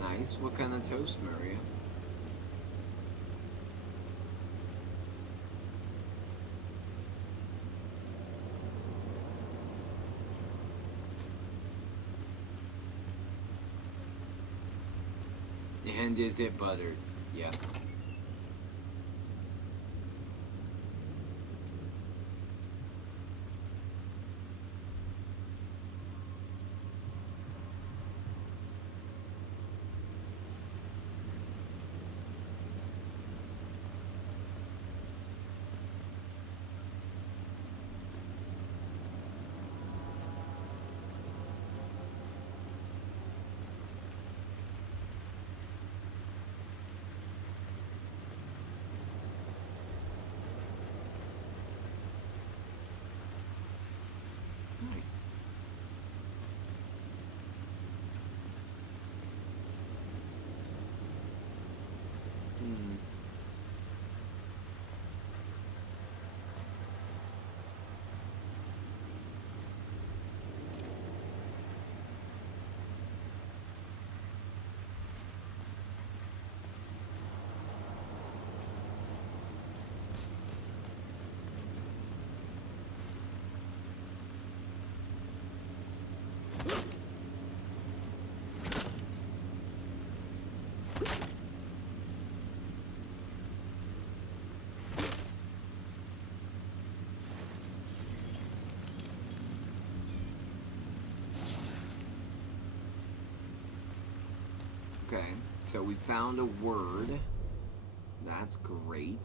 Nice. What kind of toast, Maria? And is it buttered? Yeah. Nice. Okay, so we found a word. That's great.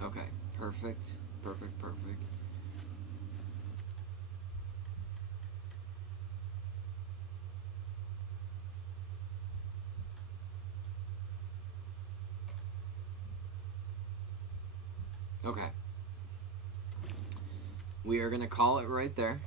Okay, perfect, perfect, perfect. Okay. We are going to call it right there.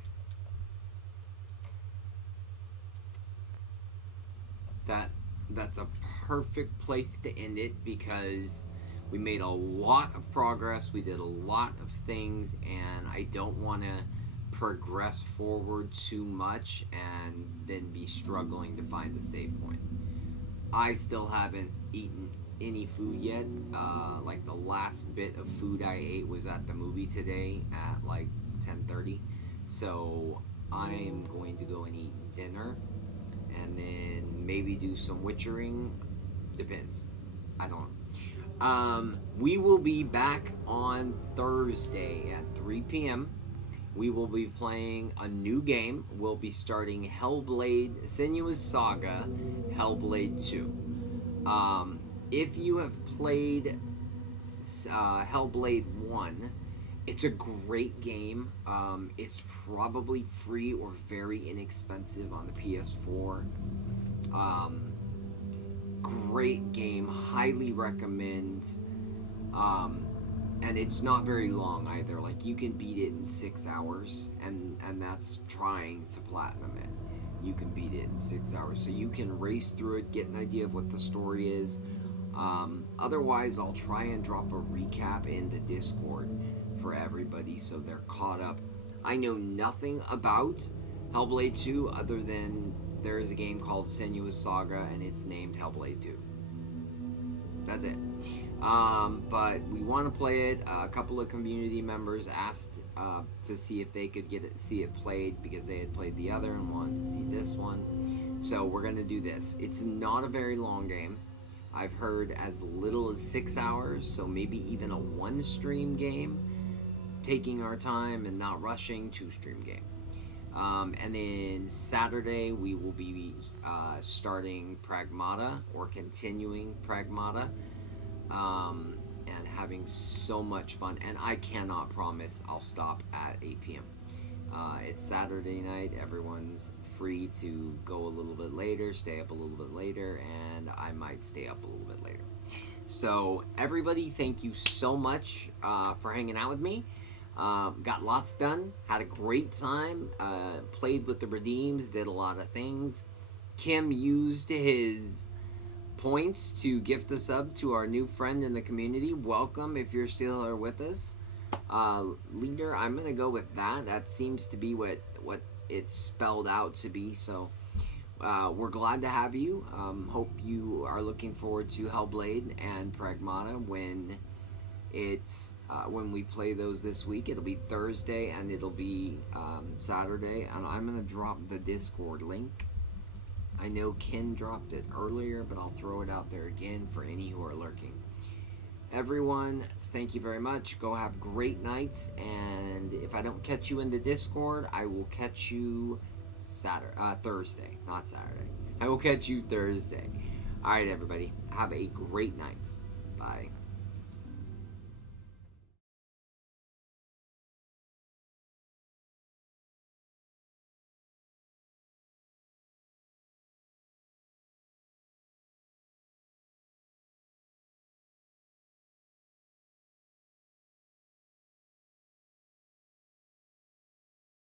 That's a perfect place to end it because we made a lot of progress. We did a lot of things, and I don't want to progress forward too much and then be struggling to find the save point. I still haven't eaten any food yet. Like the last bit of food I ate was at the movie today at like 10:30. So I'm going to go and eat dinner and then maybe do some witchering. Depends. I don't know. We will be back on Thursday at 3 p.m. We will be playing a new game. We'll be starting Hellblade Senua's Saga, Hellblade 2. If you have played Hellblade 1, it's a great game. It's probably free or very inexpensive on the PS4. Great game, highly recommend. And it's not very long either. Like you can beat it in 6 hours, and that's trying to platinum it. You can beat it in 6 hours, so you can race through it, get an idea of what the story is. Otherwise, I'll try and drop a recap in the Discord for everybody so they're caught up. I know nothing about Hellblade 2 other than there is a game called Senua's Saga and it's named Hellblade 2. That's it. But we want to play it. A couple of community members asked to see if they could see it played because they had played the other and wanted to see this one. So we're going to do this. It's not a very long game. I've heard as little as 6 hours, so maybe even a one-stream game. Taking our time and not rushing, two-stream game. And then Saturday we will be starting Pragmata or continuing Pragmata. And having so much fun, and I cannot promise I'll stop at 8 p.m. It's Saturday night, everyone's free to go a little bit later, stay up a little bit later, and I might stay up a little bit later. So everybody, thank you so much for hanging out with me. Got lots done, had a great time, played with the Redeems, did a lot of things. Kim used his points to gift a sub to our new friend in the community. Welcome if you're still here with us. Leader, I'm gonna go with that. That seems to be what it's spelled out to be. So we're glad to have you. Hope you are looking forward to Hellblade and Pragmata when we play those this week. It'll be Thursday and it'll be Saturday, and I'm gonna drop the Discord link I know Ken dropped it earlier, but I'll throw it out there again for any who are lurking. Everyone, thank you very much. Go have great nights, and if I don't catch you in the Discord, I will catch you Thursday, not Saturday. I will catch you Thursday. All right, everybody. Have a great night. Bye.